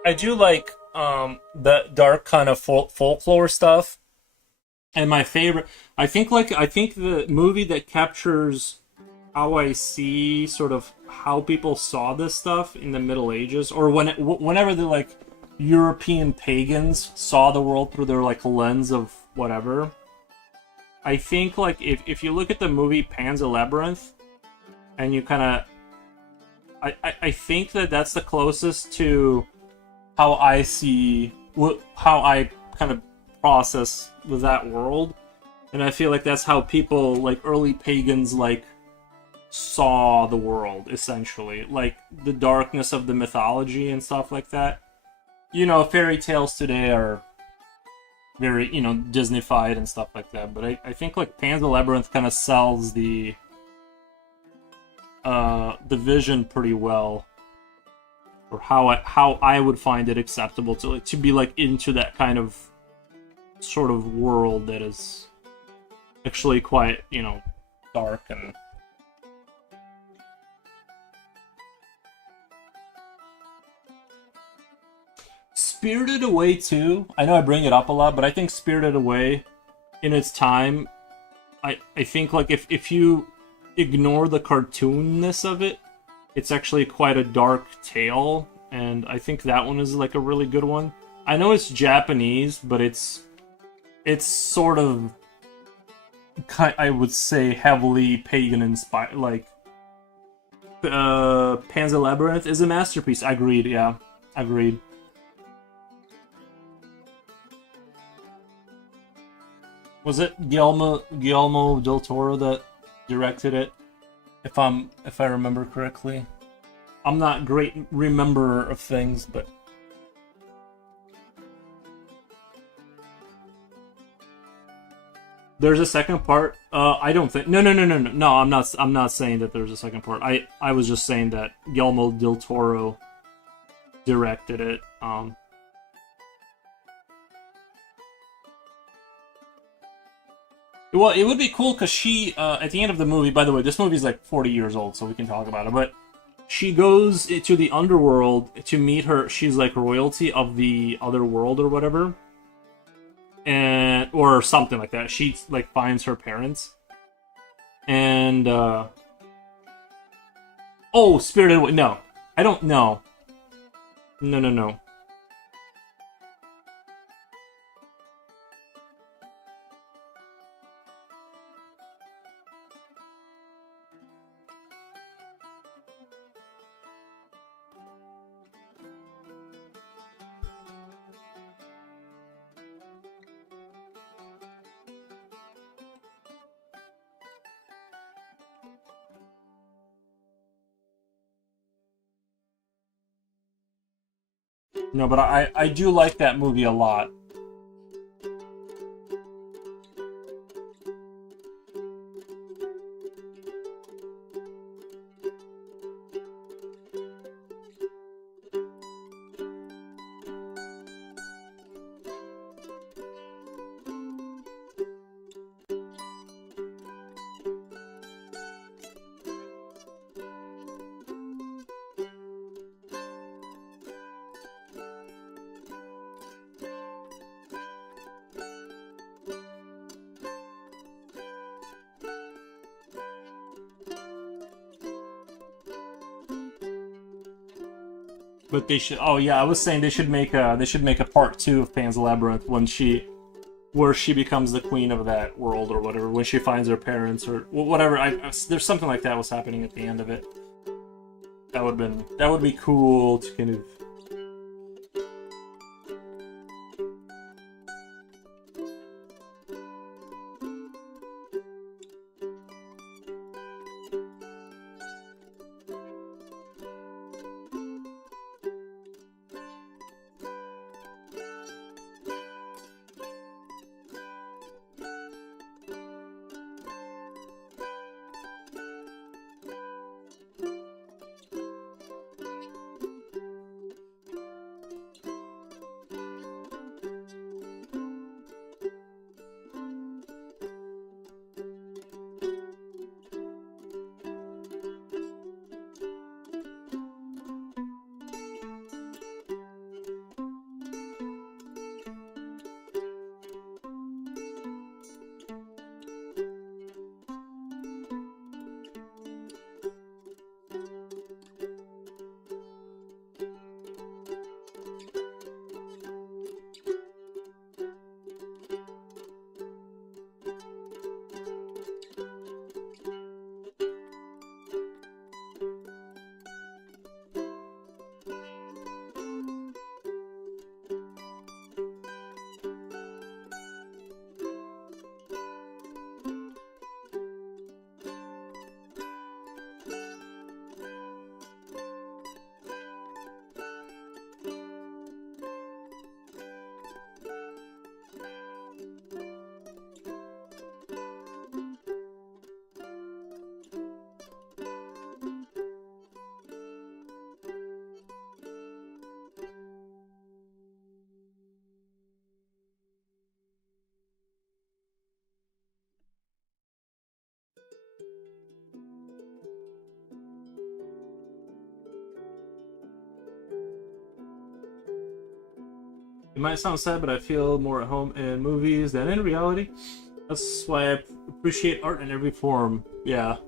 I do like the dark kind of folklore stuff. And my favorite, I think the movie that captures how I see sort of how people saw this stuff in the Middle Ages, or whenever the like European pagans saw the world through their like lens of whatever. I think like if you look at the movie Pan's Labyrinth, and you kind of, I think that's the closest to how I see how I kind of process with that world, and I feel like that's how people like early pagans like saw the world, essentially, like the darkness of the mythology and stuff like that. You know, fairy tales today are very, you know, Disney-fied and stuff like that, but I think like Pan's Labyrinth kind of sells the vision pretty well, or how I would find it acceptable to be like into that kind of sort of world that is actually quite, you know, dark and Spirited Away too. I know I bring it up a lot, but I think Spirited Away in its time, I think like if you ignore the cartoonness of it, it's actually quite a dark tale, and I think that one is like a really good one. I know it's Japanese, but it's sort of, I would say, heavily pagan inspired. Like Pan's Labyrinth is a masterpiece. Agreed. Yeah, agreed. Was it Guillermo del Toro that directed it? If I remember correctly. I'm not great rememberer of things, but there's a second part. I don't think. No. I'm not saying that there's a second part. I was just saying that Guillermo del Toro directed it. Well, it would be cool because she, at the end of the movie, by the way, this movie is like 40 years old, so we can talk about it, but she goes to the underworld to meet her, she's like royalty of the other world or whatever, and, or something like that. She, like, finds her parents, and, oh, Spirited Away, no. I don't know. No. No, but I do like that movie a lot. But they should. Oh yeah, I was saying they should make a part 2 of Pan's Labyrinth where she becomes the queen of that world or whatever, when she finds her parents or whatever. There's something like that was happening at the end of it. That would be cool to kind of. It might sound sad, but I feel more at home in movies than in reality. That's why I appreciate art in every form. Yeah.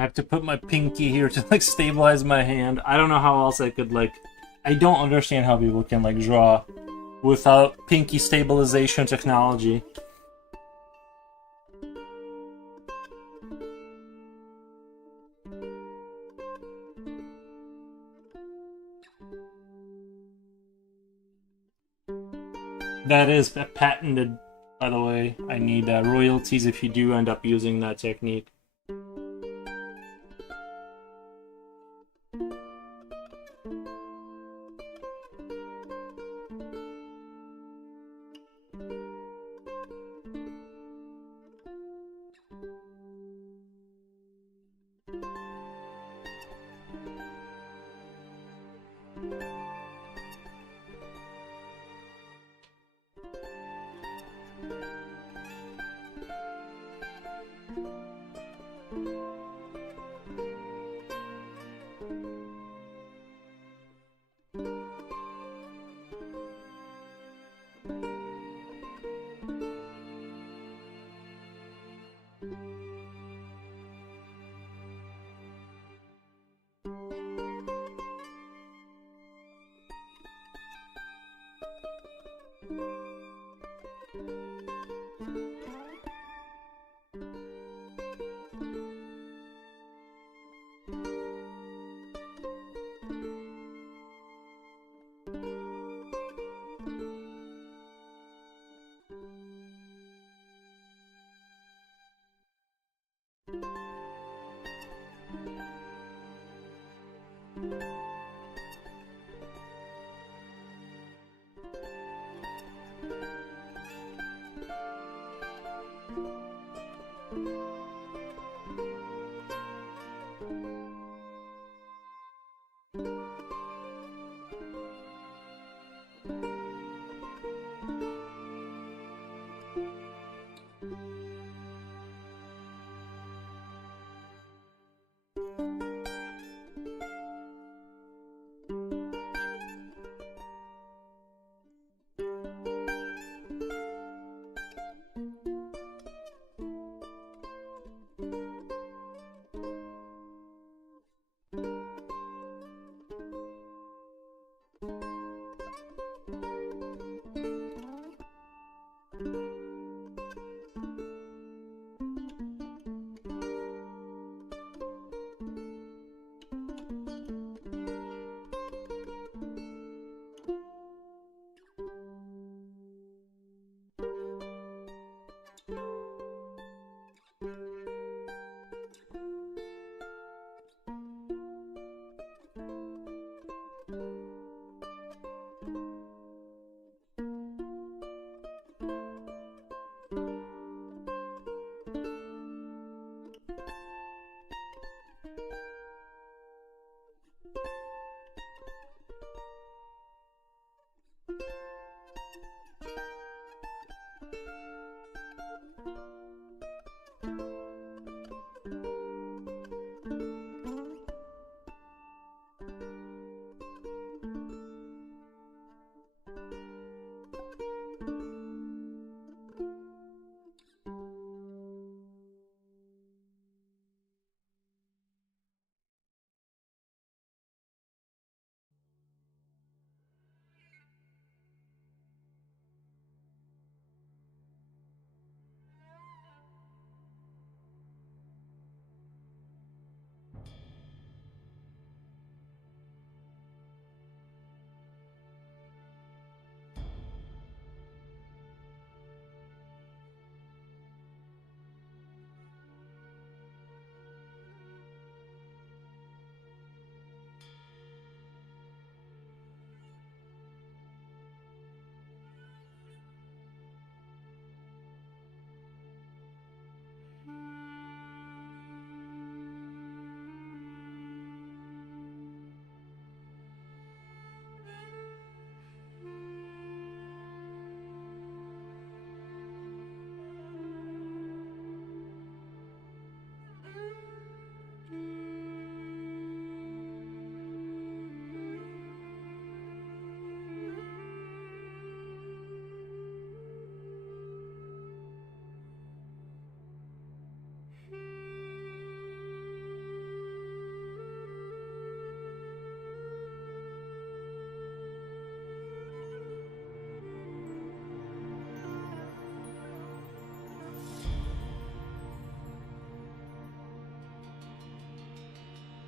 I have to put my pinky here to like stabilize my hand. I don't know how else I could like. I don't understand how people can like draw without pinky stabilization technology. That is patented, by the way. I need royalties if you do end up using that technique.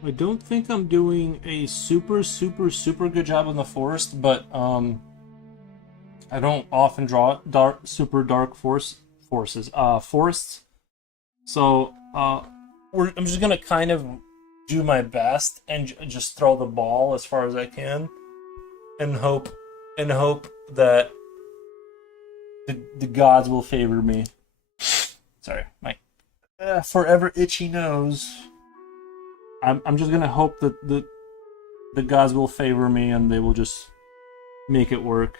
I don't think I'm doing a super good job on the forest, but I don't often draw super dark forests. So I'm just gonna kind of do my best and just throw the ball as far as I can, and hope that the gods will favor me. Sorry, my forever itchy nose. I'm just gonna hope that the gods will favor me and they will just make it work.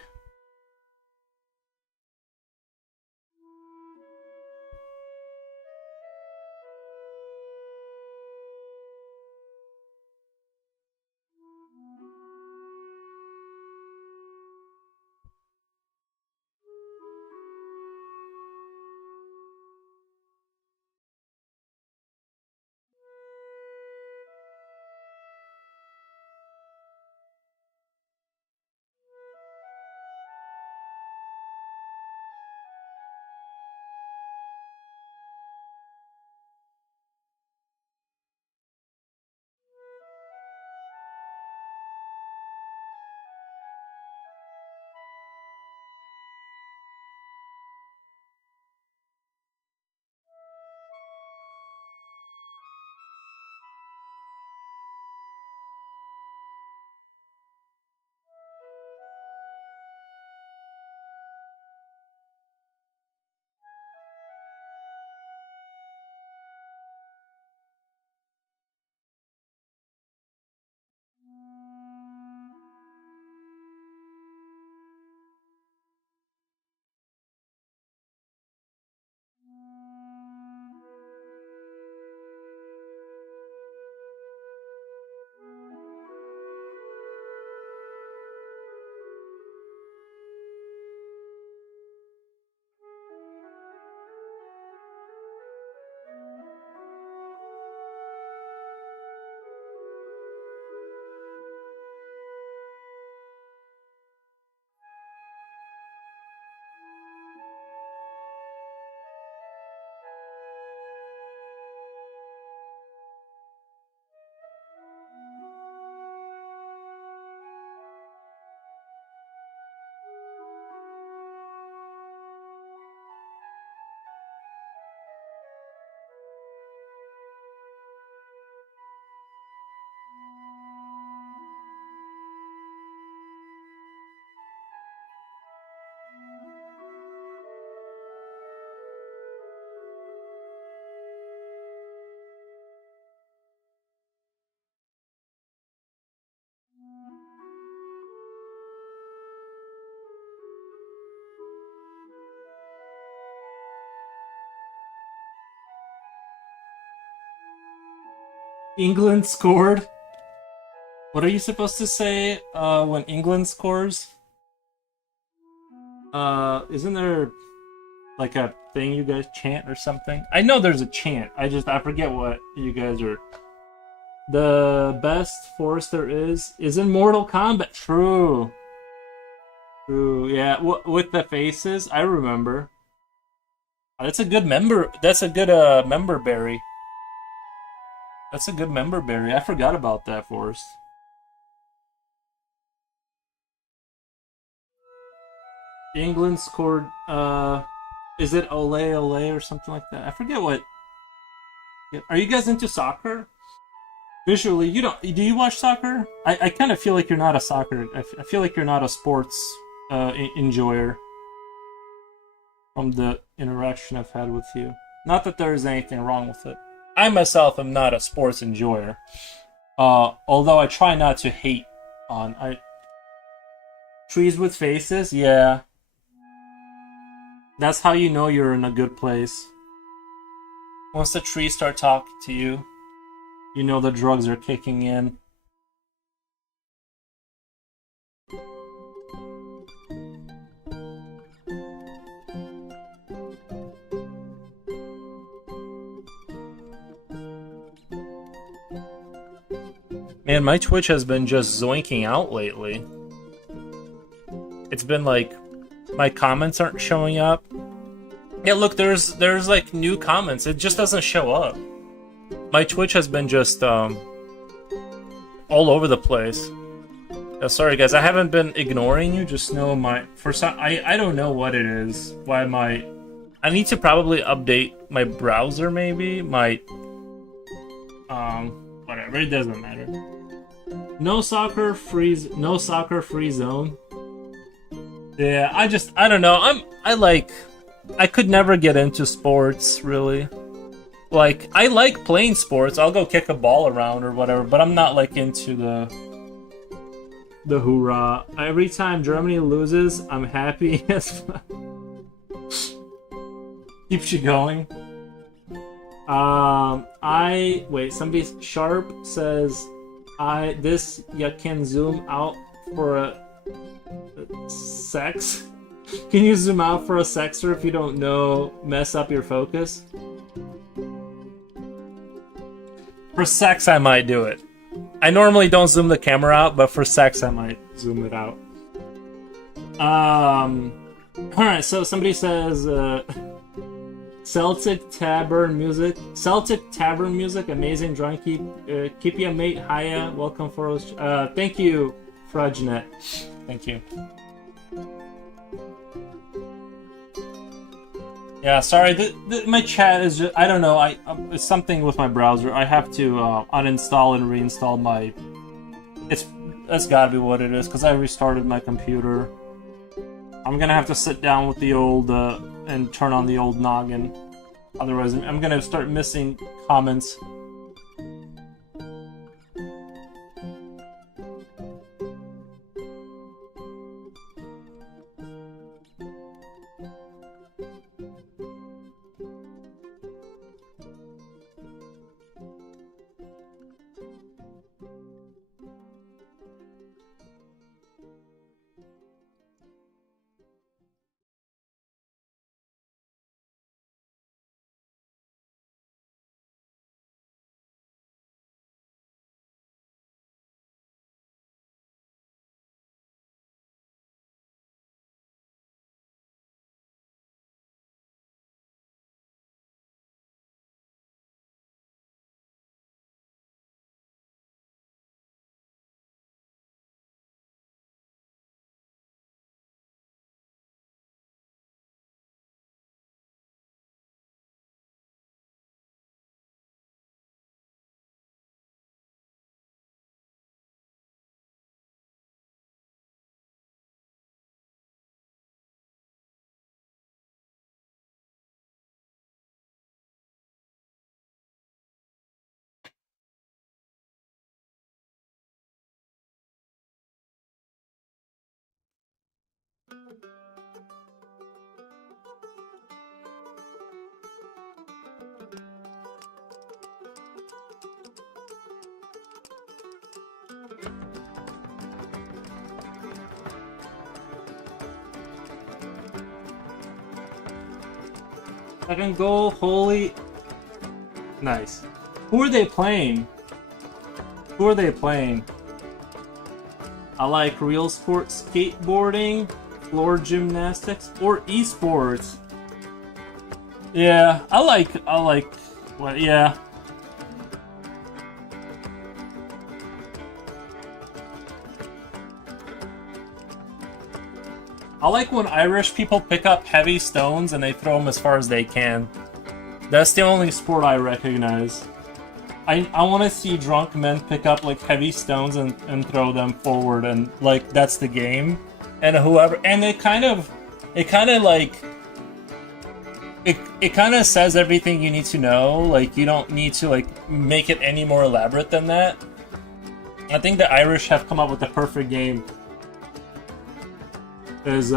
England scored. What are you supposed to say when England scores? Isn't there like a thing you guys chant or something? I know there's a chant. I forget what you guys are. The best force there is in Mortal Kombat. True. Yeah, with the faces, I remember. That's a good member. That's a good member berry. That's a good member berry. I forgot about that force. England scored. Is it Ole Ole or something like that? I forget what. Are you guys into soccer? Visually, you don't. Do you watch soccer? I kind of feel like you're not a soccer. I feel like you're not a sports enjoyer. From the interaction I've had with you. Not that there is anything wrong with it. I myself am not a sports enjoyer. Although I try not to hate on. Trees with faces, yeah. That's how you know you're in a good place. Once the trees start talking to you, you know the drugs are kicking in. Man, my Twitch has been just zoinking out lately. It's been like my comments aren't showing up. Yeah, look, there's like new comments. It just doesn't show up. My Twitch has been just all over the place. Sorry guys, I haven't been ignoring you. Just know I don't know what it is. Why I need to probably update my browser, maybe whatever. It doesn't matter. No soccer free zone. Yeah, I don't know. I could never get into sports, really. Like, I like playing sports. I'll go kick a ball around or whatever, but I'm not like into the hoorah. Every time Germany loses, I'm happy as fuck. Keeps you going. Somebody Sharp says you can zoom out for a sex. Can you zoom out for a sexer if you don't know? Mess up your focus. For sex, I might do it. I normally don't zoom the camera out, but for sex, I might zoom it out. Alright, so somebody says, Celtic Tavern Music, amazing drunk. Keep ya mate, hiya, welcome for us. Thank you, Frudgenet. Thank you. Yeah, sorry. My chat is just, I don't know. It's something with my browser. I have to uninstall and reinstall my. That's gotta be what it is because I restarted my computer. I'm gonna have to sit down with the old and turn on the old noggin. Otherwise, I'm gonna start missing comments. Second goal, holy. Nice. Who are they playing? Who are they playing? I like real sports, skateboarding, floor gymnastics, or esports. Yeah, I like, well, yeah. I like when Irish people pick up heavy stones and they throw them as far as they can. That's the only sport I recognize. I want to see drunk men pick up like heavy stones and throw them forward, and like that's the game. And whoever, and it kind of like it kind of says everything you need to know. Like you don't need to like make it any more elaborate than that. I think the Irish have come up with the perfect game. Is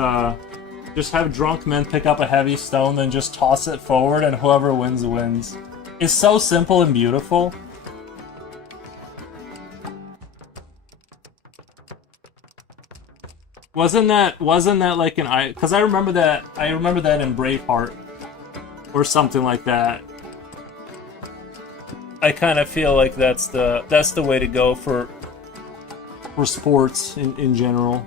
just have drunk men pick up a heavy stone, then just toss it forward, and whoever wins wins. It's so simple and beautiful. Wasn't that like an because I remember that in Braveheart or something like that. I kind of feel like that's the way to go for sports in general.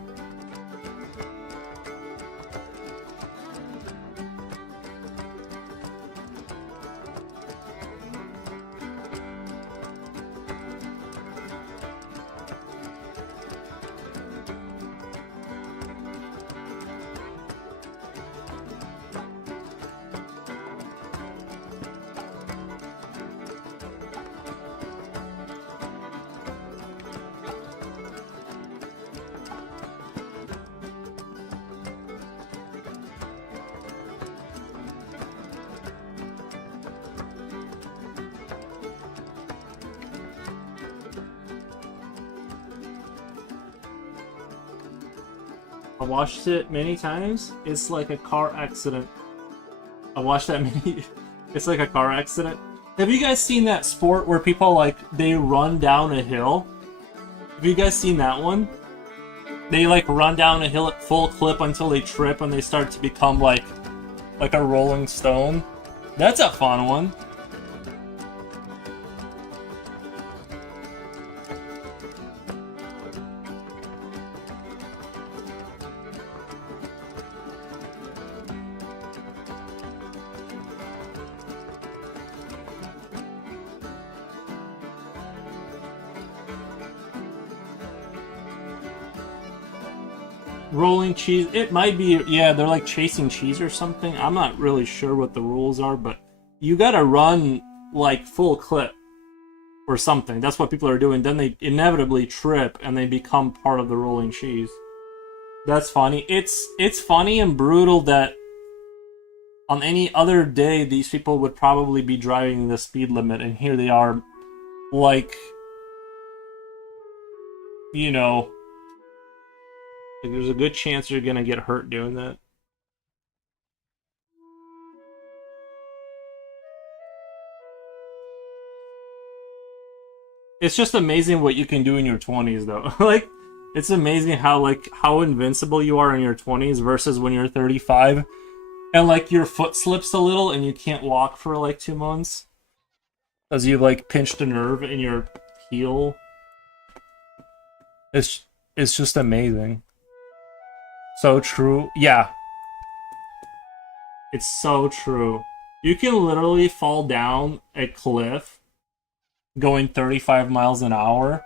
I watched it many times. It's like a car accident. I watched that many. It's like a car accident. Have you guys seen that sport where people like they run down a hill? Have you guys seen that one? They like run down a hill at full clip until they trip and they start to become like a rolling stone. That's a fun one. Rolling cheese. It might be, yeah, they're like chasing cheese or something. I'm not really sure what the rules are, but you gotta run like full clip or something. That's what people are doing. Then they inevitably trip and they become part of the rolling cheese. That's funny. It's funny and brutal that on any other day these people would probably be driving the speed limit, and here they are, like, you know, like there's a good chance you're gonna get hurt doing that. It's just amazing what you can do in your 20s, though. Like, it's amazing how invincible you are in your 20s versus when you're 35, and like your foot slips a little and you can't walk for like 2 months because you like pinched a nerve in your heel. It's just amazing. So true. Yeah. It's so true. You can literally fall down a cliff going 35 miles an hour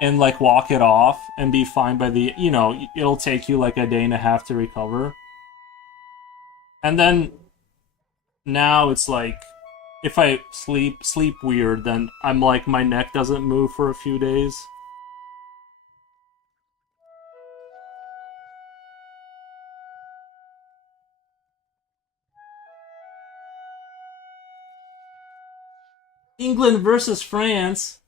and like walk it off and be fine by the, you know, it'll take you like a day and a half to recover. And then now it's like if I sleep weird, then I'm like my neck doesn't move for a few days. England versus France.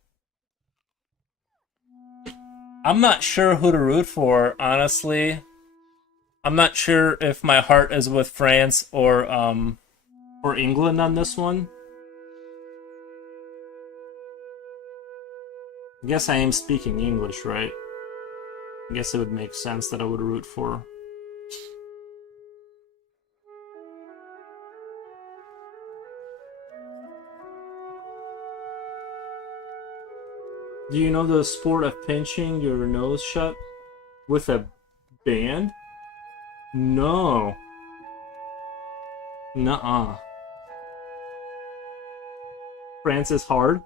I'm not sure who to root for, honestly. I'm not sure if my heart is with France or England on this one. I guess I am speaking English, right? I guess it would make sense that I would root for. Do you know the sport of pinching your nose shut with a band? No. Nuh-uh. France is hard.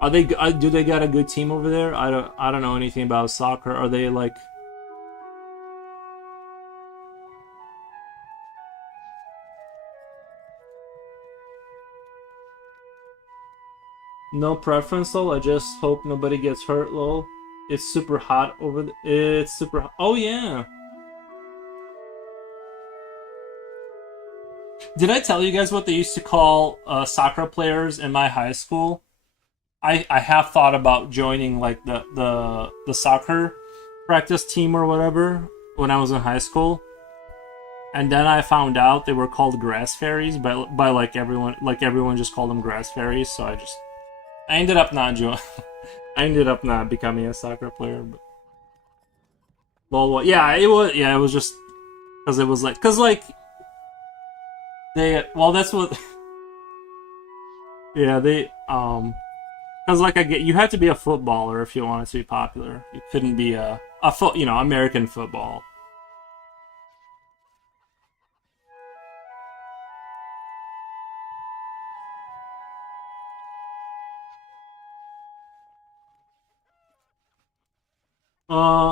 Are they? Do they got a good team over there? I don't know anything about soccer. Are they like? No preference though. I just hope nobody gets hurt. Lol. It's super hot over. It's super. Oh yeah. Did I tell you guys what they used to call soccer players in my high school? I have thought about joining like the soccer practice team or whatever when I was in high school, and then I found out they were called grass fairies by like everyone just called them grass fairies. So I ended up not I ended up not becoming a soccer player. But well, yeah, it was just because it was like they that's what yeah they because like you had to be a footballer if you wanted to be popular. You couldn't be American football.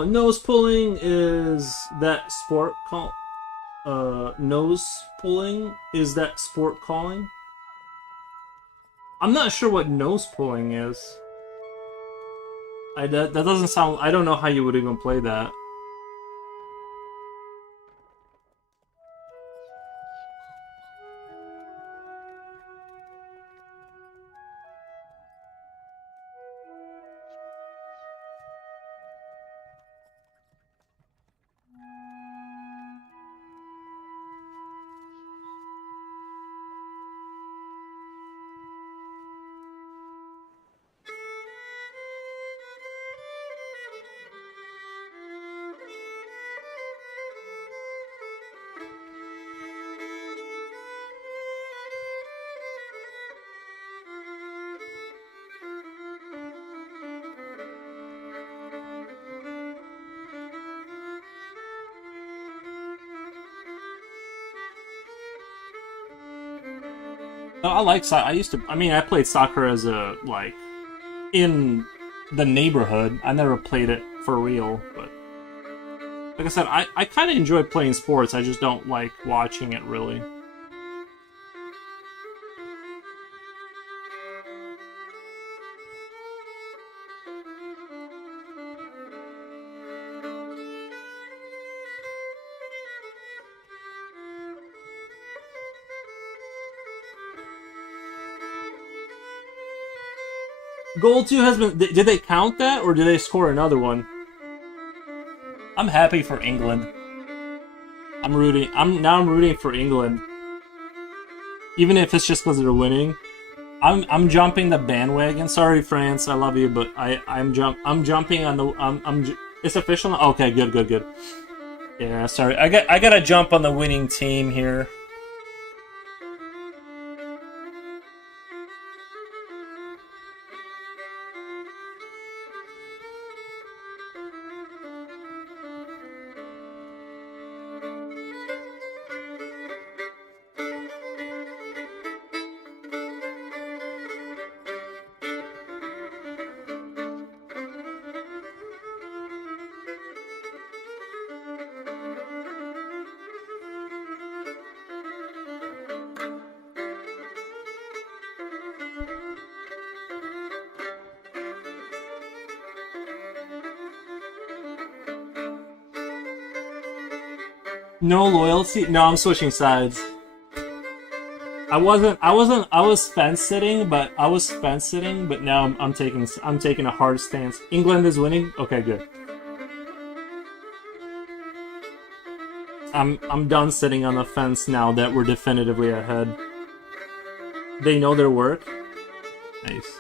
Nose pulling is that sport call. Nose pulling is that sport calling. I'm not sure what nose pulling is. That doesn't sound. I don't know how you would even play that. I like soccer. I played soccer as a, like, in the neighborhood. I never played it for real, but like I said, I kind of enjoy playing sports. I just don't like watching it, really. Goal 2 has been... Did they count that, or did they score another one? I'm happy for England. I'm rooting for England. Even if it's just because they're winning. I'm jumping the bandwagon. Sorry, France, I love you, but I'm jumping on the... it's official now? Okay, good. Yeah, sorry. I gotta jump on the winning team here. No loyalty? No, I'm switching sides. I was fence sitting, but now I'm taking a hard stance. England is winning? Okay, good. I'm done sitting on the fence now that we're definitively ahead. They know their work. Nice.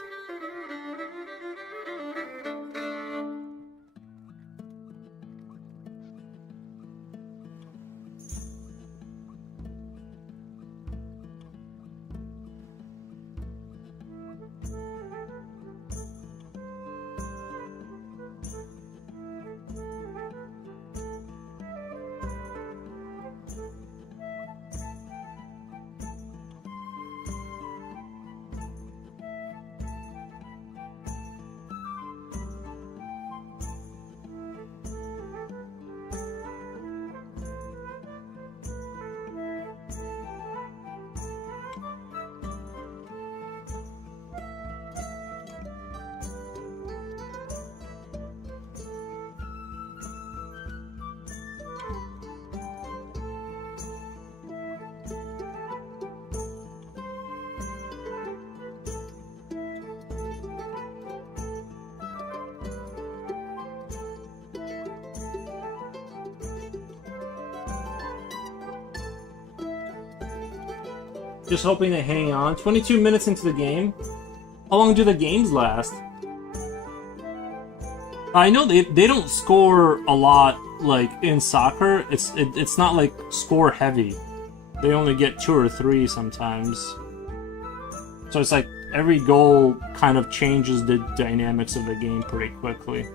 Just hoping to hang on. 22 minutes into the game. How long do the games last? I know they don't score a lot like in soccer. It's not like score heavy. They only get 2 or 3 sometimes. So it's like every goal kind of changes the dynamics of the game pretty quickly.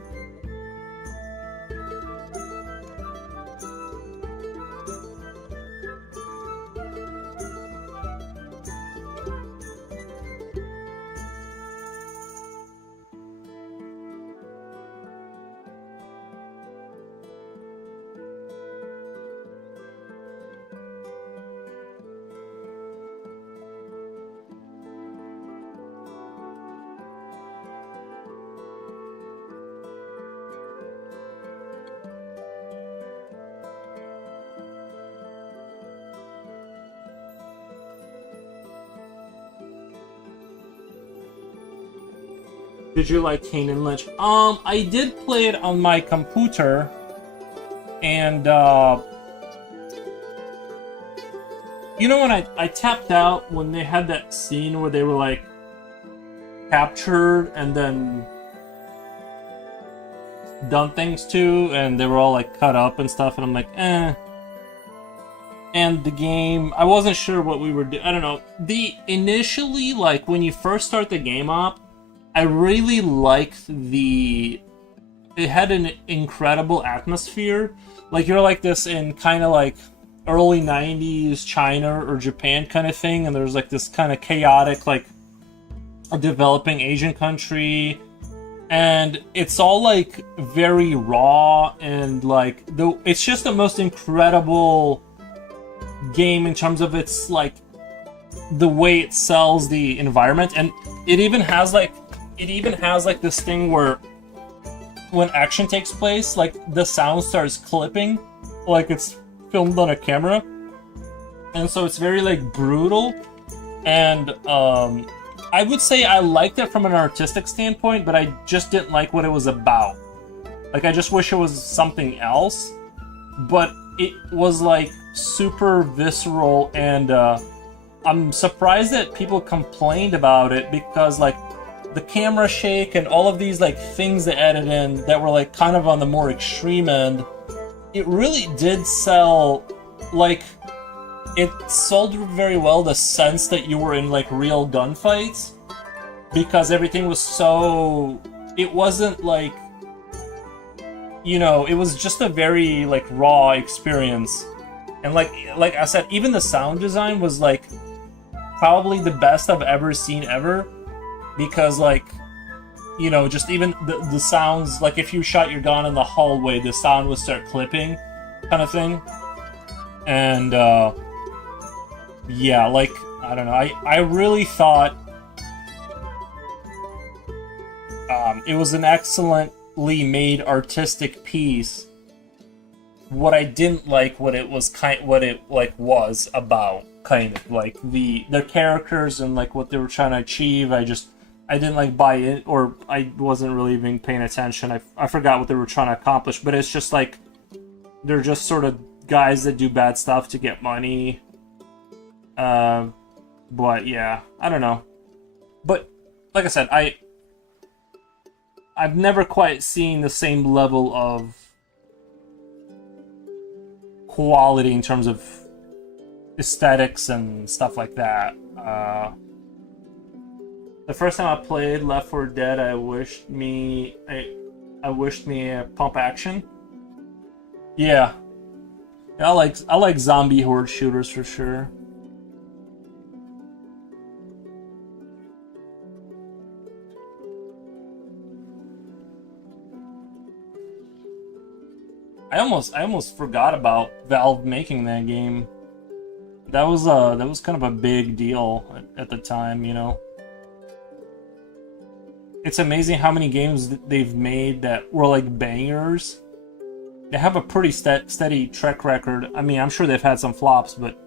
Did you like Kane and Lynch? I did play it on my computer, and you know when I tapped out when they had that scene where they were like captured and then done things to, and they were all like cut up and stuff, and I'm like, eh. And the game, I wasn't sure what we were doing. I don't know. Initially, like when you first start the game up, I really liked it had an incredible atmosphere. Like you're like this in kind of like early 90s China or Japan kind of thing, and there's like this kind of chaotic, like, a developing Asian country, and it's all like very raw, and like it's just the most incredible game in terms of its like the way it sells the environment. And it even has like this thing where when action takes place, like the sound starts clipping, like it's filmed on a camera, and so it's very like brutal. And I would say I liked it from an artistic standpoint, but I just didn't like what it was about. Like, I just wish it was something else. But it was like super visceral, and I'm surprised that people complained about it, because like the camera shake and all of these like things they added in that were like kind of on the more extreme end, it really did sell, like, it sold very well the sense that you were in like real gunfights, because everything was so, it wasn't like, you know, it was just a very like raw experience. And like I said, even the sound design was like probably the best I've ever seen ever, because like, you know, just even the sounds, like if you shot your gun in the hallway, the sound would start clipping, kind of thing. And yeah, like, I don't know, I really thought it was an excellently made artistic piece. What I didn't like, what it was was about, kind of like the characters and like what they were trying to achieve. I didn't like buy it, or I wasn't really even paying attention. I forgot what they were trying to accomplish, but it's just like they're just sort of guys that do bad stuff to get money. But yeah, I don't know. But like I said, I've never quite seen the same level of quality in terms of aesthetics and stuff like that. The first time I played Left 4 Dead, I wished me a pump action. Yeah, I like zombie horde shooters for sure. I almost forgot about Valve making that game. That was kind of a big deal at the time, you know. It's amazing how many games they've made that were like bangers. They have a pretty steady track record. I mean, I'm sure they've had some flops, but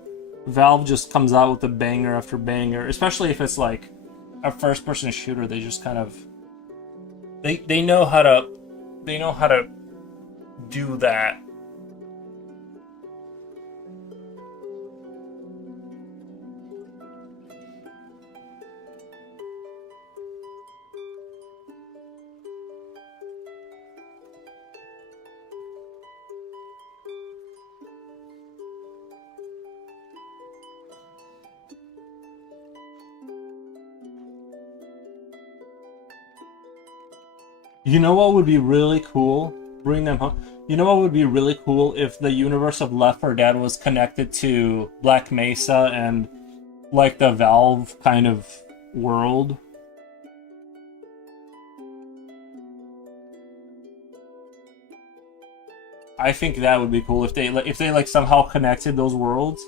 Valve just comes out with a banger after banger, especially if it's like a first-person shooter. They just kind of they know how to do that. You know what would be really cool? Bring them home. You know what would be really cool if the universe of Left 4 Dead was connected to Black Mesa and like the Valve kind of world? I think that would be cool if they like somehow connected those worlds.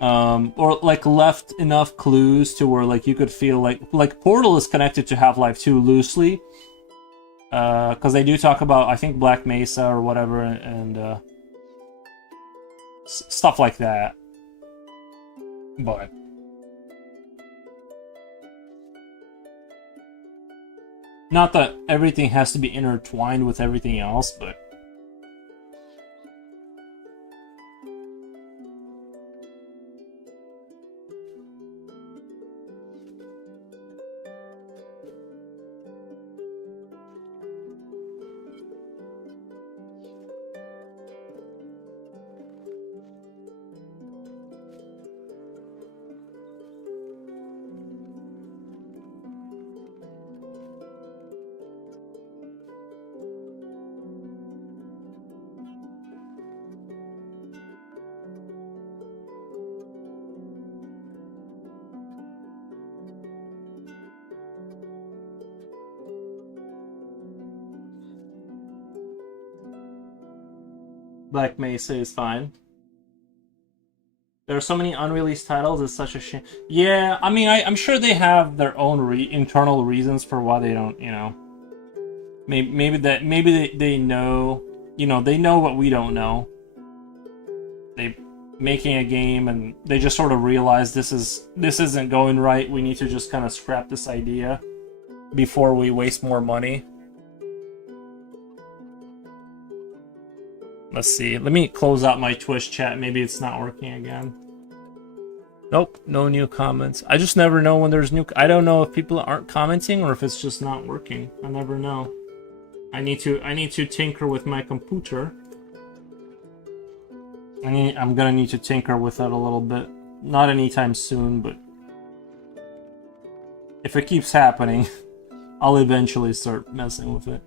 Or like left enough clues to where like you could feel like Portal is connected to Half-Life 2 loosely. Because they do talk about, I think, Black Mesa or whatever, and stuff like that. But not that everything has to be intertwined with everything else, but Black Mesa is fine. There are so many unreleased titles. It's such a shame. Yeah, I mean, I'm sure they have their own internal reasons for why they don't. You know, maybe they know. You know, they know what we don't know. They making a game and they just sort of realize this isn't going right. We need to just kind of scrap this idea before we waste more money. Let's see. Let me close out my Twitch chat. Maybe it's not working again. Nope, no new comments. I just never know when there's new... I don't know if people aren't commenting or if it's just not working. I never know. I need to tinker with my computer. I'm gonna need to tinker with it a little bit. Not anytime soon, but if it keeps happening, I'll eventually start messing with it.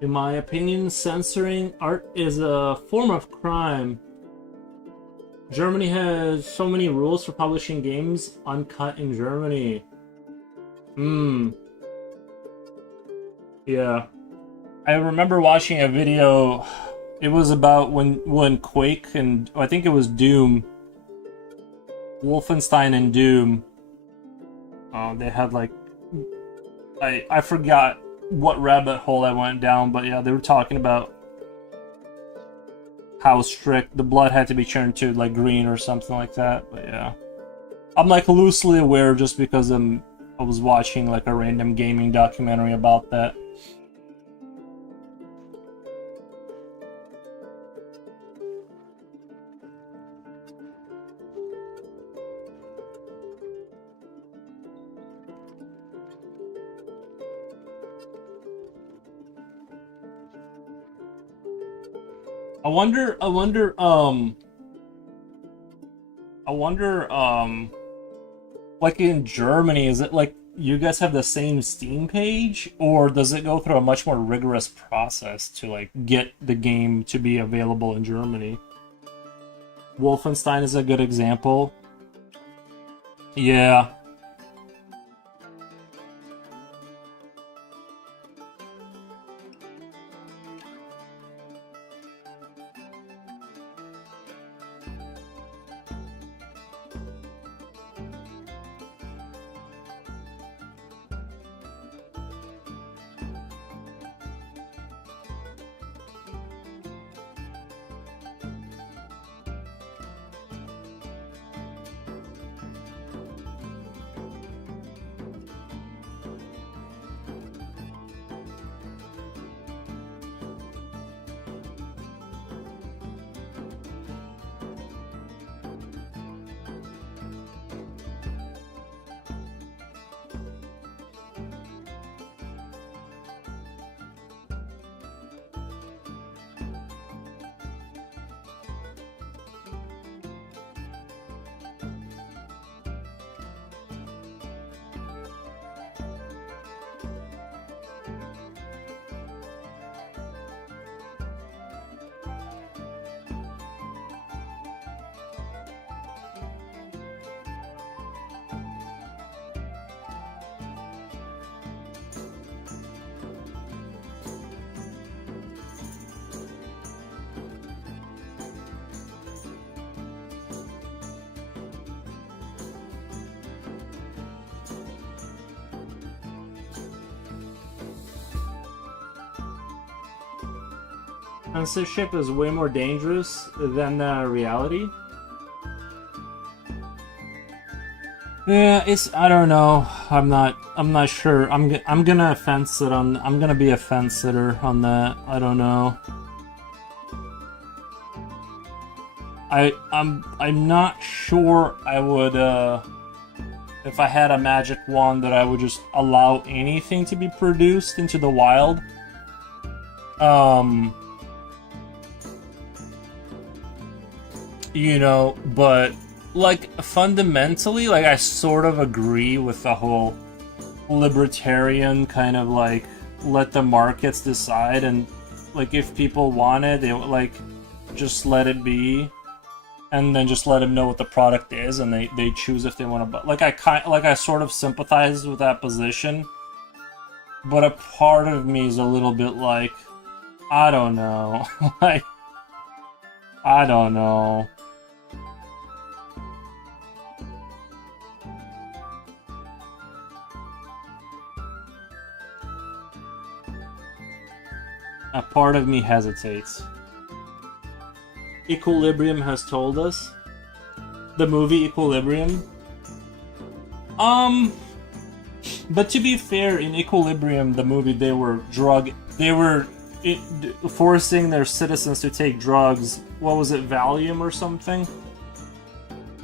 In my opinion, censoring art is a form of crime. Germany has so many rules for publishing games uncut in Germany. Yeah. I remember watching a video. It was about when Quake and I think it was Doom. Wolfenstein and Doom. They had like I forgot what rabbit hole I went down, but yeah, they were talking about how strict the blood had to be turned to like green or something like that. But yeah, I'm like loosely aware just because I was watching like a random gaming documentary about that. I wonder, like in Germany, is it like you guys have the same Steam page, or does it go through a much more rigorous process to like get the game to be available in Germany? Wolfenstein is a good example. Yeah. Censorship is way more dangerous than reality. Yeah, it's I don't know. I'm not sure. I'm gonna fence it on. I'm gonna be a fence sitter on that. I don't know. I'm not sure I would if I had a magic wand that I would just allow anything to be produced into the wild. You know, but like fundamentally, like I sort of agree with the whole libertarian kind of like let the markets decide, and like if people want it, they like just let it be, and then just let them know what the product is, and they choose if they want to buy. Like I sort of sympathize with that position, but a part of me is a little bit like, I don't know, like I don't know. A part of me hesitates. Equilibrium has told us. The movie Equilibrium. But to be fair, in Equilibrium, the movie, they were forcing their citizens to take drugs. What was it, Valium or something?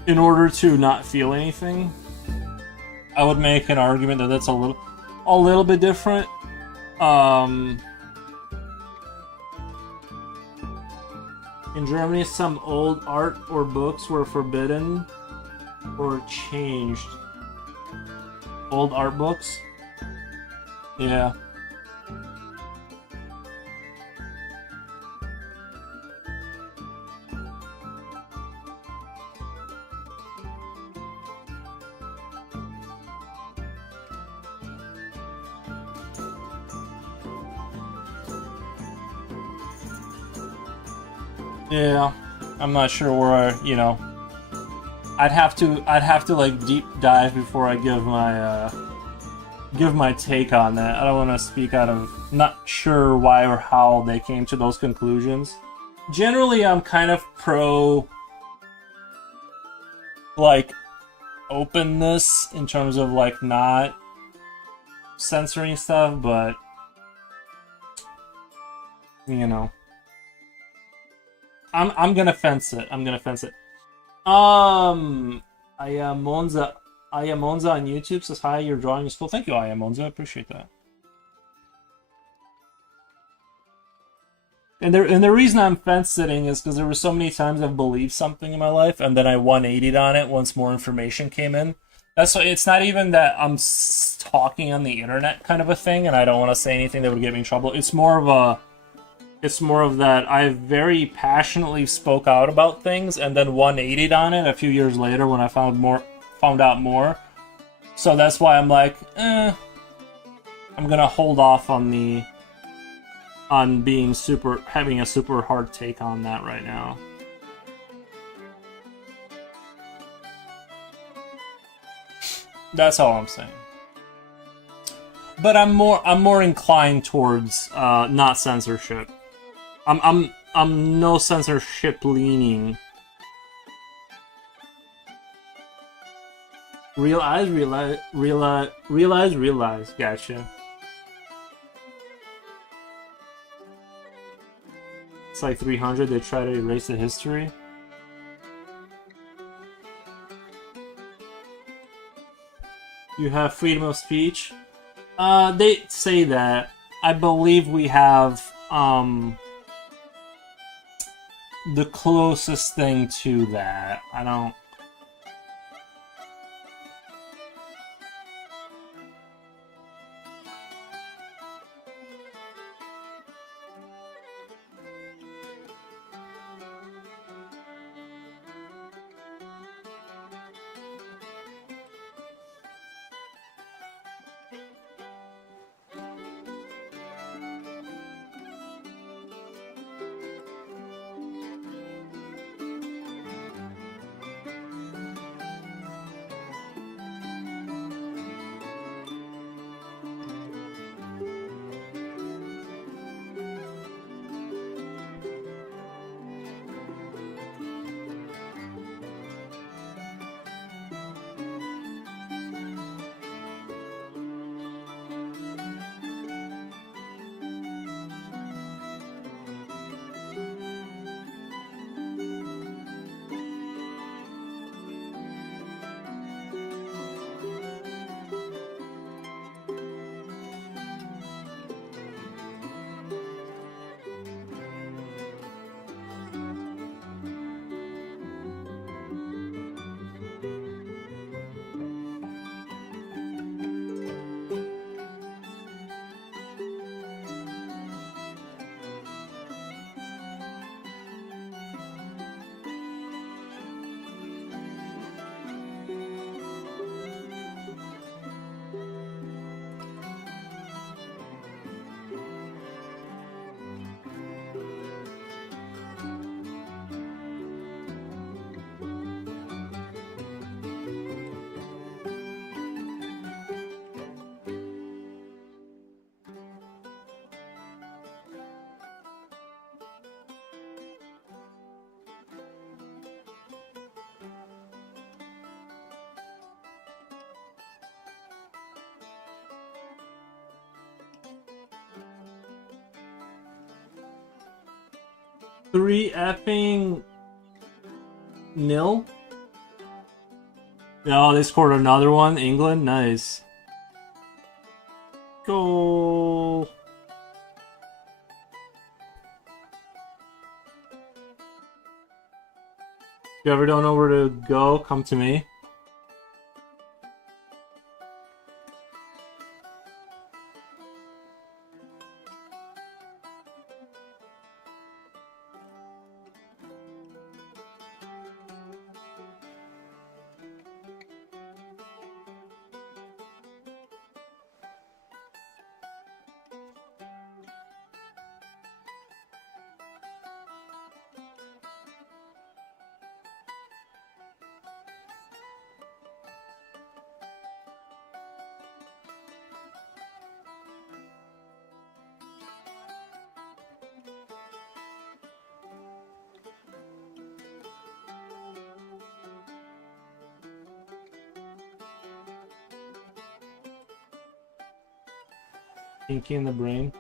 In order to not feel anything. I would make an argument that that's a little bit different. In Germany, some old art or books were forbidden or changed. Old art books? Yeah. Yeah, I'm not sure where you know. I'd have to like deep dive before I give my take on that. I don't want to speak out of not sure why or how they came to those conclusions. Generally, I'm kind of pro like openness in terms of like not censoring stuff, but you know. I'm gonna fence it. I'm gonna fence it. Monza on YouTube says hi. Your drawing is cool. Thank you, Monza. I appreciate that. And the reason I'm fence sitting is because there were so many times I've believed something in my life, and then I 180'd on it once more information came in. That's why it's not even that I'm talking on the internet kind of a thing, and I don't want to say anything that would get me in trouble. It's more of that I very passionately spoke out about things and then 180'd on it a few years later when I found out more. So that's why I'm like, I'm gonna hold off on having a super hard take on that right now. That's all I'm saying. But I'm more inclined towards not censorship. I'm no censorship leaning. Realize. Gotcha. It's like 300. They try to erase the history. You have freedom of speech. They say that. I believe we have the closest thing to that. I don't. 3-0. Oh, they scored another one. England, nice. Goal. If you ever don't know where to go, come to me. Pinky in the brain.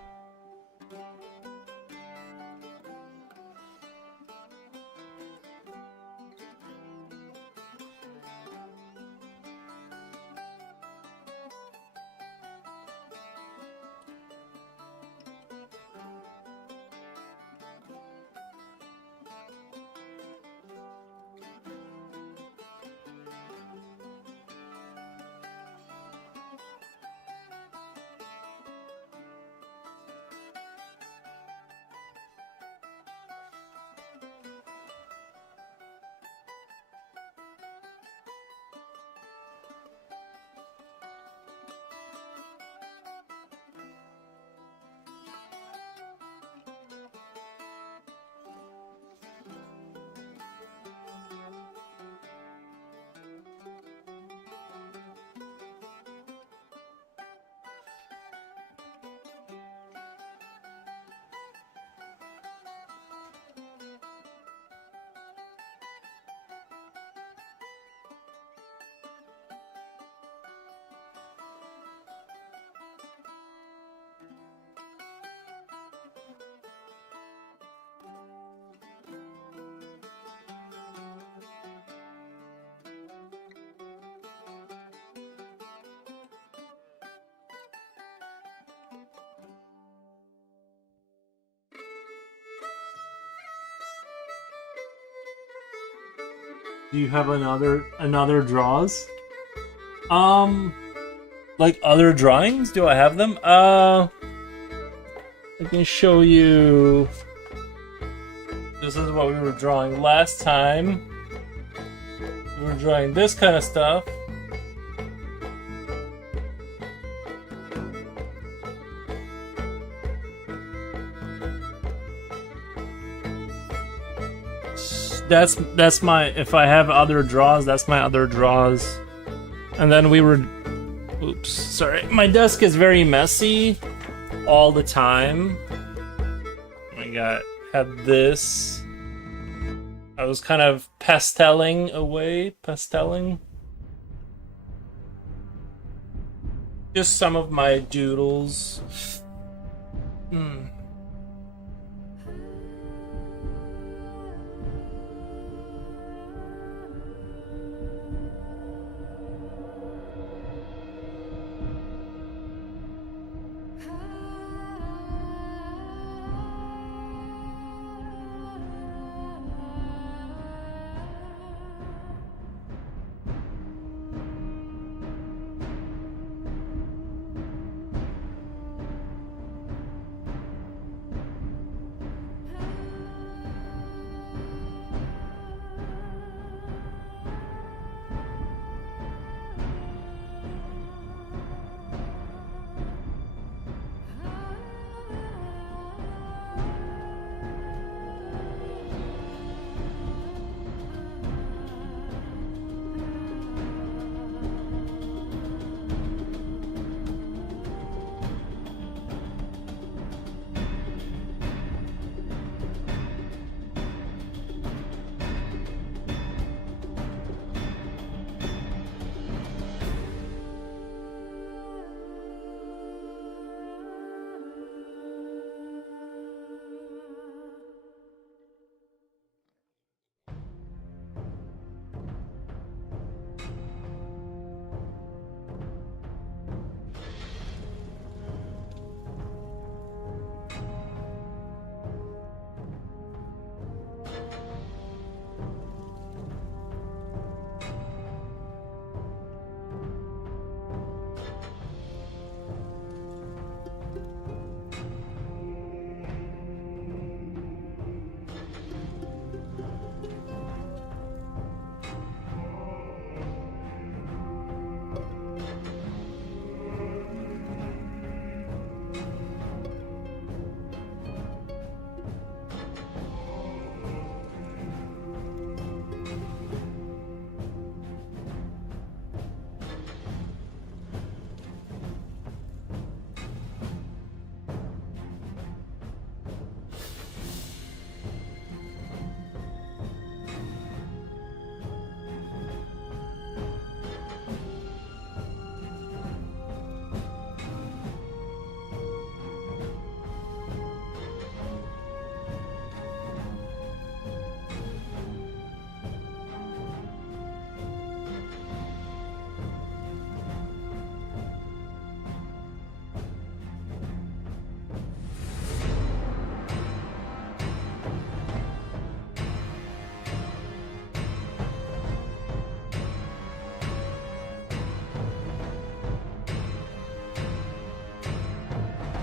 Do you have another draws? Like other drawings? Do I have them? I can show you. This is what we were drawing last time. We were drawing this kind of stuff. That's my, if I have other draws, that's my other draws. And then we were, oops, sorry. My desk is very messy all the time. Had this. I was kind of pasteling. Just some of my doodles.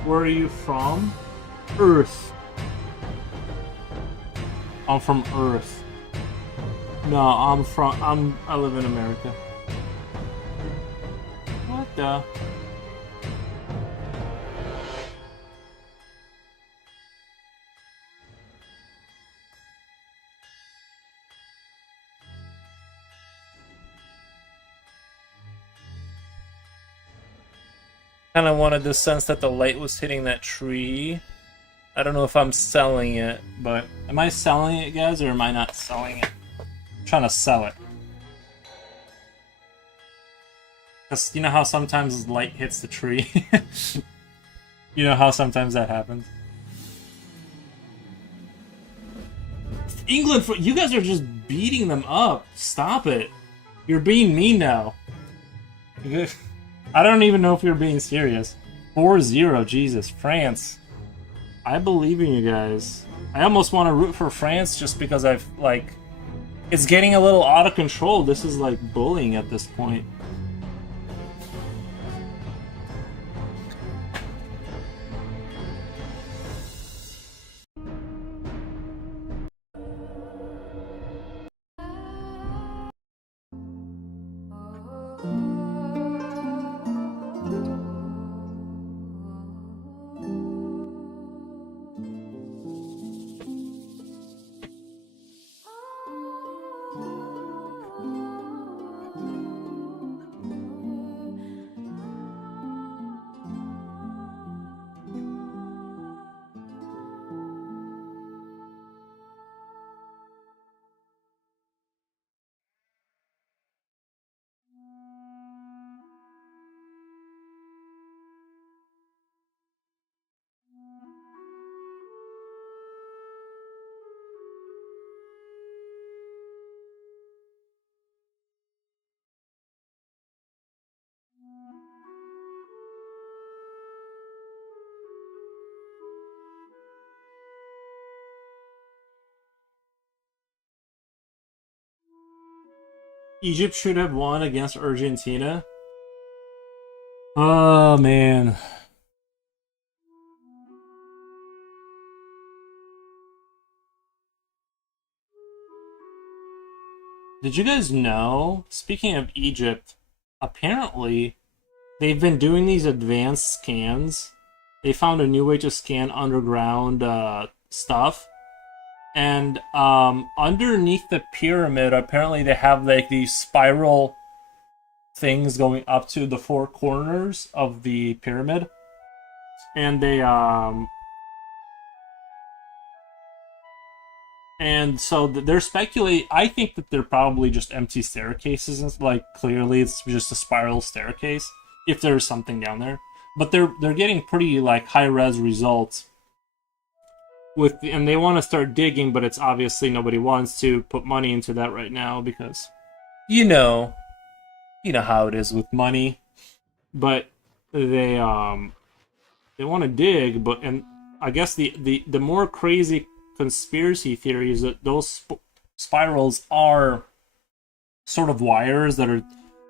Where are you from? Earth. I'm from Earth. No, I live in America. What the? Kind of wanted the sense that the light was hitting that tree. I don't know if I'm selling it, but am I selling it, guys, or am I not selling it? I'm trying to sell it. Because you know how sometimes light hits the tree? You know how sometimes that happens? England, you guys are just beating them up. Stop it. You're being mean now. I don't even know if you're being serious. 4-0, Jesus. France. I believe in you guys. I almost want to root for France just because I've, like... It's getting a little out of control. This is, like, bullying at this point. Egypt should have won against Argentina. Oh, man. Did you guys know, speaking of Egypt, apparently they've been doing these advanced scans. They found a new way to scan underground stuff. And underneath the pyramid, apparently they have like these spiral things going up to the four corners of the pyramid. And they and so they're speculating. I think that they're probably just empty staircases. And like clearly, it's just a spiral staircase if there's something down there. But they're getting pretty like high res results with, and they want to start digging, but it's obviously nobody wants to put money into that right now because you know how it is with money. But they want to dig, but and I guess the more crazy conspiracy theory is that those spirals are sort of wires that are,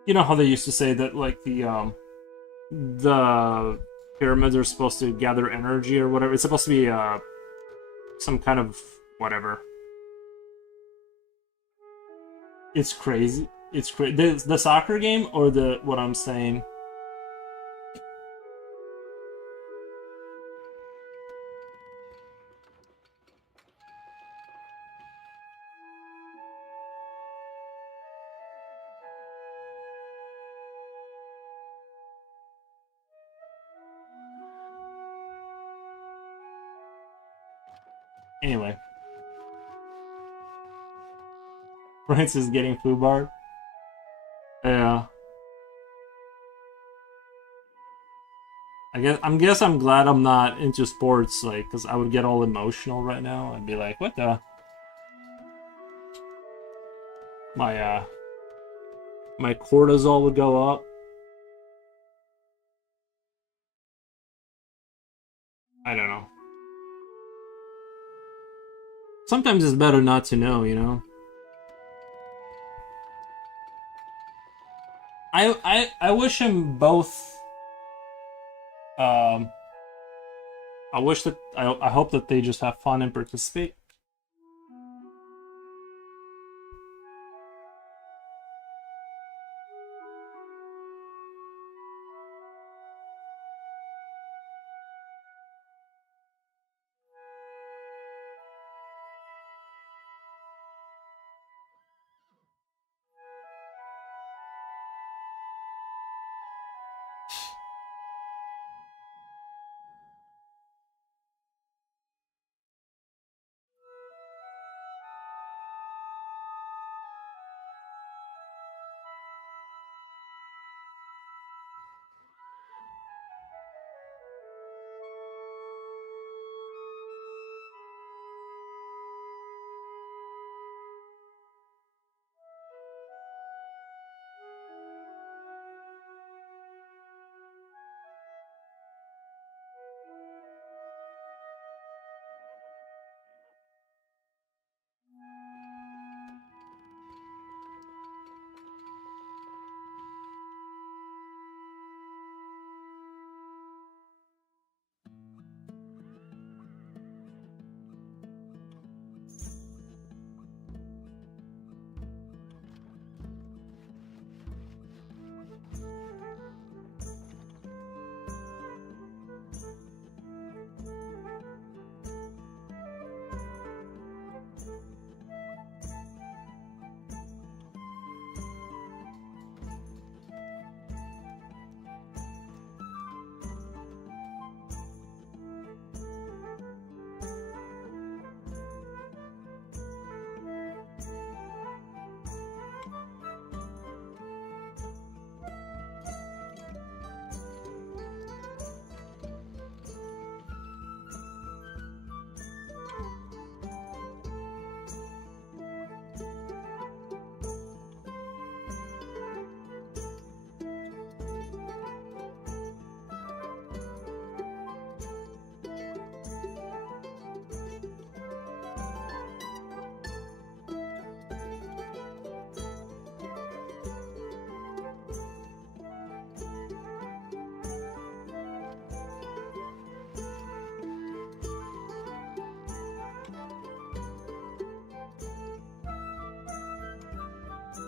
you know how they used to say that like the pyramids are supposed to gather energy or whatever. It's supposed to be some kind of whatever. It's crazy. It's crazy. The soccer game or the what I'm saying. Anyway. France is getting foobarred. Yeah. I'm glad I'm not into sports, like, because I would get all emotional right now. I'd be like, what the? My cortisol would go up. I don't know. Sometimes it's better not to know, you know? I wish him both I hope that they just have fun and participate.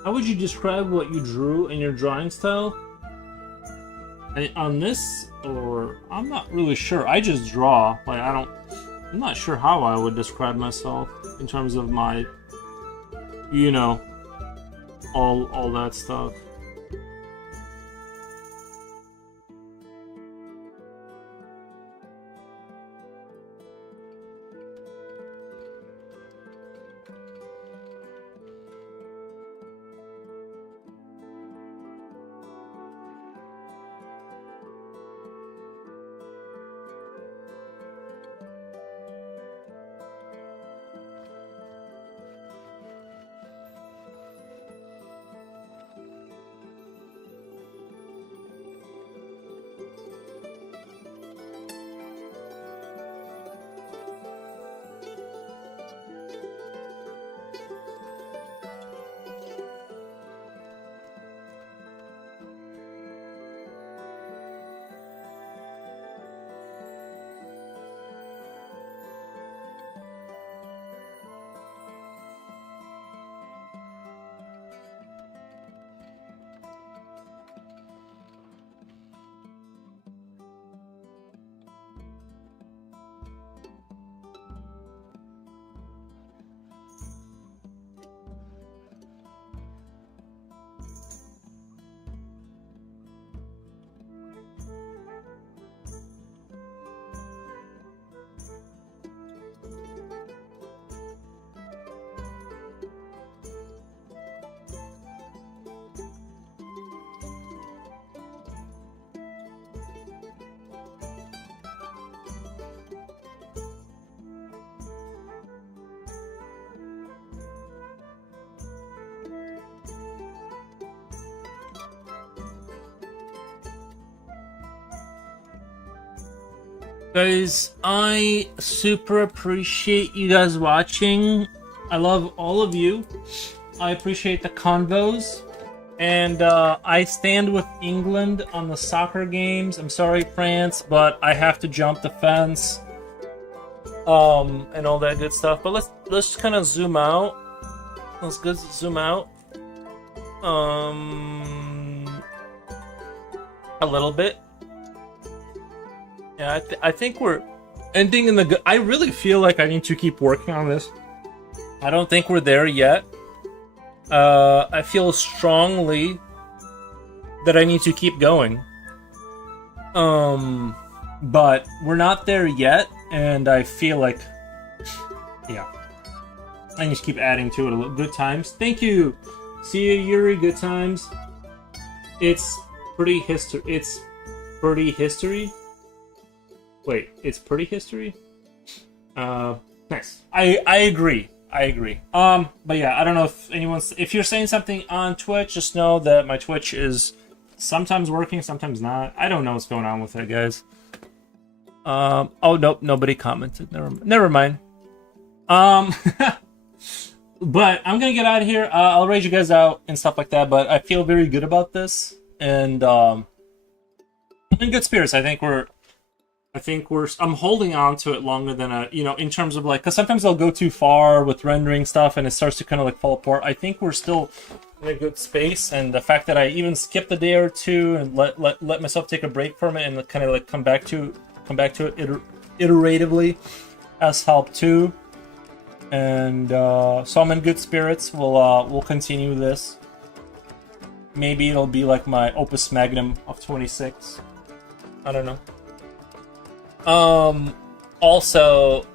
How would you describe what you drew in your drawing style? On this, or I'm not really sure. I just draw. Like I'm not sure how I would describe myself in terms of my, you know, all that stuff. Guys, I super appreciate you guys watching. I love all of you. I appreciate the convos. And I stand with England on the soccer games. I'm sorry, France, but I have to jump the fence. and all that good stuff. But let's kind of zoom out. Let's go zoom out. A little bit. Yeah, I think we're ending in the good. I really feel like I need to keep working on this. I don't think we're there yet. I feel strongly that I need to keep going. But we're not there yet, and I feel like, yeah, I need to keep adding to it a little. Good times. Thank you. See you, Yuri. Good times. It's pretty history. It's pretty history. Wait, it's pretty history. Nice. I agree. I agree. But yeah, I don't know if you're saying something on Twitch, just know that my Twitch is sometimes working, sometimes not. I don't know what's going on with it, guys. Oh nope, nobody commented. Never mind. But I'm gonna get out of here. I'll raid you guys out and stuff like that. But I feel very good about this, and I'm in good spirits. I'm holding on to it longer than in terms of like, because sometimes I'll go too far with rendering stuff and it starts to kind of like fall apart. I think we're still in a good space, and the fact that I even skipped a day or two and let myself take a break from it and kind of like come back to it iteratively has helped too. And so I'm in good spirits. We'll continue this. Maybe it'll be like my opus magnum of 26. I don't know. Also,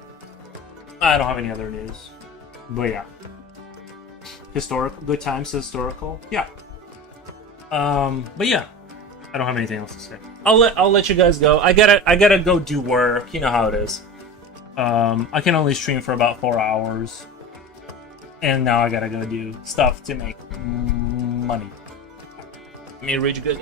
I don't have any other news, but yeah, good times, historical, yeah. But yeah, I don't have anything else to say. I'll let you guys go. I gotta go do work. You know how it is. I can only stream for about 4 hours, and now I gotta go do stuff to make money. Let me read you guys.